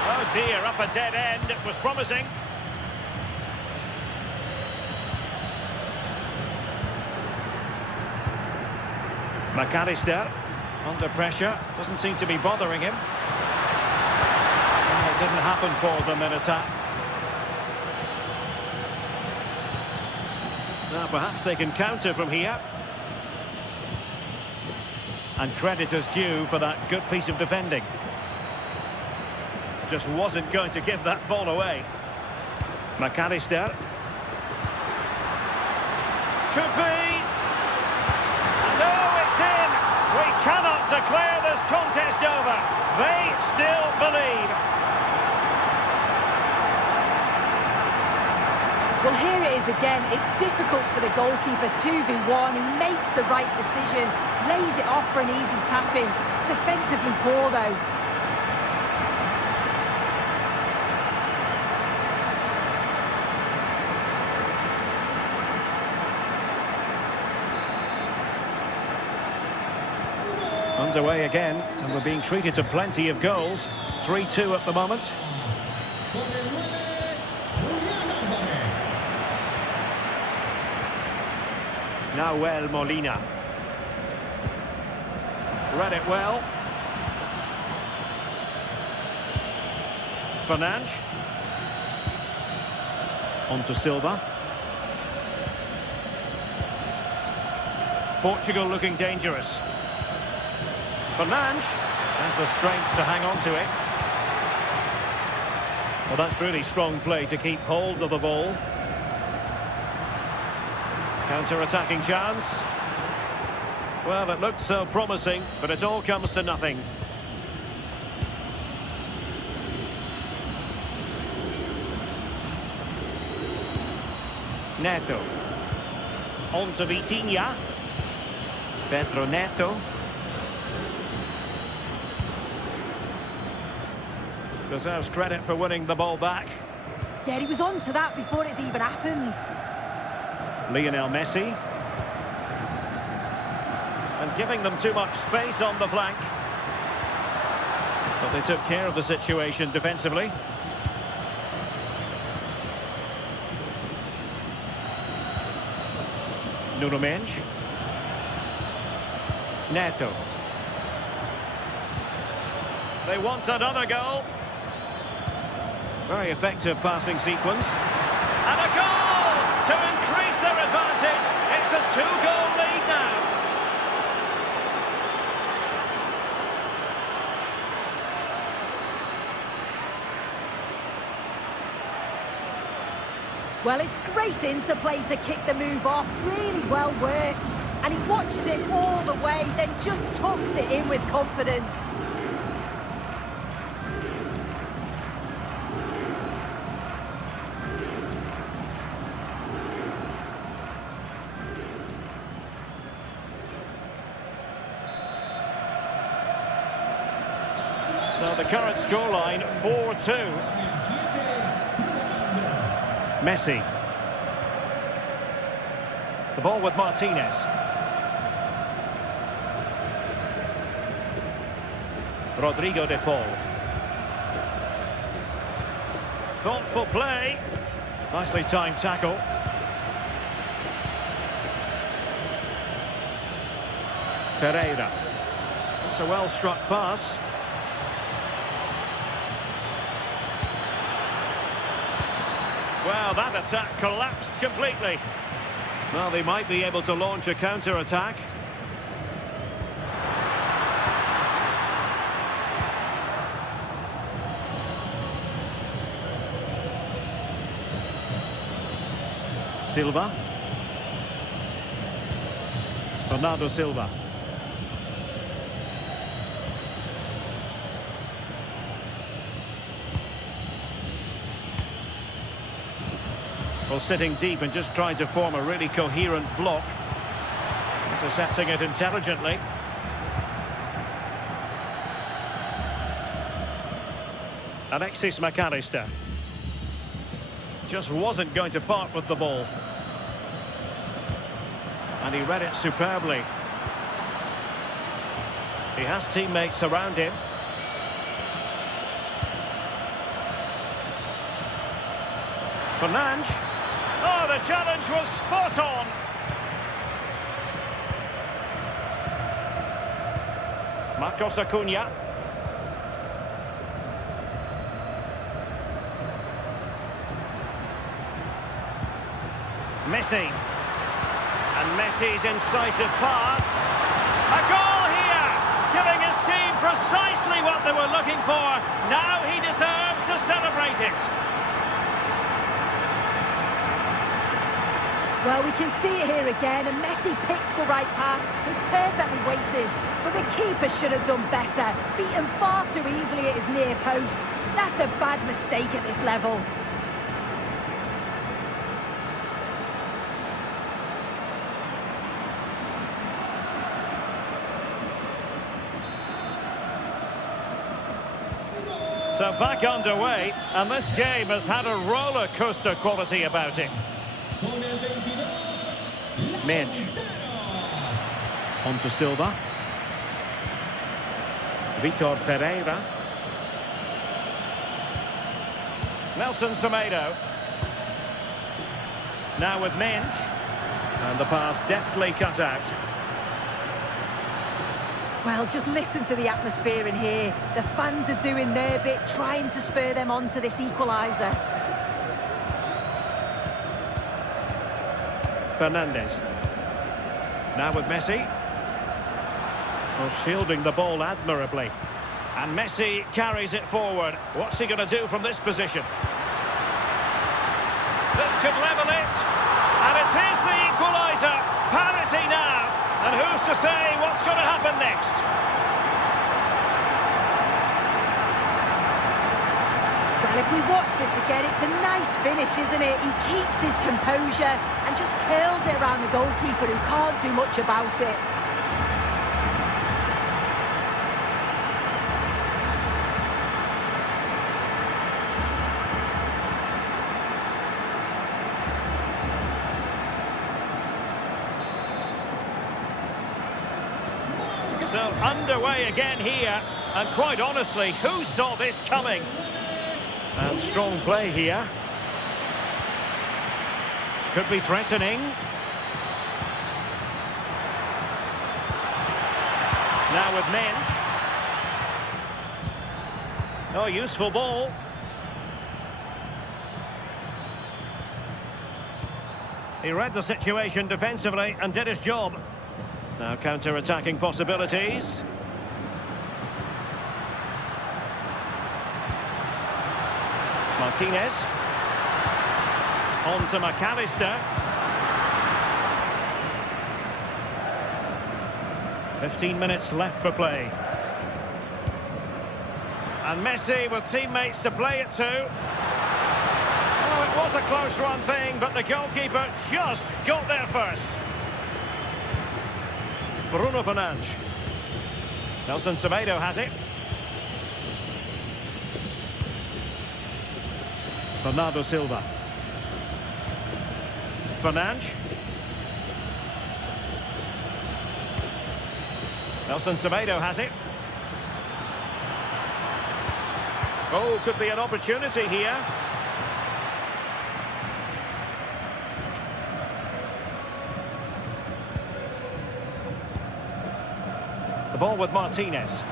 Oh dear, up a dead end. It was promising. McAllister under pressure. Doesn't seem to be bothering him. Well, it didn't happen for them in attack. Now perhaps they can counter from here. And credit is due for that good piece of defending. Just wasn't going to give that ball away. McAllister. Could be. And oh, it's in! We cannot declare this contest over. They still believe. Well, here it is again. It's difficult for the goalkeeper. 2v1. He makes the right decision. Lays it off for an easy tap-in. It's defensively poor, though. Underway again, and we're being treated to plenty of goals. 3-2 at the moment. Con el 9, Julián Álvarez. Nahuel Molina. Read it well. Fernandes. On to Silva. Portugal looking dangerous. Fernandes has the strength to hang on to it. Well, that's really strong play to keep hold of the ball. Counter-attacking chance. Well, it looked so promising, but it all comes to nothing. Neto. On to Vitinha. Pedro Neto. Deserves credit for winning the ball back. Yeah, he was on to that before it even happened. Lionel Messi. And giving them too much space on the flank. But they took care of the situation defensively. Nuno Mendes. Neto. They want another goal. Very effective passing sequence. And a goal to increase their advantage. It's a 2-goal lead now. Well, it's great interplay to kick the move off. Really well worked. And he watches it all the way, then just tucks it in with confidence. So the current scoreline, 4-2. Messi. The ball with Martinez. Rodrigo de Paul. Thoughtful play. Nicely timed tackle. Ferreira. It's a well-struck pass. Well, that attack collapsed completely. Well, they might be able to launch a counter-attack. Silva. Bernardo Silva. Well, sitting deep and just trying to form a really coherent block. Intercepting it intelligently. Alexis McAllister. Just wasn't going to part with the ball. And he read it superbly. He has teammates around him. Fernandes. Oh, the challenge was spot on. Marcos Acuna. Messi. And Messi's incisive pass. A goal here, giving his team precisely what they were looking for. Now he deserves to celebrate it. Well, we can see it here again, and Messi picks the right pass. It's perfectly weighted, but the keeper should have done better. Beaten far too easily at his near post. That's a bad mistake at this level. So back underway, and this game has had a roller coaster quality about it. Con el 22, Mensch. On to Silva. Vitor Ferreira. Nelson Semedo. Now with Mensch. And the pass deftly cut out. Well, just listen to the atmosphere in here. The fans are doing their bit, trying to spur them on to this equaliser. Fernandes. Now with Messi. Well, shielding the ball admirably. And Messi carries it forward. What's he going to do from this position? This could level it. And it is the equaliser. Parity now. And who's to say what's going to happen next? Well, if we watch this again, it's a nice finish, isn't it? He keeps his composure and just curls it around the goalkeeper who can't do much about it. So underway again here, and quite honestly, who saw this coming? And strong play here. Could be threatening. Now with Mensch. Oh, useful ball. He read the situation defensively and did his job. Now counter-attacking possibilities. Martinez. On to McAllister. 15 minutes left for play. And Messi with teammates to play it to. Oh, it was a close run thing, but the goalkeeper just got there first. Bruno Fernandes. Nelson Semedo has it. Bernardo Silva. Fernandes. Nelson Semedo has it. Oh, could be an opportunity here. The ball with Martinez.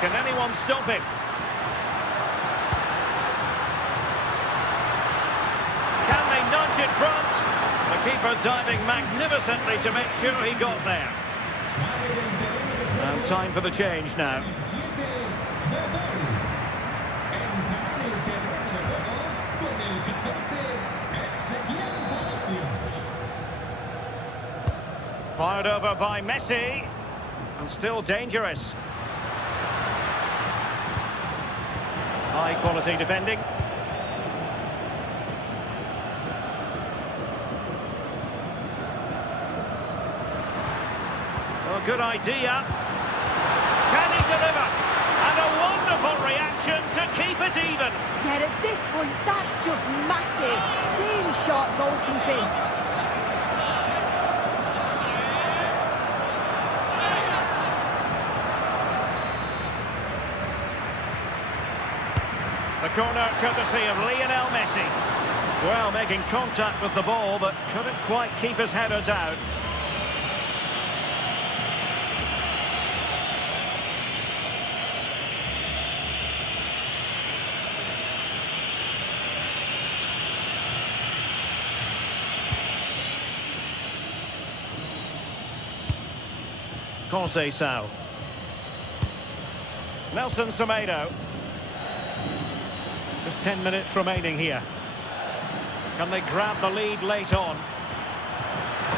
Can anyone stop him? Can they nudge in front? The keeper diving magnificently to make sure he got there. And time for the change now. Fired over by Messi. And still dangerous. High quality defending. Well, good idea. Can he deliver? And a wonderful reaction to keep it even. Yet at this point, that's just massive. Really sharp goalkeeping. The corner courtesy of Lionel Messi. Well, making contact with the ball, but couldn't quite keep his header down. Conceição. Nelson Semedo. Just 10 minutes remaining here. Can they grab the lead late on?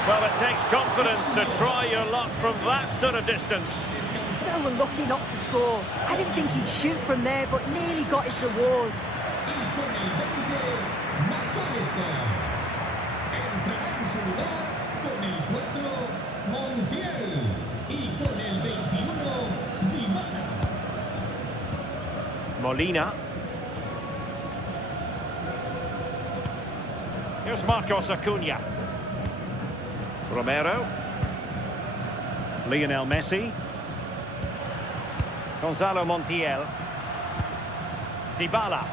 Well, it takes confidence to try your luck from that sort of distance. So unlucky not to score. I didn't think he'd shoot from there, but nearly got his rewards. Y con el 20, Macualesca. Entrará en su lugar con el 4, Montiel. Y con el 21, Dimana. Molina. Here's Marcos Acuna. Romero. Lionel Messi. Gonzalo Montiel. Dybala.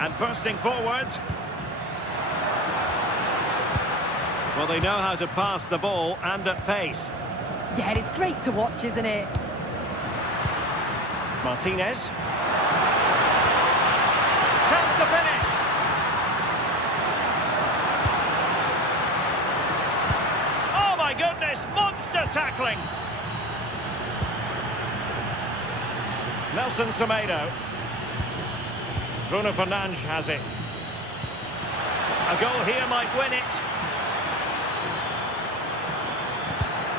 And bursting forward. Well, they know how to pass the ball and at pace. Yeah, it's great to watch, isn't it? Martinez. Chance to finish. Oh my goodness, monster tackling. Nelson Semedo. Bruno Fernandes has it. A goal here might win it.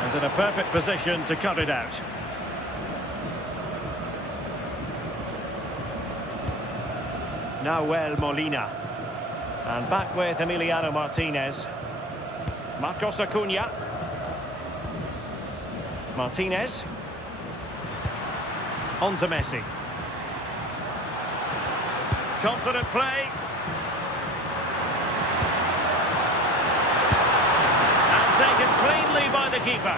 And in a perfect position to cut it out. Nahuel Molina. And back with Emiliano Martinez. Marcos Acuna. Martinez. On to Messi. Confident play. And taken cleanly by the keeper.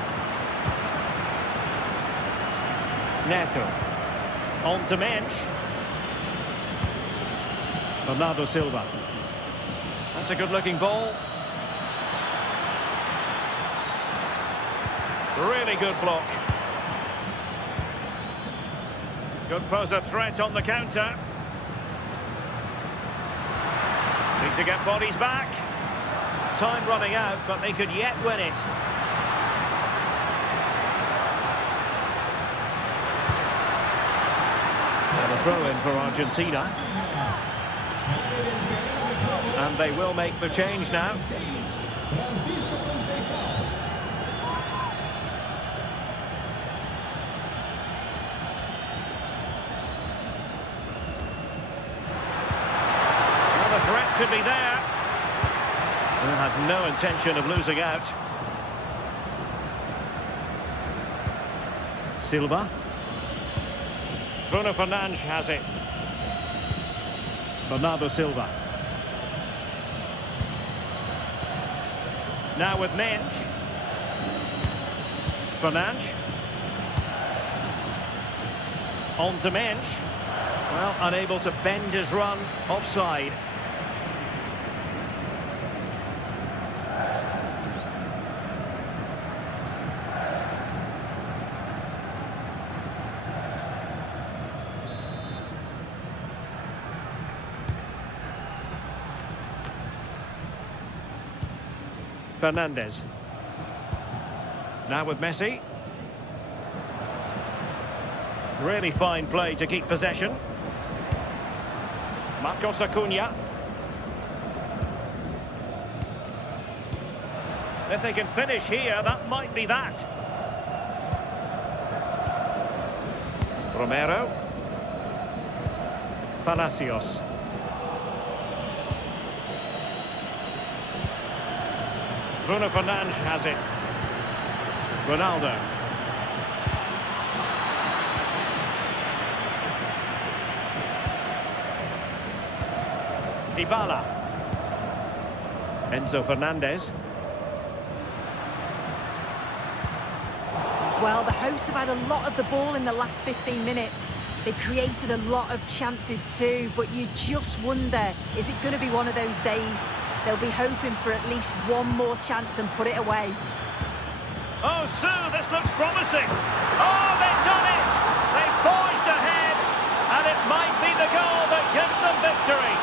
Neto. On to Mensch. Bernardo Silva. That's a good-looking ball. Really good block. Could pose a threat on the counter. Need to get bodies back. Time running out, but they could yet win it. And a throw-in for Argentina. And they will make the change now. Well, the threat could be there. They had no intention of losing out. Silva. Bruno Fernandes has it. Bernardo Silva. Now with Mensch. Fernandes. On to Mensch. Well, unable to bend his run. Offside. Fernandes. Now with Messi. Really fine play to keep possession. Marcos Acuna. If they can finish here, that might be that. Romero. Palacios. Bruno Fernandes has it. Ronaldo. Dybala. Enzo Fernandez. Well, the hosts have had a lot of the ball in the last 15 minutes. They've created a lot of chances too, but you just wonder, is it going to be one of those days? They'll be hoping for at least one more chance and put it away. Oh, Sue, this looks promising. Oh, they've done it! They've forged ahead, and it might be the goal that gives them victory.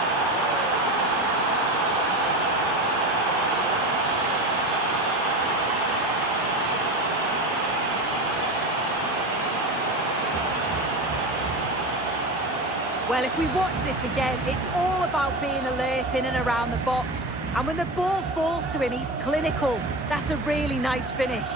Well, if we watch this again, it's all about being alert in and around the box. And when the ball falls to him, he's clinical. That's a really nice finish.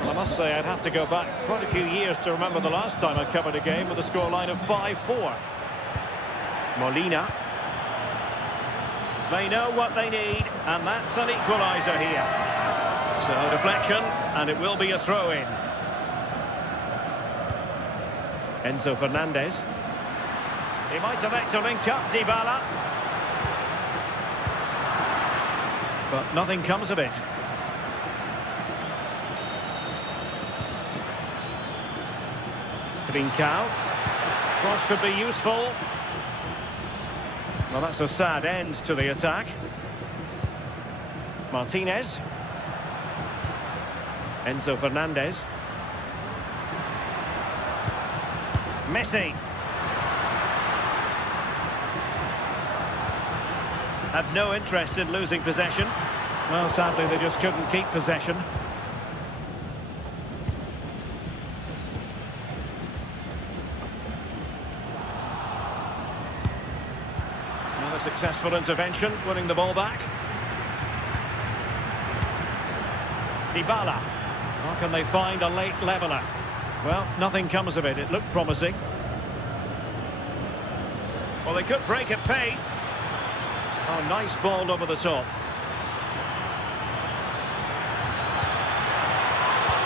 Well, I must say I'd have to go back quite a few years to remember the last time I covered a game with a scoreline of 5-4. Molina. They know what they need, and that's an equaliser here. So deflection, and it will be a throw-in. Enzo Fernandez. He might elect to link up Dybala. But nothing comes of it. Trincao. Cross could be useful. Well, that's a sad end to the attack. Martinez. Enzo Fernandez. Messi. Have no interest in losing possession. Well, sadly, they just couldn't keep possession. Successful intervention, winning the ball back. Dybala. How can they find a late leveller? Well, nothing comes of it. It looked promising. Well, they could break at pace. Oh, nice ball over the top.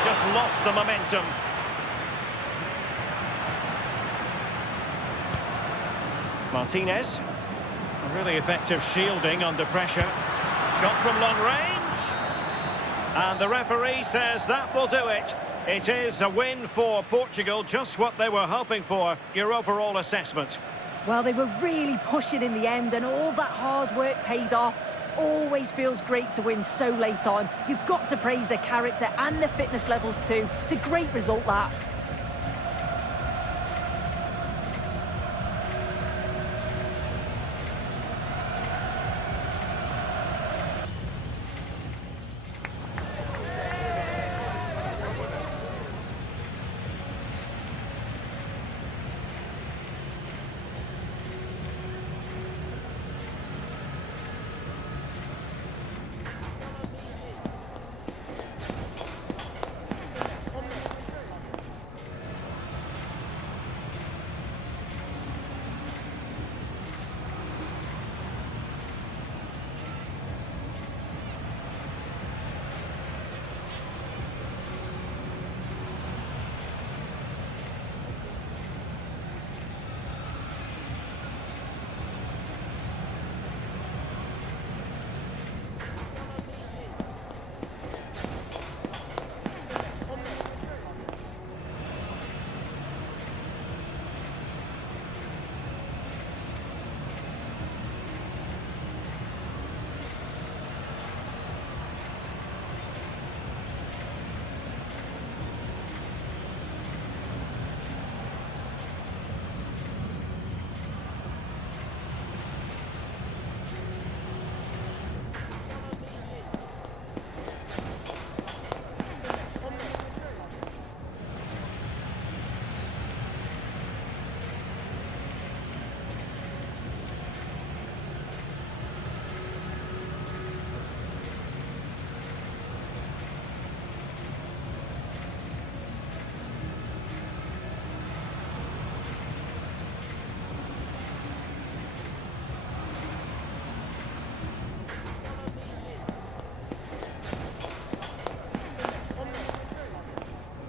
Just lost the momentum. Martinez. Really effective shielding under pressure. Shot from long range. And the referee says that will do it. It is a win for Portugal, just what they were hoping for. Your overall assessment? Well, they were really pushing in the end, and all that hard work paid off. Always feels great to win so late on. You've got to praise their character and their fitness levels too. It's a great result, that.